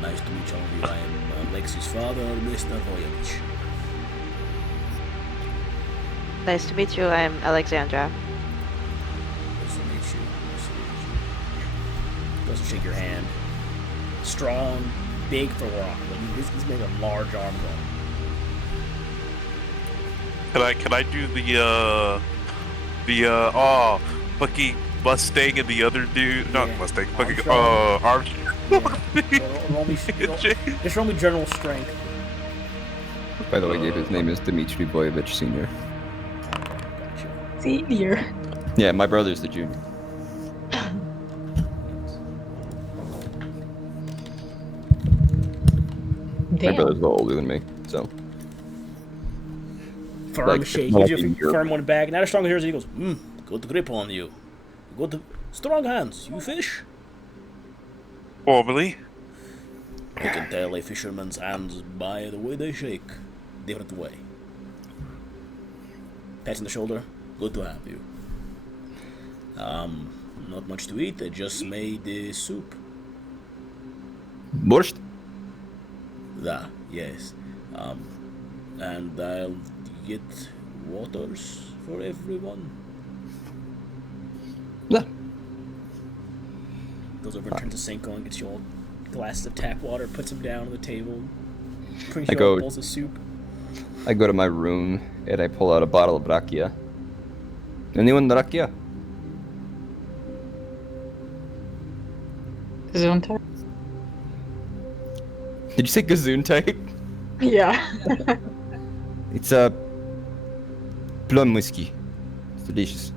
Nice to meet all of you. I am Lexi's father, Mr. Voyage. Nice to meet you. I'm Alexandra. Nice to meet you. Nice to meet you. Goes to shake your hand. Strong, big for rock. Like, he's made a large arm going. Can I do fucking Mustang and the other dude? Not Mustang, fucking Armstrong. Just roll me general strength. By the way, Gabe, his name is Dmitry Boyevich Sr. Senior. Yeah, my brother's the junior. My brother's a little older than me, so. Firm Like, shake. like You in just Europe. firm one back. Not as strong as yours. He goes, good grip on you. Good, strong hands. You fish? Probably. You can tell a fisherman's hands by the way they shake. Different way. Pats on the shoulder. Good to have you. Not much to eat. I just made soup. Borscht? Yes. And I'll get waters for everyone. Yeah. Goes over and turns the sink on, gets you all glasses of tap water, puts them down on the table, brings I you all go- bowls of soup. I go to my room and I pull out a bottle of rakia. Anyone rakia? Gesundheit. Did you say Gesundheit? Yeah. It's a plum whiskey. It's delicious.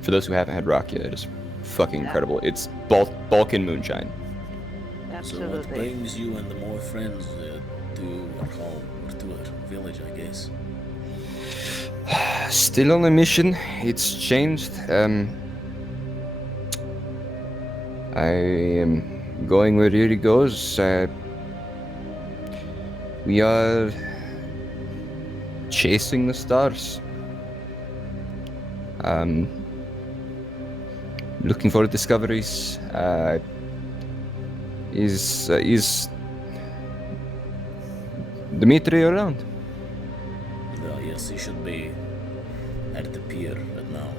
For those who haven't had rakia, it is fucking incredible. It's Balkan moonshine. So what brings you and the more friends to our home, or to our village, I guess? Still on a mission. It's changed. I am going where Yuri goes. We are chasing the stars. Looking for discoveries. Is Dmitry around? Yes, he should be at the pier right now.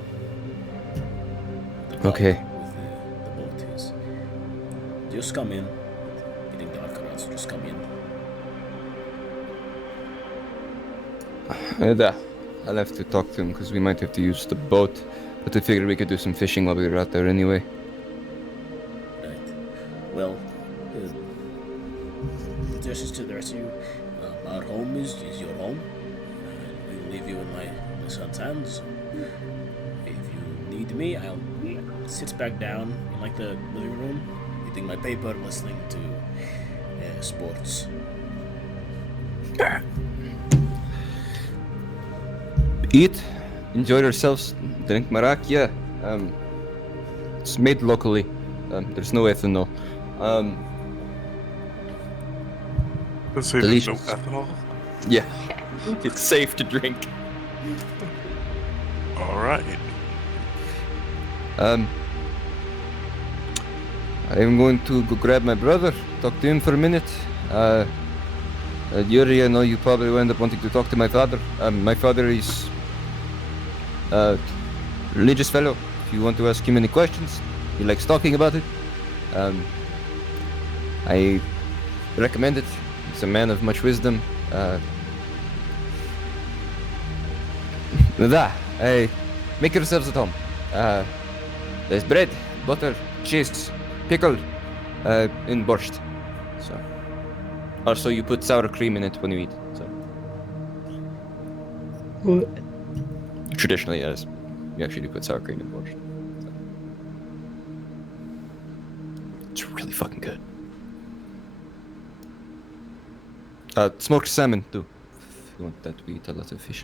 The Okay. With the boat is. Just come in. Getting darker out, so just come in. I'll have to talk to him because we might have to use the boat. But I figured we could do some fishing while we were out there anyway. Right. Well, just to the rest of you, our home is your home. We'll leave you in my son's hands. If you need me, I'll sit back down in like the living room, reading my paper, listening to sports. Eat, enjoy yourselves, drink marakia. It's made locally. There's no ethanol. Let's say there's no Delicious. ethanol. Yeah, it's safe to drink. All right. I'm going to go grab my brother, talk to him for a minute. Yuri, I know you probably will end up wanting to talk to my father. My father is a religious fellow. If you want to ask him any questions, he likes talking about it. I recommend it. He's a man of much wisdom. Make yourselves at home. There's bread, butter, cheese, pickle, in borscht. So, also you put sour cream in it when you eat. So, traditionally, yes, you actually do put sour cream in borscht. So. It's really fucking good. Smoked salmon too. If you want that, we eat a lot of fish.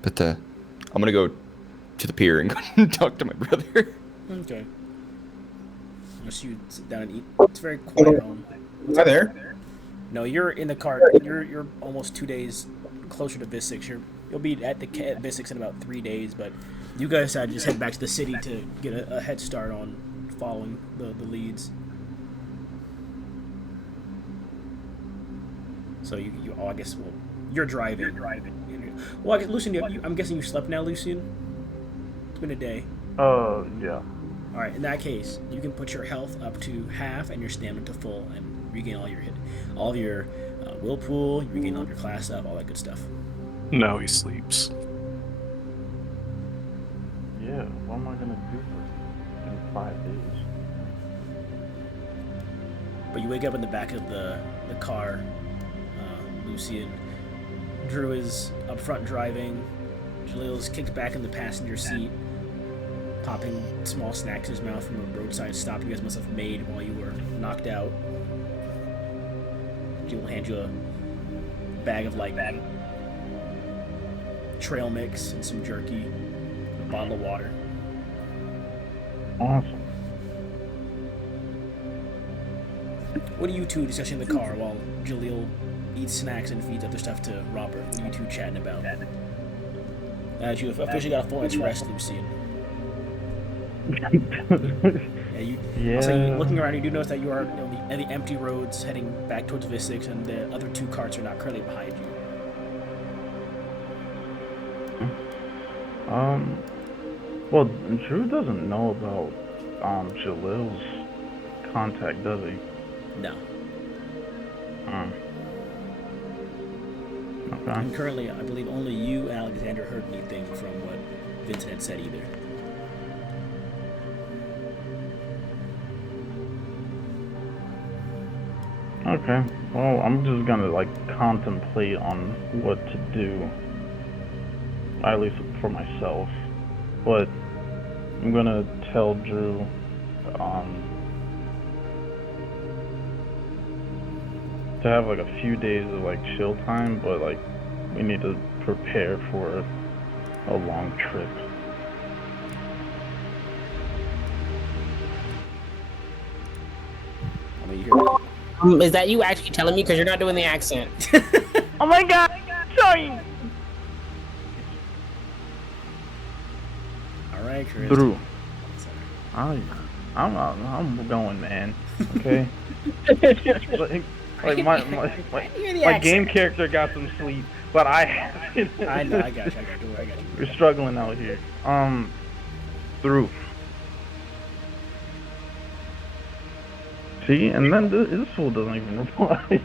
But I'm gonna go to the pier and go talk to my brother. Okay. Unless you sit down and eat. It's very quiet home. Am I there? No, you're in the car. You're almost 2 days closer to Visix. You'll be at Visix in about 3 days, but you guys had to just head back to the city to get a head start on following the leads. So I guess, well, you're driving. Well, I guess, Lucian, I'm guessing you slept now, Lucian? It's been a day. Yeah. Alright, in that case, you can put your health up to half and your stamina to full and regain all of your will pool, you regain all of your class up, all that good stuff. No, he sleeps. Yeah, what am I gonna do in 5 days? But you wake up in the back of the car, Lucian. Drew is up front driving. Jalil's kicked back in the passenger seat, popping small snacks in his mouth from a roadside stop you guys must have made while you were knocked out. Jill will hand you a bag of trail mix and some jerky, a bottle of water. Awesome. What do you two discussing in the car while Jalil eats snacks and feeds other stuff to Robert? What are you two chatting about? As you have officially got a full night's rest, Lucian. Also, looking around, you do notice that you are on the empty roads heading back towards Visix, and the other two carts are not currently behind you. Well, Drew doesn't know about Jalil's contact, does he? No. Okay. And currently, I believe only you and Alexander heard anything from what Vincent had said either. Okay. Well, I'm just gonna contemplate on what to do, at least for myself. But I'm gonna tell Drew, to have a few days of chill time, but we need to prepare for a long trip. I mean, you hear Is that you actually telling me? Because you're not doing the accent. Oh my god! Sorry! Alright, Chris. Drew. I'm going, man. Okay? My game character got some sleep, but I know, I got you. We're struggling out here. Drew. See, and then this fool doesn't even reply.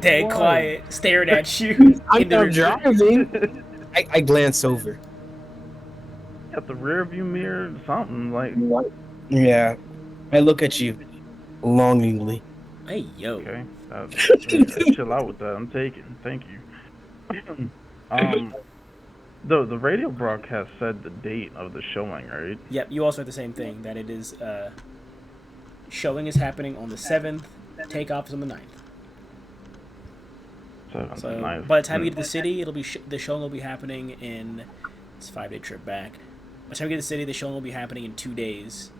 Dead quiet, staring at you. I'm driving. I glance over. Got the rear view mirror, something Yeah, I look at you longingly. Hey, yo. Okay, chill out with that. I'm taking. Thank you. The radio broadcast said the date of the showing, right? Yep. You also had the same thing, that it is showing is happening on the 7th. Takeoff is on the 9th. So by the time you get to the city, it'll be the showing will be happening in. It's a 5-day trip back. by the time we get to the city, the showing will be happening in 2 days,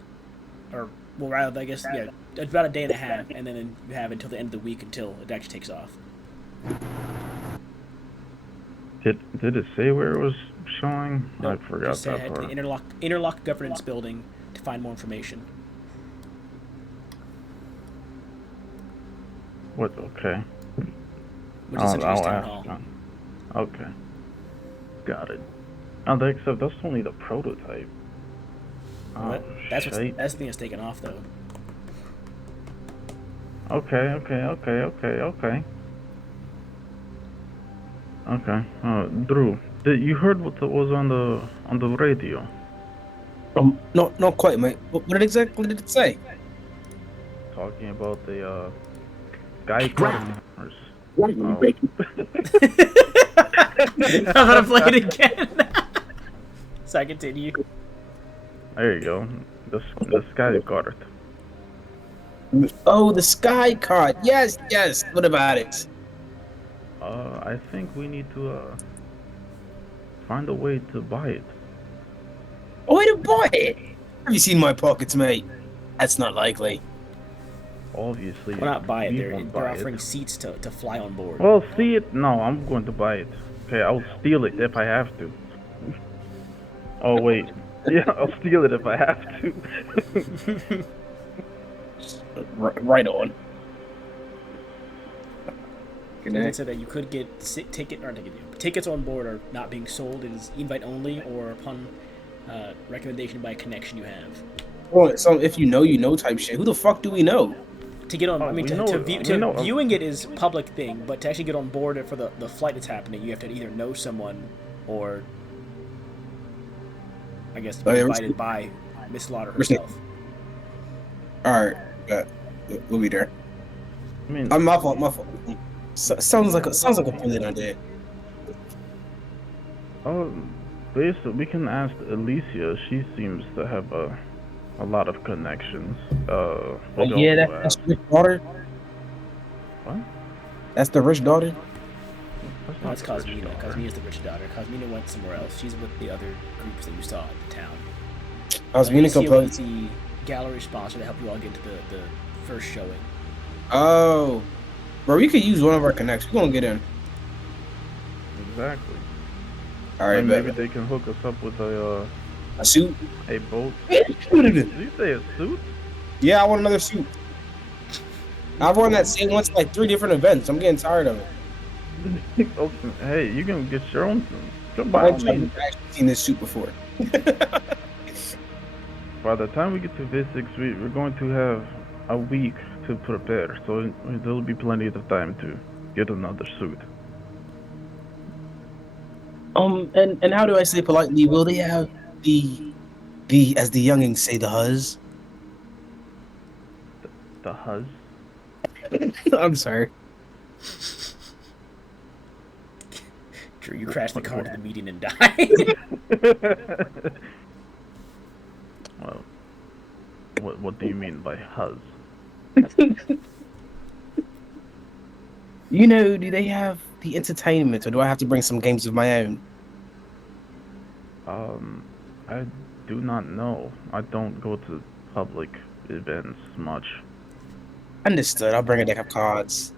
or well, rather, I guess, yeah, about a day and a half, and then you have until the end of the week until it actually takes off. Did it say where it was showing? Nope, I forgot just said that head to part. the interlock governance building to find more information. What? Okay. Which is essentially town ask hall. John. Okay. Got it. Except that's only the prototype. Well, that's the thing that's taken off, though. Okay. Drew, you heard what was on the radio? Not quite, mate. What exactly did it say? Talking about the guy Ground. cars. I'm gonna play it again. So I continue. There you go. The sky card. Oh, the sky card. Yes. What about it? I think we need to find a way to buy it. A way to buy it? Have you seen my pockets, mate? That's not likely. Obviously. Well, not buy it. we They're won't buy offering it. seats to fly on board. Well, see it? No, I'm going to buy it. Okay, I'll steal it if I have to. Oh wait. Yeah, I'll steal it if I have to. Right on. They said that you could get tickets on board are not being sold. It is invite only or upon recommendation by a connection you have. Well, so if you know type shit. Who the fuck do we know? To get on, I mean, viewing it is public thing, but to actually get on board for the flight that's happening, you have to either know someone or, I guess, be invited by Miss Slaughter herself. All right, we'll be there. I mean, my fault. Sounds like a brilliant idea. Basically, we can ask Alicia. She seems to have a lot of connections. That's the rich daughter. What? That's the rich daughter. No, it's Cosmina. Cosmina's the rich daughter. Cosmina went somewhere else. She's with the other groups that you saw at the town. Cosmina was the gallery sponsor to help you all get to the first showing. Oh, bro, we could use one of our connections. We're gonna get in. Exactly. All right, and maybe they can hook us up with a suit, a boat. Did you say a suit? Yeah, I want another suit. I've worn that same one to like 3 different events. I'm getting tired of it. Hey, you can get your own suit. I've actually seen this suit before. By the time we get to V6, we're going to have a week to prepare, so there'll be plenty of time to get another suit. And how do I say politely? Will they have the as the youngins say, the huzz? The huzz? I'm sorry. Drew, you crashed the car to the meeting and died. Well, what do you mean by huzz? Do they have the entertainment, or do I have to bring some games of my own? I do not know. I don't go to public events much. Understood. I'll bring a deck of cards.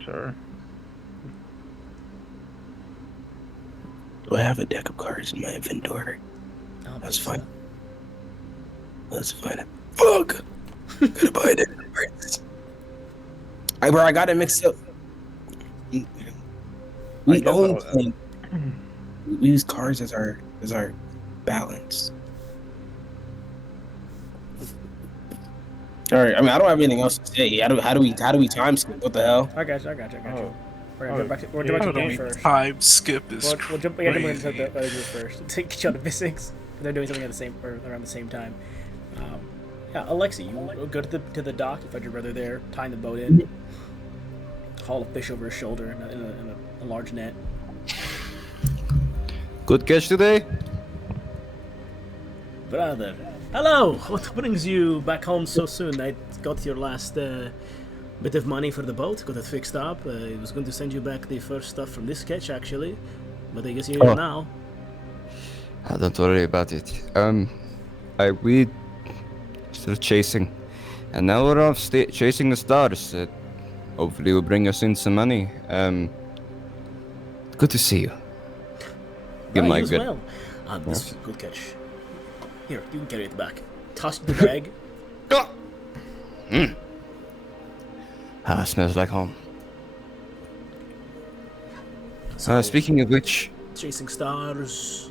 Sure. Do I have a deck of cards in my inventory? That's fine. That's fine. Fuck! Gotta buy a deck of cards. Hey, bro, I got it mixed up. We own things. We use cards as our balance. All right. I mean, I don't have anything else to say. How do we time skip? What the hell? I got you. We're gonna jump back to games first. Time skip is we'll jump into the other group first. To get you on the physics. They're doing something around the same time. Yeah, Alexi, you go to the dock. You find your brother there, tying the boat in. Haul a fish over his shoulder in a large net. Good catch today? Brother. Hello! What brings you back home so soon? I got your last bit of money for the boat, got it fixed up. I was going to send you back the first stuff from this sketch, actually. But I guess you know now. Don't worry about it. We still chasing, and now we're off chasing the stars. Hopefully, will bring us in some money. Good to see you. Give You my as good. well. This is a good catch. Here, you can carry it back. Toss it in the bag. Smells like home. So, Speaking of which, chasing stars.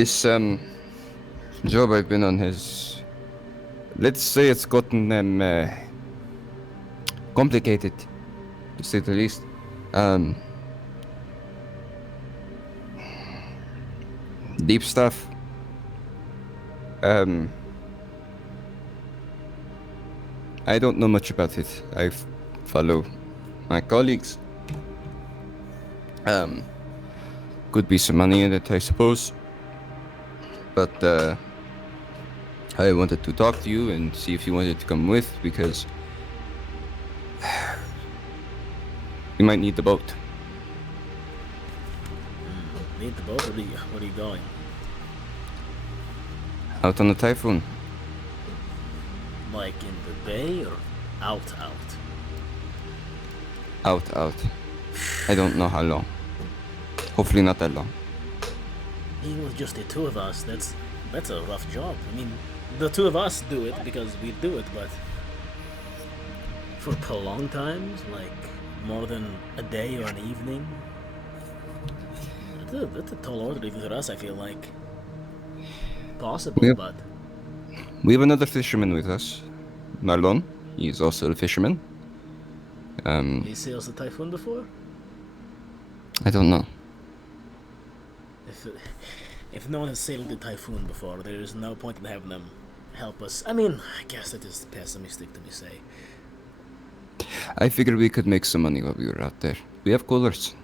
this job I've been on has, let's say, it's gotten complicated, to say the least. Deep stuff. I don't know much about it. I follow my colleagues. Could be some money in it, I suppose. But I wanted to talk to you and see if you wanted to come with, because you might need the boat. Need the boat? Where are you going? Out on the typhoon. Like in the bay or out? Out. I don't know how long. Hopefully not that long. Even with just the two of us, that's a rough job. I mean, the two of us do it because we do it, but for prolonged times, like more than a day or an evening, that's a tall order even for us, I feel like. Possible, but... We have another fisherman with us, Marlon. He's also a fisherman. He sails the typhoon before? I don't know. If no one has sailed the typhoon before, there is no point in having them help us. I mean, I guess that is pessimistic to me say. I figured we could make some money while we were out there. We have coolers.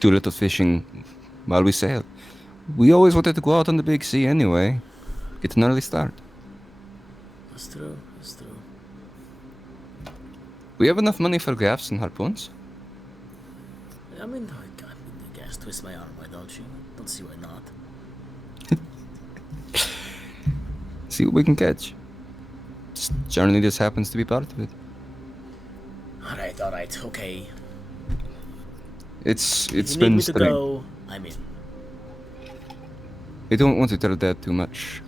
Do a little fishing while we sail. We always wanted to go out on the big sea anyway. Get an early start. That's true. We have enough money for gaffs and harpoons. I mean, God, you guys twist my arm, why don't you? Don't see why not. See what we can catch. Generally, this happens to be part of it. Alright, okay. It's if you been need me to strange. go, I'm in. I don't want to tell Dad too much.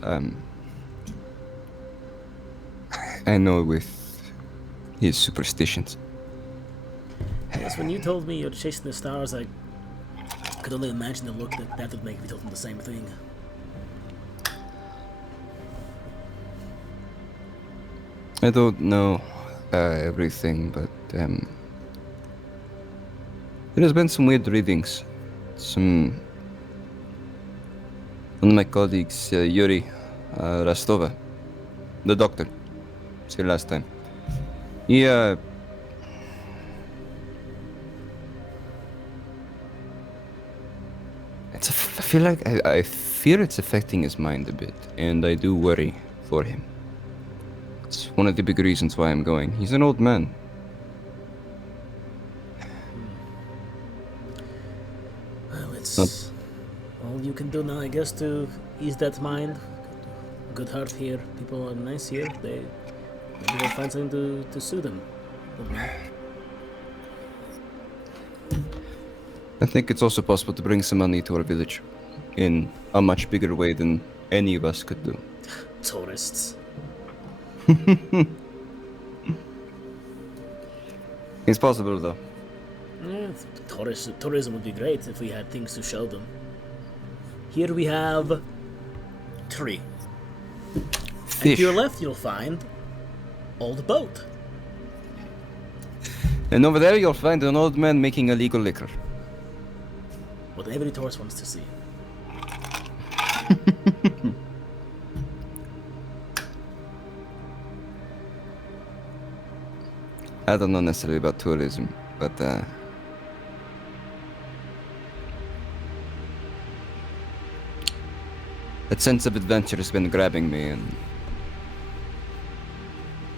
I know with his superstitions. Yes, when you told me you're chasing the stars, I could only imagine the look that would make if you told him the same thing. I don't know everything, but there has been some weird readings. One of my colleagues, Yuri Rostova, the doctor, was here last time. He I feel like I fear it's affecting his mind a bit, and I do worry for him. It's one of the big reasons why I'm going. He's an old man. Well, it's all you can do now, I guess, to ease that mind. Good heart here. People are nice here. Maybe they'll find something to suit them. Don't know. I think it's also possible to bring some money to our village in a much bigger way than any of us could do. Tourists. It's possible, though. Yeah, tourism would be great if we had things to show them. Here we have 3. Fish. And to your left, you'll find old boat. And over there, you'll find an old man making illegal liquor. What every tourist wants to see. I don't know necessarily about tourism, but that sense of adventure has been grabbing me, and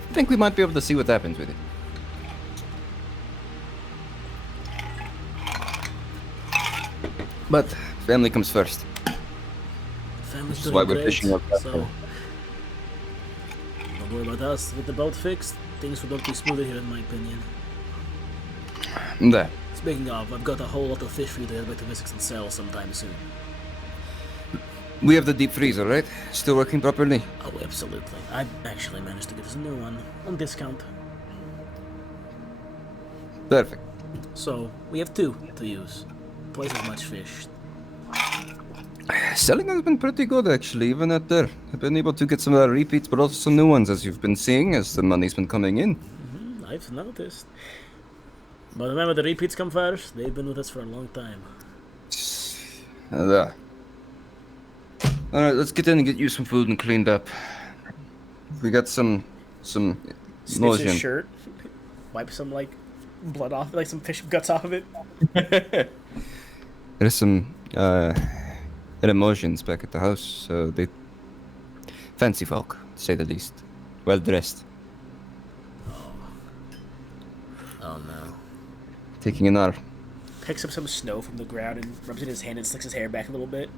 I think we might be able to see what happens with it. But family comes first. Family's That's doing why we're great, fishing up that so way. don't worry about us. With the boat fixed, things will look be smoother here, in my opinion. There. Speaking of, I've got a whole lot of fish for you to head back to Mystics and sell sometime soon. We have the deep freezer, right? Still working properly? Oh, absolutely. I actually managed to get us a new one on discount. Perfect. So, we have 2 to use. Twice as much fish. Selling has been pretty good, actually, even at there. I've been able to get some repeats, but also some new ones, as you've been seeing, as the money's been coming in. I've noticed. But remember, the repeats come first. They've been with us for a long time. There. Alright, let's get in and get you some food and cleaned up. We got some Sniffs lotion. his shirt. Wipe some, like, blood off, like some fish guts off of it. There's some emotions back at the house, so they fancy folk, to say the least. Well dressed. Oh no. Taking an hour. Picks up some snow from the ground and rubs it in his hand and slicks his hair back a little bit.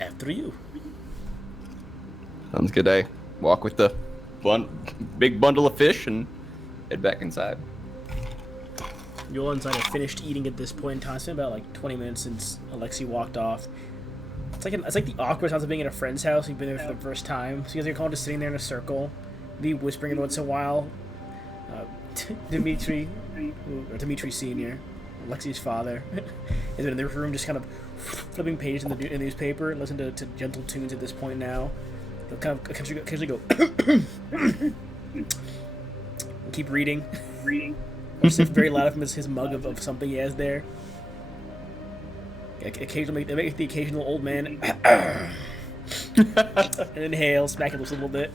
After you. Sounds good. I walk with the big bundle of fish and head back inside. You all inside have finished eating at this point in time. It's been about like 20 minutes since Alexei walked off. It's like the awkward sounds of being at a friend's house. You've been there for the first time. So you guys are all just sitting there in a circle, be whispering every once in a while. Dimitri Senior, Alexei's father, is in the room just kind of flipping pages in the newspaper and listening to gentle tunes at this point now. They'll kind of occasionally go and keep reading. Or sip very loud from his mug of something he has there. Occasionally, they make the occasional old man and inhale, smack his lips a little bit.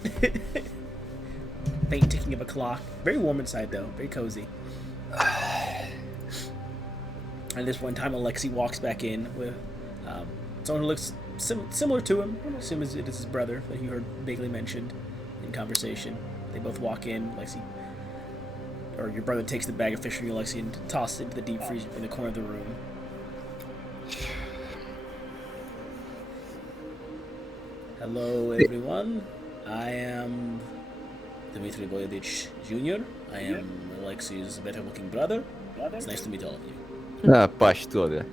Faint ticking of a clock. Very warm inside, though. Very cozy. And this one time, Alexei walks back in with someone who looks similar to him. I assume it is his brother that you heard vaguely mentioned in conversation. They both walk in. Alexei, or your brother, takes the bag of fish from you, Alexei, and tosses it into the deep freezer in the corner of the room. Hello, everyone. I am Dmitry Voyevich Jr. I am Alexei's better-looking brother. It's nice to meet all of you. Паш, тоже.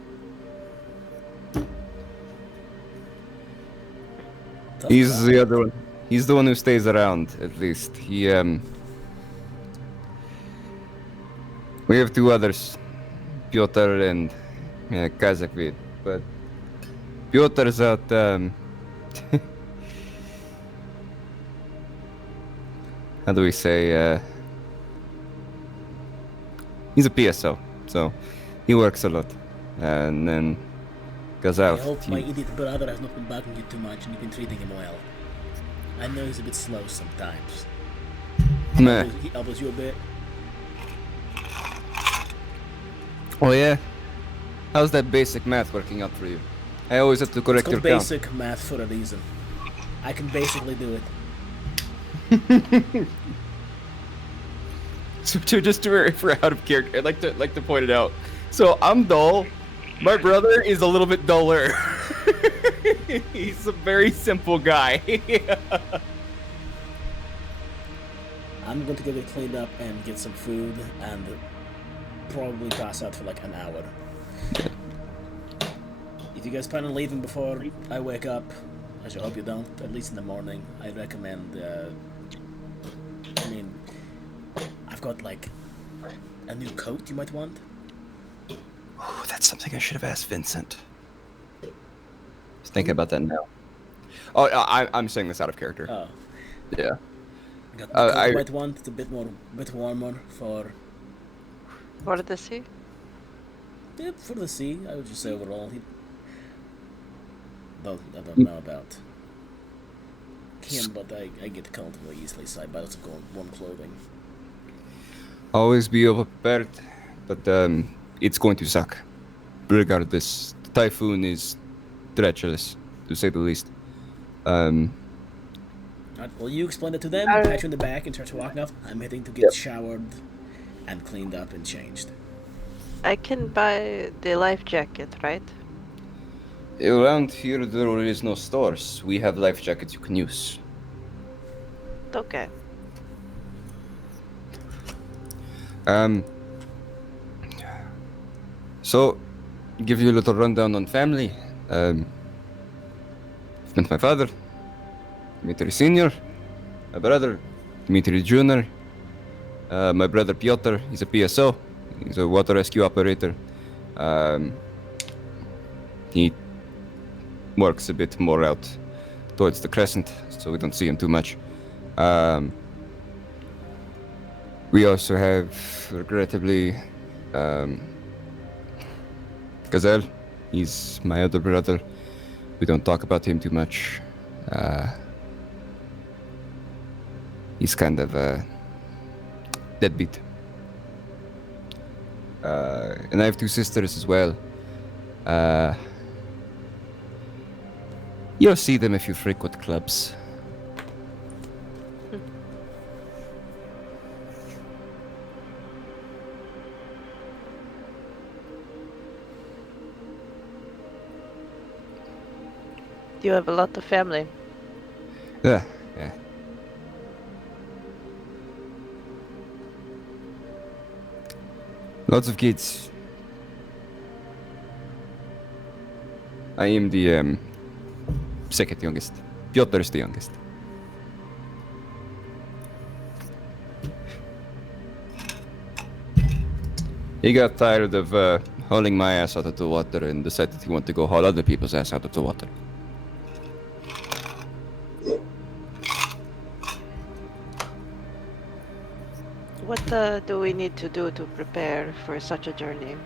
He's the other one. He's the one who stays around, at least. We have 2 others, Pyotr and Kazakvid, but Pyotr's out. How do we say? He's a PSO, so he works a lot, and then goes out. I hope my idiot brother has not been bugging you too much and you've been treating him well. I know he's a bit slow sometimes. Meh. He elbows you a bit. Oh yeah? How's that basic math working out for you? I always have to correct It's your called count. basic math for a reason. I can basically do it. So just for out of character, I'd like to point it out. So I'm dull. My brother is a little bit duller. He's a very simple guy. I'm going to go get cleaned up and get some food and probably pass out for like an hour. If you guys plan on leaving before I wake up, I sure hope you don't, at least in the morning, I'd recommend, I've got like a new coat you might want. Oh, that's something I should have asked Vincent. Just thinking about that now. Oh, I'm saying this out of character. Oh. Yeah. Got the coat you might want. It's a bit warmer for. What did this see? Yeah, for the sea. I would just say overall. I don't know about him, but I get cold really easily, so I buy lots of warm clothing. Always be over-prepared, but it's going to suck. Regardless, the typhoon is treacherous, to say the least. Well, you explain it to them, pat you in the back, and start walking off. I'm heading to get showered and cleaned up and changed. I can buy the life jacket, right? Around here, there is no stores. We have life jackets you can use. Okay. So, give you a little rundown on family. I've met my father, Dmitry Sr., my brother, Dmitry Jr., my brother Pyotr, he's a PSO, he's a water rescue operator. He works a bit more out towards the crescent, so we don't see him too much. We also have, regrettably, Gazelle. He's my other brother. We don't talk about him too much. He's kind of a deadbeat. And I have two sisters as well. You'll see them if you frequent clubs. You have a lot of family. Yeah. Lots of kids. I am the second youngest. Pyotr is the youngest. He got tired of hauling my ass out of the water and decided he wanted to go haul other people's ass out of the water. What do we need to do to prepare for such a journey?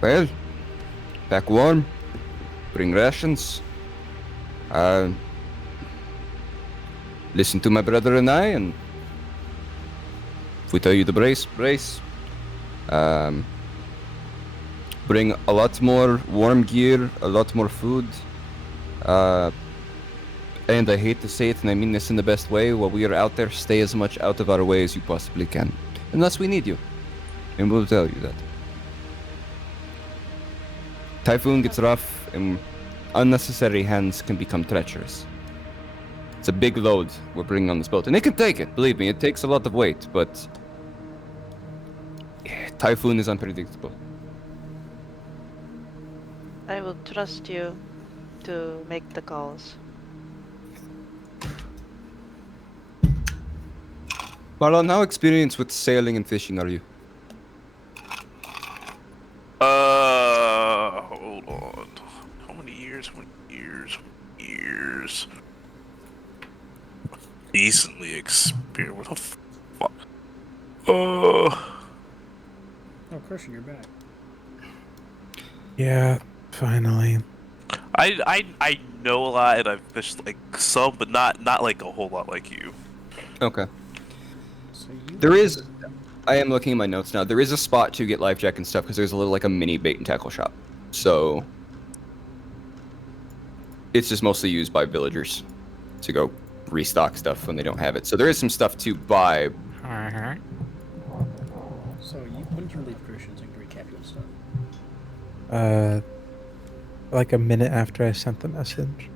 Well, pack warm, bring rations, listen to my brother and I, and if we tell you to brace. Bring a lot more warm gear, a lot more food, and I hate to say it, and I mean this in the best way, while we are out there, stay as much out of our way as you possibly can. Unless we need you. And we'll tell you that. Typhoon gets rough, and unnecessary hands can become treacherous. It's a big load we're bringing on this boat. And it can take it, believe me, it takes a lot of weight, but Typhoon is unpredictable. I will trust you to make the calls. Marlon, how experienced with sailing and fishing are you? Hold on. How many years? Decently experienced. What the fuck? Oh, Christian, you're back. Yeah, finally. I know a lot, and I've fished like some, but not like a whole lot like you. Okay. There is, I am looking at my notes now. There is a spot to get life jacket and stuff because there's a little like a mini bait and tackle shop. So it's just mostly used by villagers to go restock stuff when they don't have it. So there is some stuff to buy. So when did you leave Christian so you can recap your stuff? Like a minute after I sent the message.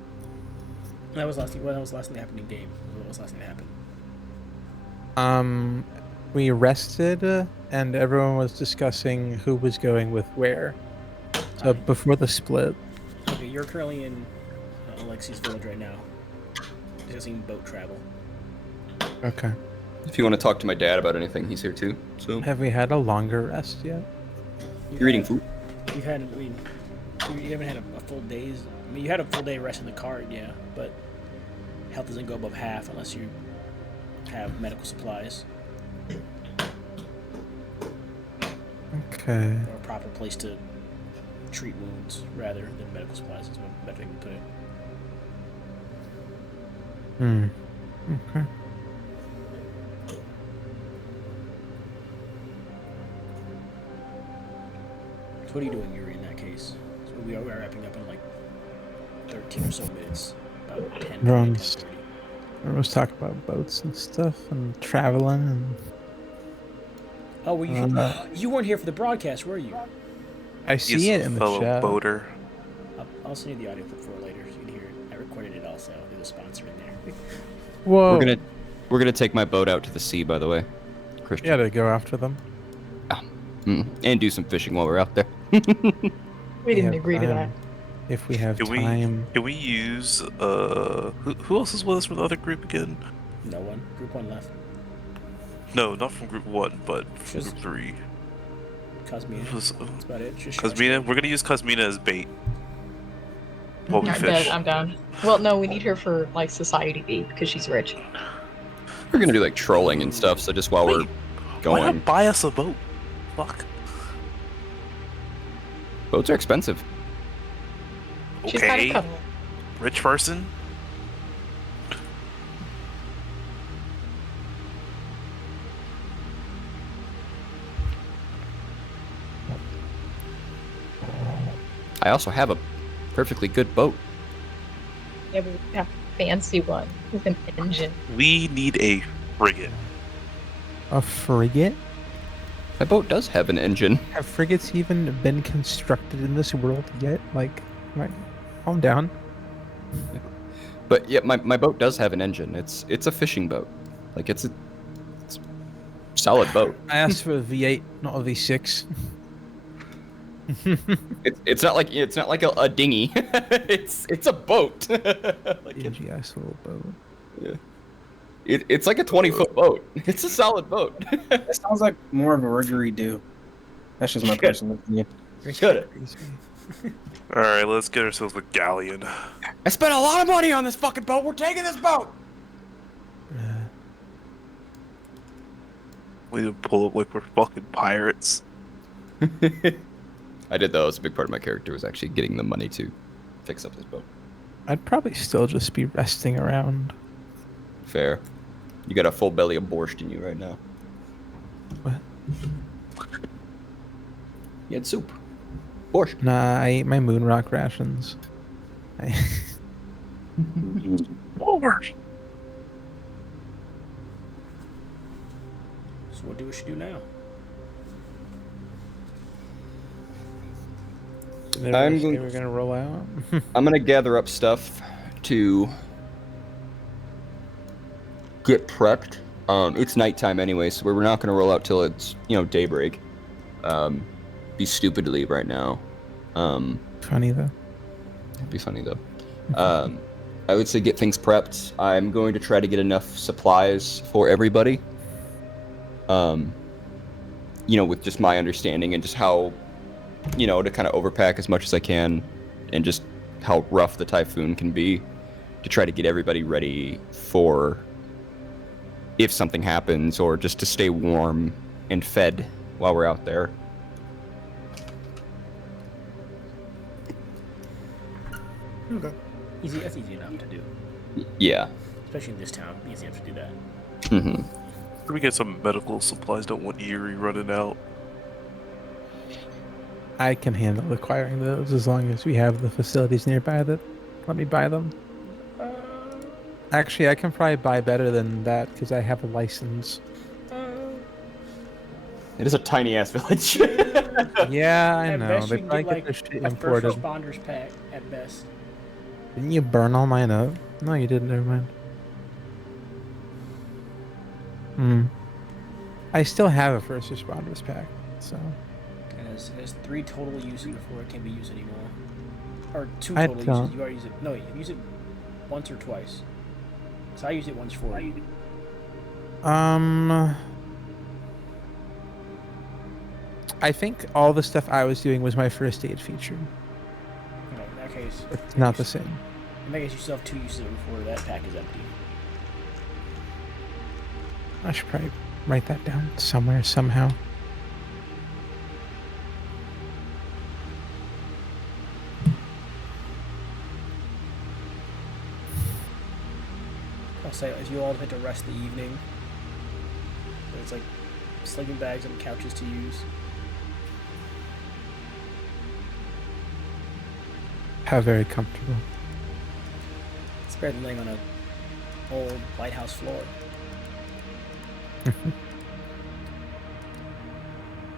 That was last thing. What was the last thing that happened in game? What was the last thing that happened? We rested, and everyone was discussing who was going with where. So before the split. Okay, you're currently in Alexi's village right now, discussing boat travel. Okay. If you want to talk to my dad about anything, he's here too. So have we had a longer rest yet? You're eating food. You haven't had a full day's. I mean, you had a full day rest in the cart, yeah, but health doesn't go above half unless you have medical supplies. Okay. Or a proper place to treat wounds rather than medical supplies is a better thing to put it. Okay. So what are you doing, Yuri, in that case? So we are wrapping up in like 13 or so minutes. About 10 Runs. Everyone was talking about boats and stuff and traveling and. Oh, well, you weren't here for the broadcast, were you? I see it in the fellow chat. boater. I'll send you the audio clip for it later so you can hear it. I recorded it also. There's a sponsor in there. Whoa. We're gonna take my boat out to the sea, by the way, Christian. Yeah, to go after them. And do some fishing while we're out there. We didn't agree to that. If we have time. Can we use who else is with us from the other group again? No one. Group 1 left. No, not from group 1, but from Just group 3. Cosmina. That's about it. Just Cosmina, we're gonna use Cosmina as bait. While we fish. I'm down. Well, no, we need her for like society bait because she's rich. We're gonna do like trolling and stuff, so just while we're going. Why not buy us a boat? Fuck. Boats are expensive. She's got a Okay. couple. Rich person? I also have a perfectly good boat. Yeah, but we have a fancy one with an engine. We need a frigate. A frigate? My boat does have an engine. Have frigates even been constructed in this world yet? Like, calm down. But yeah, my boat does have an engine. It's a fishing boat. Like it's a solid boat. I asked for a V8, not a V6. It's not like a dinghy. it's a boat. Like dingy ass little boat. Yeah. It's like a 20-foot boat. It's a solid boat. That sounds like more of a riggery do. That's just my personal opinion. Should Alright, let's get ourselves a galleon. I spent a lot of money on this fucking boat. We're taking this boat. We need to pull up like we're fucking pirates. I did though. It was a big part of my character was actually getting the money to fix up this boat. I'd probably still just be resting around. Fair. You got a full belly of borscht in you right now. What? You had soup. Borscht. Nah, I ate my moon rock rations. Borscht. So what do we should do now? We're gonna roll out. I'm gonna gather up stuff to get prepped. It's nighttime anyway, so we're not gonna roll out till it's daybreak. Be stupid to leave right now. Funny though. It'd be funny though. I would say get things prepped. I'm going to try to get enough supplies for everybody. With just my understanding and just how, to kind of overpack as much as I can, and just how rough the typhoon can be, to try to get everybody ready for if something happens, or just to stay warm and fed while we're out there. Okay. Easy. That's easy enough to do. Yeah. Especially in this town, easy enough to do that. Mm-hmm. Can we get some medical supplies? Don't want Erie running out. I can handle acquiring those as long as we have the facilities nearby that let me buy them. Actually, I can probably buy better than that because I have a license. It is a tiny ass village. Yeah, I At know. best, They you can probably get, get their shit a imported. first responders pack at best. Didn't you burn all mine up? No, you didn't. Never mind. I still have a first responders pack, so. It has 3 total uses before it can be used anymore. Or 2 I total don't. uses. You already use it. No, you use it once or twice. So I used it once for you. I think all the stuff I was doing was my first aid feature. Okay, in that case. It's not the same. In that case, you still have 2 uses before that pack is empty. I should probably write that down somewhere, somehow. I'll say as you all had to rest the evening. There's like sleeping bags and couches to use. How very comfortable. It's better than laying on a old lighthouse floor.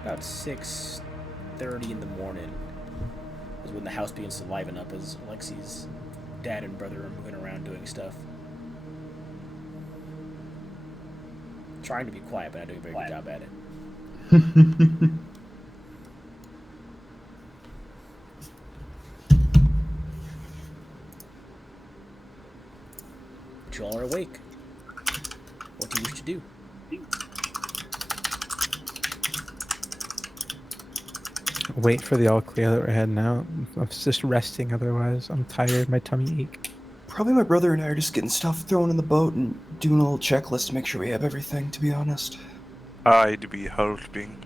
About 6:30 in the morning is when the house begins to liven up as Alexi's dad and brother are moving around doing stuff. Trying to be quiet, but not doing a very good job at it. But you all are awake. What do you wish to do? Wait for the all clear that we're heading out. I was just resting otherwise. I'm tired. My tummy ache. Probably my brother and I are just getting stuff thrown in the boat and doing a little checklist to make sure we have everything, to be honest. I'd be helping.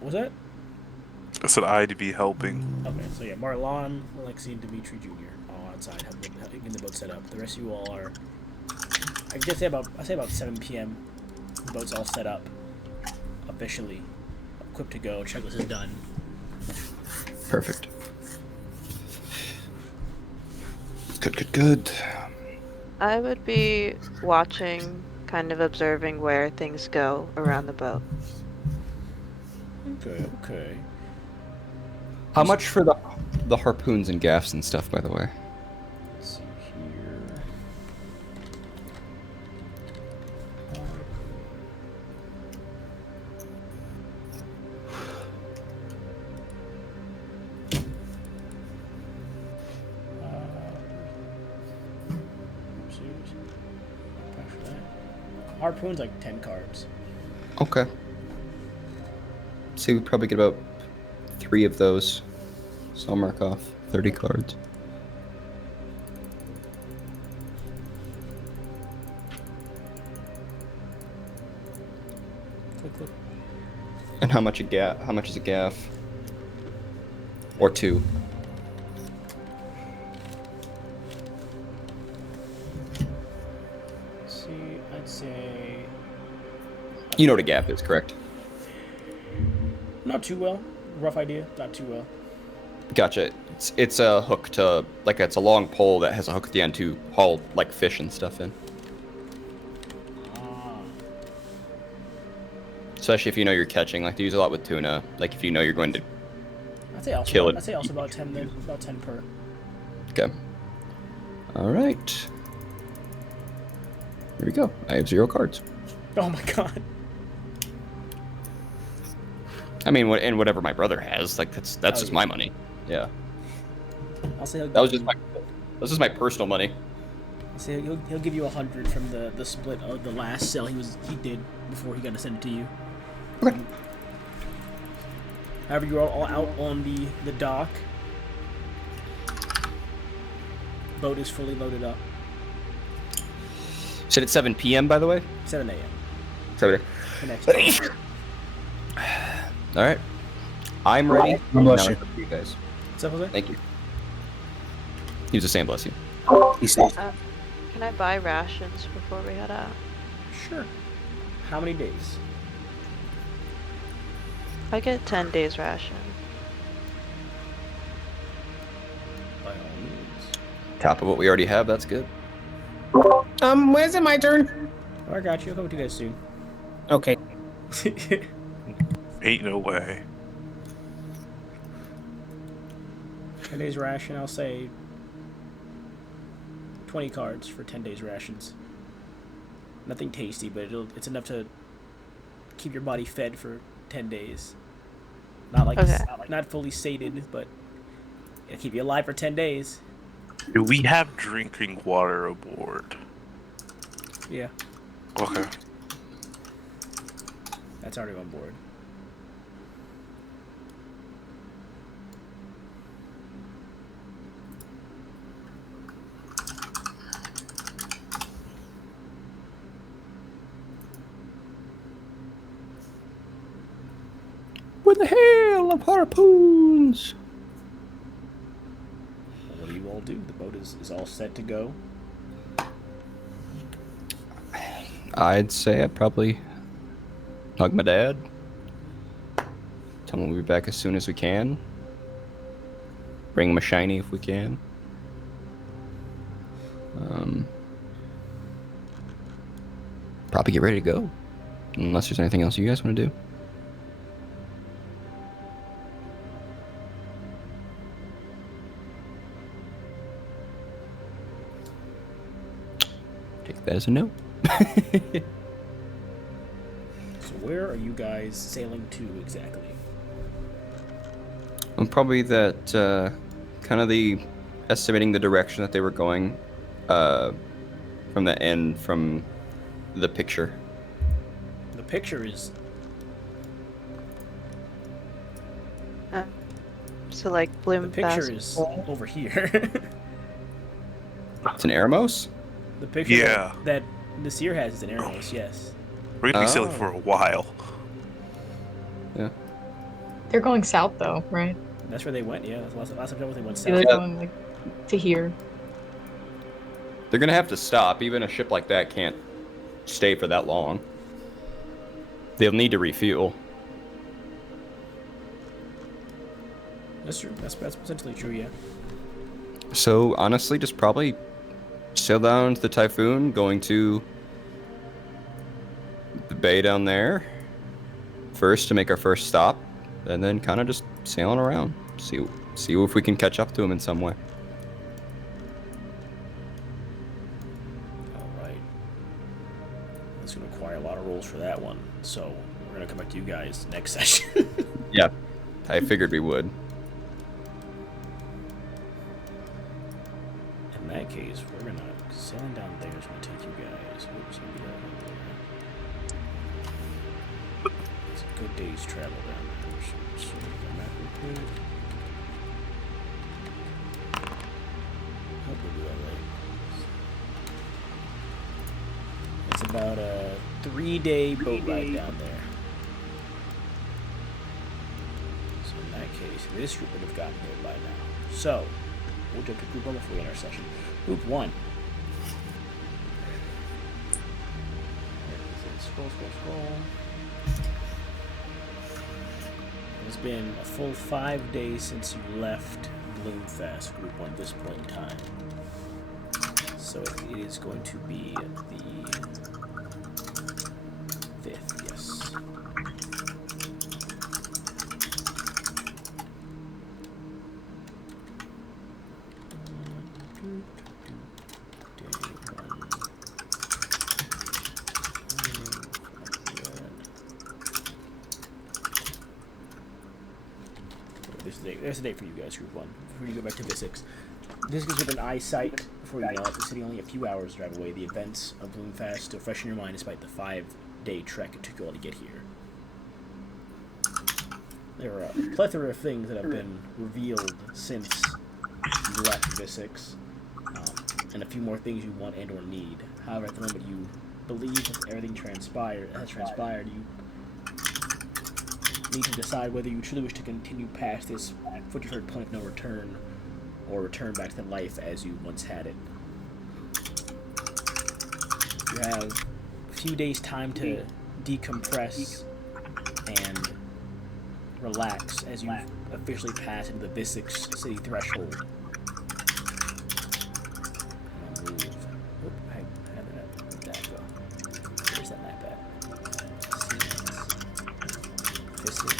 What was that? I said I'd be helping. Okay, so yeah, Marlon, Alexi, and Dimitri Jr. all outside getting the boat set up. The rest of you all are. I say about 7 p.m. The boat's all set up, officially equipped to go. Checklist is done. Perfect. Good. I would be watching, kind of observing where things go around the boat. Okay. How much for the harpoons and gaffs and stuff, by the way? Let's see here. Harpoon's like 10 cards. Okay. So we probably get about 3 of those. So I'll mark off 30 cards. Click. And how much is a gaff? Or 2? See, I'd say You know what a gaff is, correct? not too well. Rough idea, not too well. Gotcha. It's a hook to, like, it's a long pole that has a hook at the end to haul, like, fish and stuff in. Especially if you know you're catching, like, they use a lot with tuna. Like, if you know you're going to kill it. I'd say also about 10 per. Okay. Alright. Here we go. I have 0 cards. Oh my god. I mean, and whatever my brother has, like, that's just my money. Yeah. I'll say That was just my personal money. I'll say he'll give you 100 from the split of the last sale he did before he got to send it to you. Okay. However, you're all out on the dock. Boat is fully loaded up. Said it's 7 p.m. by the way. 7 a.m. 7 The next day. All right. I'm ready. Bless you. Now for you guys. What's up, Jose? Thank you. Use the same, bless you. He's safe. Can I buy rations before we head out? Sure. How many days? I get 10 days ration. By all means. Top of what we already have, that's good. Where's it my turn? Oh, I got you. I'll come with you guys soon. Okay. Ain't no way. 10 days ration, I'll say 20 cards for 10 days rations. Nothing tasty, but it's enough to keep your body fed for 10 days. Not like not fully sated, but it'll keep you alive for 10 days. Do we have drinking water aboard? Yeah, Okay. that's already on board. What the hell of harpoons? Well, what do you all do? The boat is all set to go. I'd say I'd probably hug my dad. Tell him we'll be back as soon as we can. Bring him a shiny if we can. probably get ready to go. Unless there's anything else you guys want to do. Take that as a no. So where are you guys sailing to exactly? Probably that, kind of estimating the direction that they were going, from the end, from the picture. The picture is... So like Bloom The picture Fast is Bowl. over here. It's an Eremos? The picture Yeah. that Nasir has is an Eremos, yes. We're gonna be sailing for a while. Yeah. They're going south though, right? That's where they went, yeah. That's the last time they went They're south. going like to here. They're gonna have to stop. Even a ship like that can't stay for that long. They'll need to refuel. That's true. That's potentially true, yeah. So honestly, just probably sail down to the Typhoon, going to the bay down there first to make our first stop, and then kind of just sailing around. See if we can catch up to him in some way. Alright. That's going to require a lot of rolls for that one. So, we're going to come back to you guys next session. Yeah, I figured we would. In that case, we're going to... Sailing down there is going to take you guys... Oops, let me get over there. It's a good day's travel down there. So come back real quick. Hope we'll do that right. It's about a 3-day boat ride down there. So in that case, this group would have gotten here by now. So, we'll jump to group 1 before we end our session. Group 1. Scroll. It's been a full 5 days since you left Bloomfest Group 1 at this point in time. So it is going to be the 5th, yes. There's a date for you guys, Group 1, before you go back to Visix. This is with an eyesight before you know it. The city only a few hours drive away. The events of Bloomfest to freshen your mind despite the 5-day trek it took you all to get here. There are a plethora of things that have been revealed since you left Visix, and a few more things you want and or need. However, at the moment you believe that everything has transpired, you need to decide whether you truly wish to continue past this fortified point of no return, or return back to life as you once had it. You have a few days' time to decompress and relax as you officially pass into the Visix city threshold. Where'd that go? Where's that map at? Visix.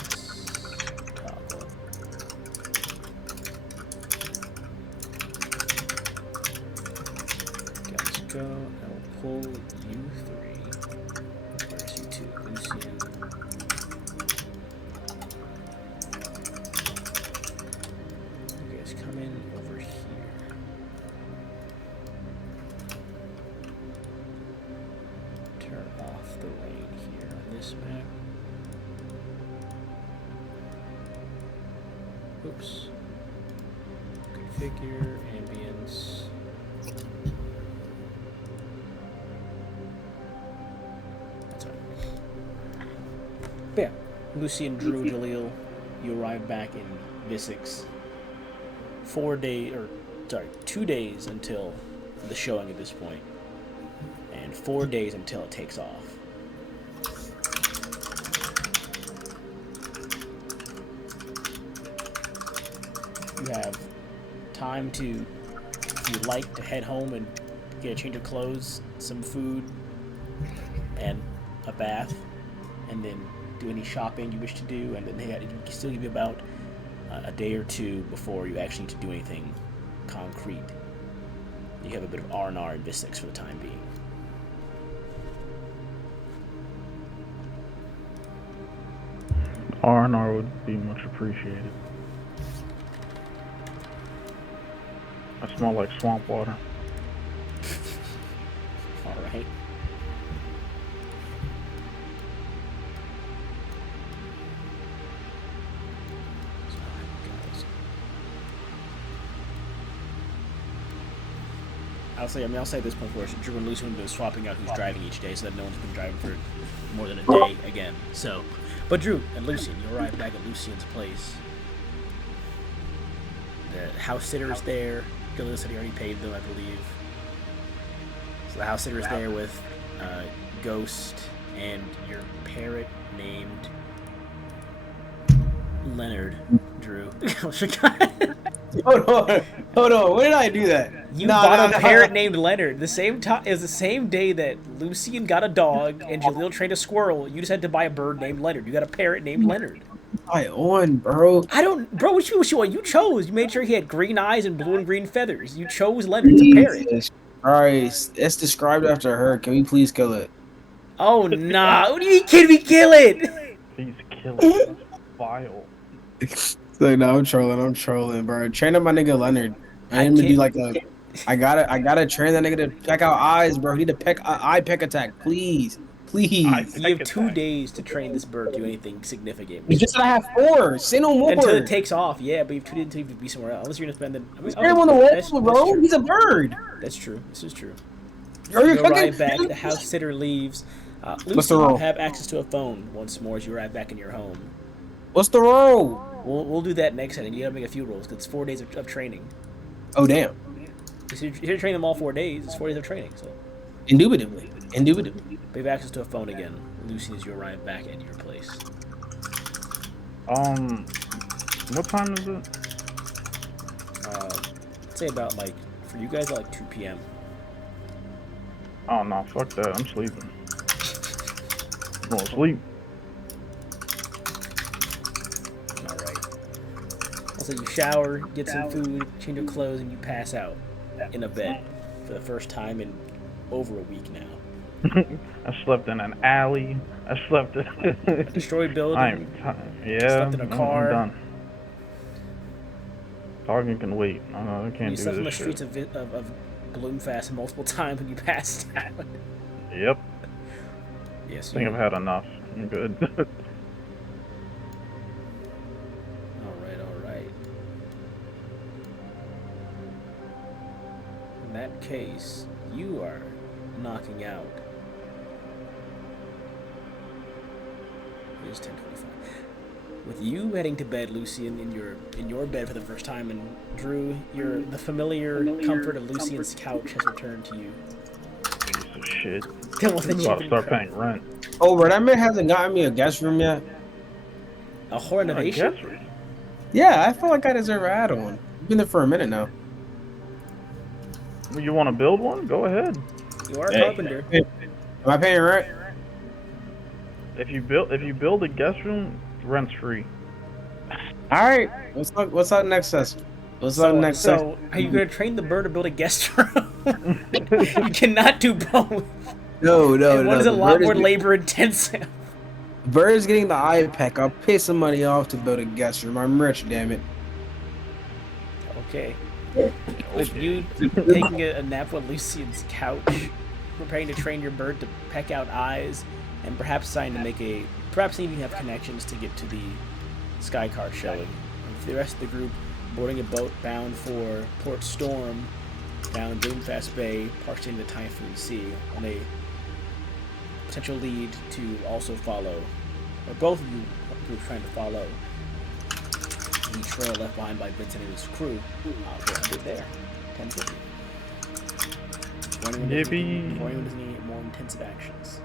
Toggle. Guys, go. I will pull you 3. Where's you 2? Lucian. You guys come in over here. Turn off the rain here on this map. Oops. Configure ambience. That's right. But yeah, Lucy and Drew, Jaleel, you arrive back in Visix. 2 days until the showing at this point, and 4 days until it takes off. You have time to, if you'd like, to head home and get a change of clothes, some food, and a bath, and then do any shopping you wish to do, and then it can still give you about a day or two before you actually need to do anything concrete. You have a bit of R&R in Vistix for the time being. R&R would be much appreciated. I smell like swamp water. Alright. I'll say at this point where Drew and Lucy have been swapping out who's driving each day, so that no one's been driving for more than a day again. So, but Drew and Lucian, you arrive back at Lucian's place. The house sitter is there. Gillian said he already paid them, I believe. So the house sitter is there with Ghost and your parrot named Leonard. Drew. Hold on. When did I do that? You bought a parrot named Leonard. The same time, it was the same day that Lucian got a dog and Jaleel trained a squirrel. You just had to buy a bird named Leonard. You got a parrot named Leonard. Bro. I don't, bro. What you want? You chose. You made sure he had green eyes and blue and green feathers. You chose Leonard. It's a parrot. Alright, it's described after her. Can we please kill it? Oh nah. What do you mean? Can we kill it? Please kill it. That's vile. Like, no, I'm trolling, bro. Train up my nigga Leonard. I need to do like a. I gotta train that nigga to peck out eyes, bro. He need to eye peck attack, please. You have 2 days to train this bird to do anything significant. You just gotta have 4. Say no more. Until it takes off, yeah. But you have 2 days until you be somewhere else. Unless you're gonna spend the. Spend him on the wall, bro. He's a bird. That's true. This is true. You're arrive back. The house sitter leaves. Lucy, you have access to a phone once more as you arrive back in your home. What's the roll? We'll do that next setting. You gotta make a few rolls because it's 4 days of training. Oh damn! You're here to train them all 4 days. It's 4 days of training. So. Indubitably. We have access to a phone again, Lucy, as you arrive back at your place. What time is it? I'd say about for you guys at 2 p.m. Oh no, fuck that. I'm sleeping. I'm going to sleep. So you shower, get some food, change your clothes, and you pass out in a bed for the first time in over a week now. I slept in an alley. I slept in destroyed building. Slept in a car. I'm done. Talking can wait. I can't do this. You slept on the streets of Gloomfast multiple times when you passed out. Yep. Yes. I think I've had enough. I'm good. In that case, you are knocking out. It is 10:25. With you heading to bed, Lucian, in your bed for the first time, and Drew, the familiar comfort of Lucian's couch has returned to you. Piece of shit. I'm about to start paying rent. Oh, bro, that man hasn't gotten me a guest room yet. A whole renovation? Yeah, I feel like I deserve an add-on. I've been there for a minute now. You want to build one? Go ahead. You are a carpenter. Am I paying rent? If you build a guest room, rent's free. All right. What's up next session? So, are you gonna train the bird to build a guest room? You cannot do both. No. One is a lot more labor intensive. Bird is getting the iPad. I'll pay some money off to build a guest room. I'm rich, damn it. Okay. With you taking a nap on Lucian's couch, preparing to train your bird to peck out eyes, and perhaps deciding to perhaps even have connections to get to the Sky Card showing. And for the rest of the group, boarding a boat bound for Port Storm, down Boomfast Bay, partially in the Typhoon Sea, on a potential lead to also follow, or both of you groups trying to follow the trail left behind by Vincent and his crew. We'll end it there. 10:50. Before anyone does any more intensive actions.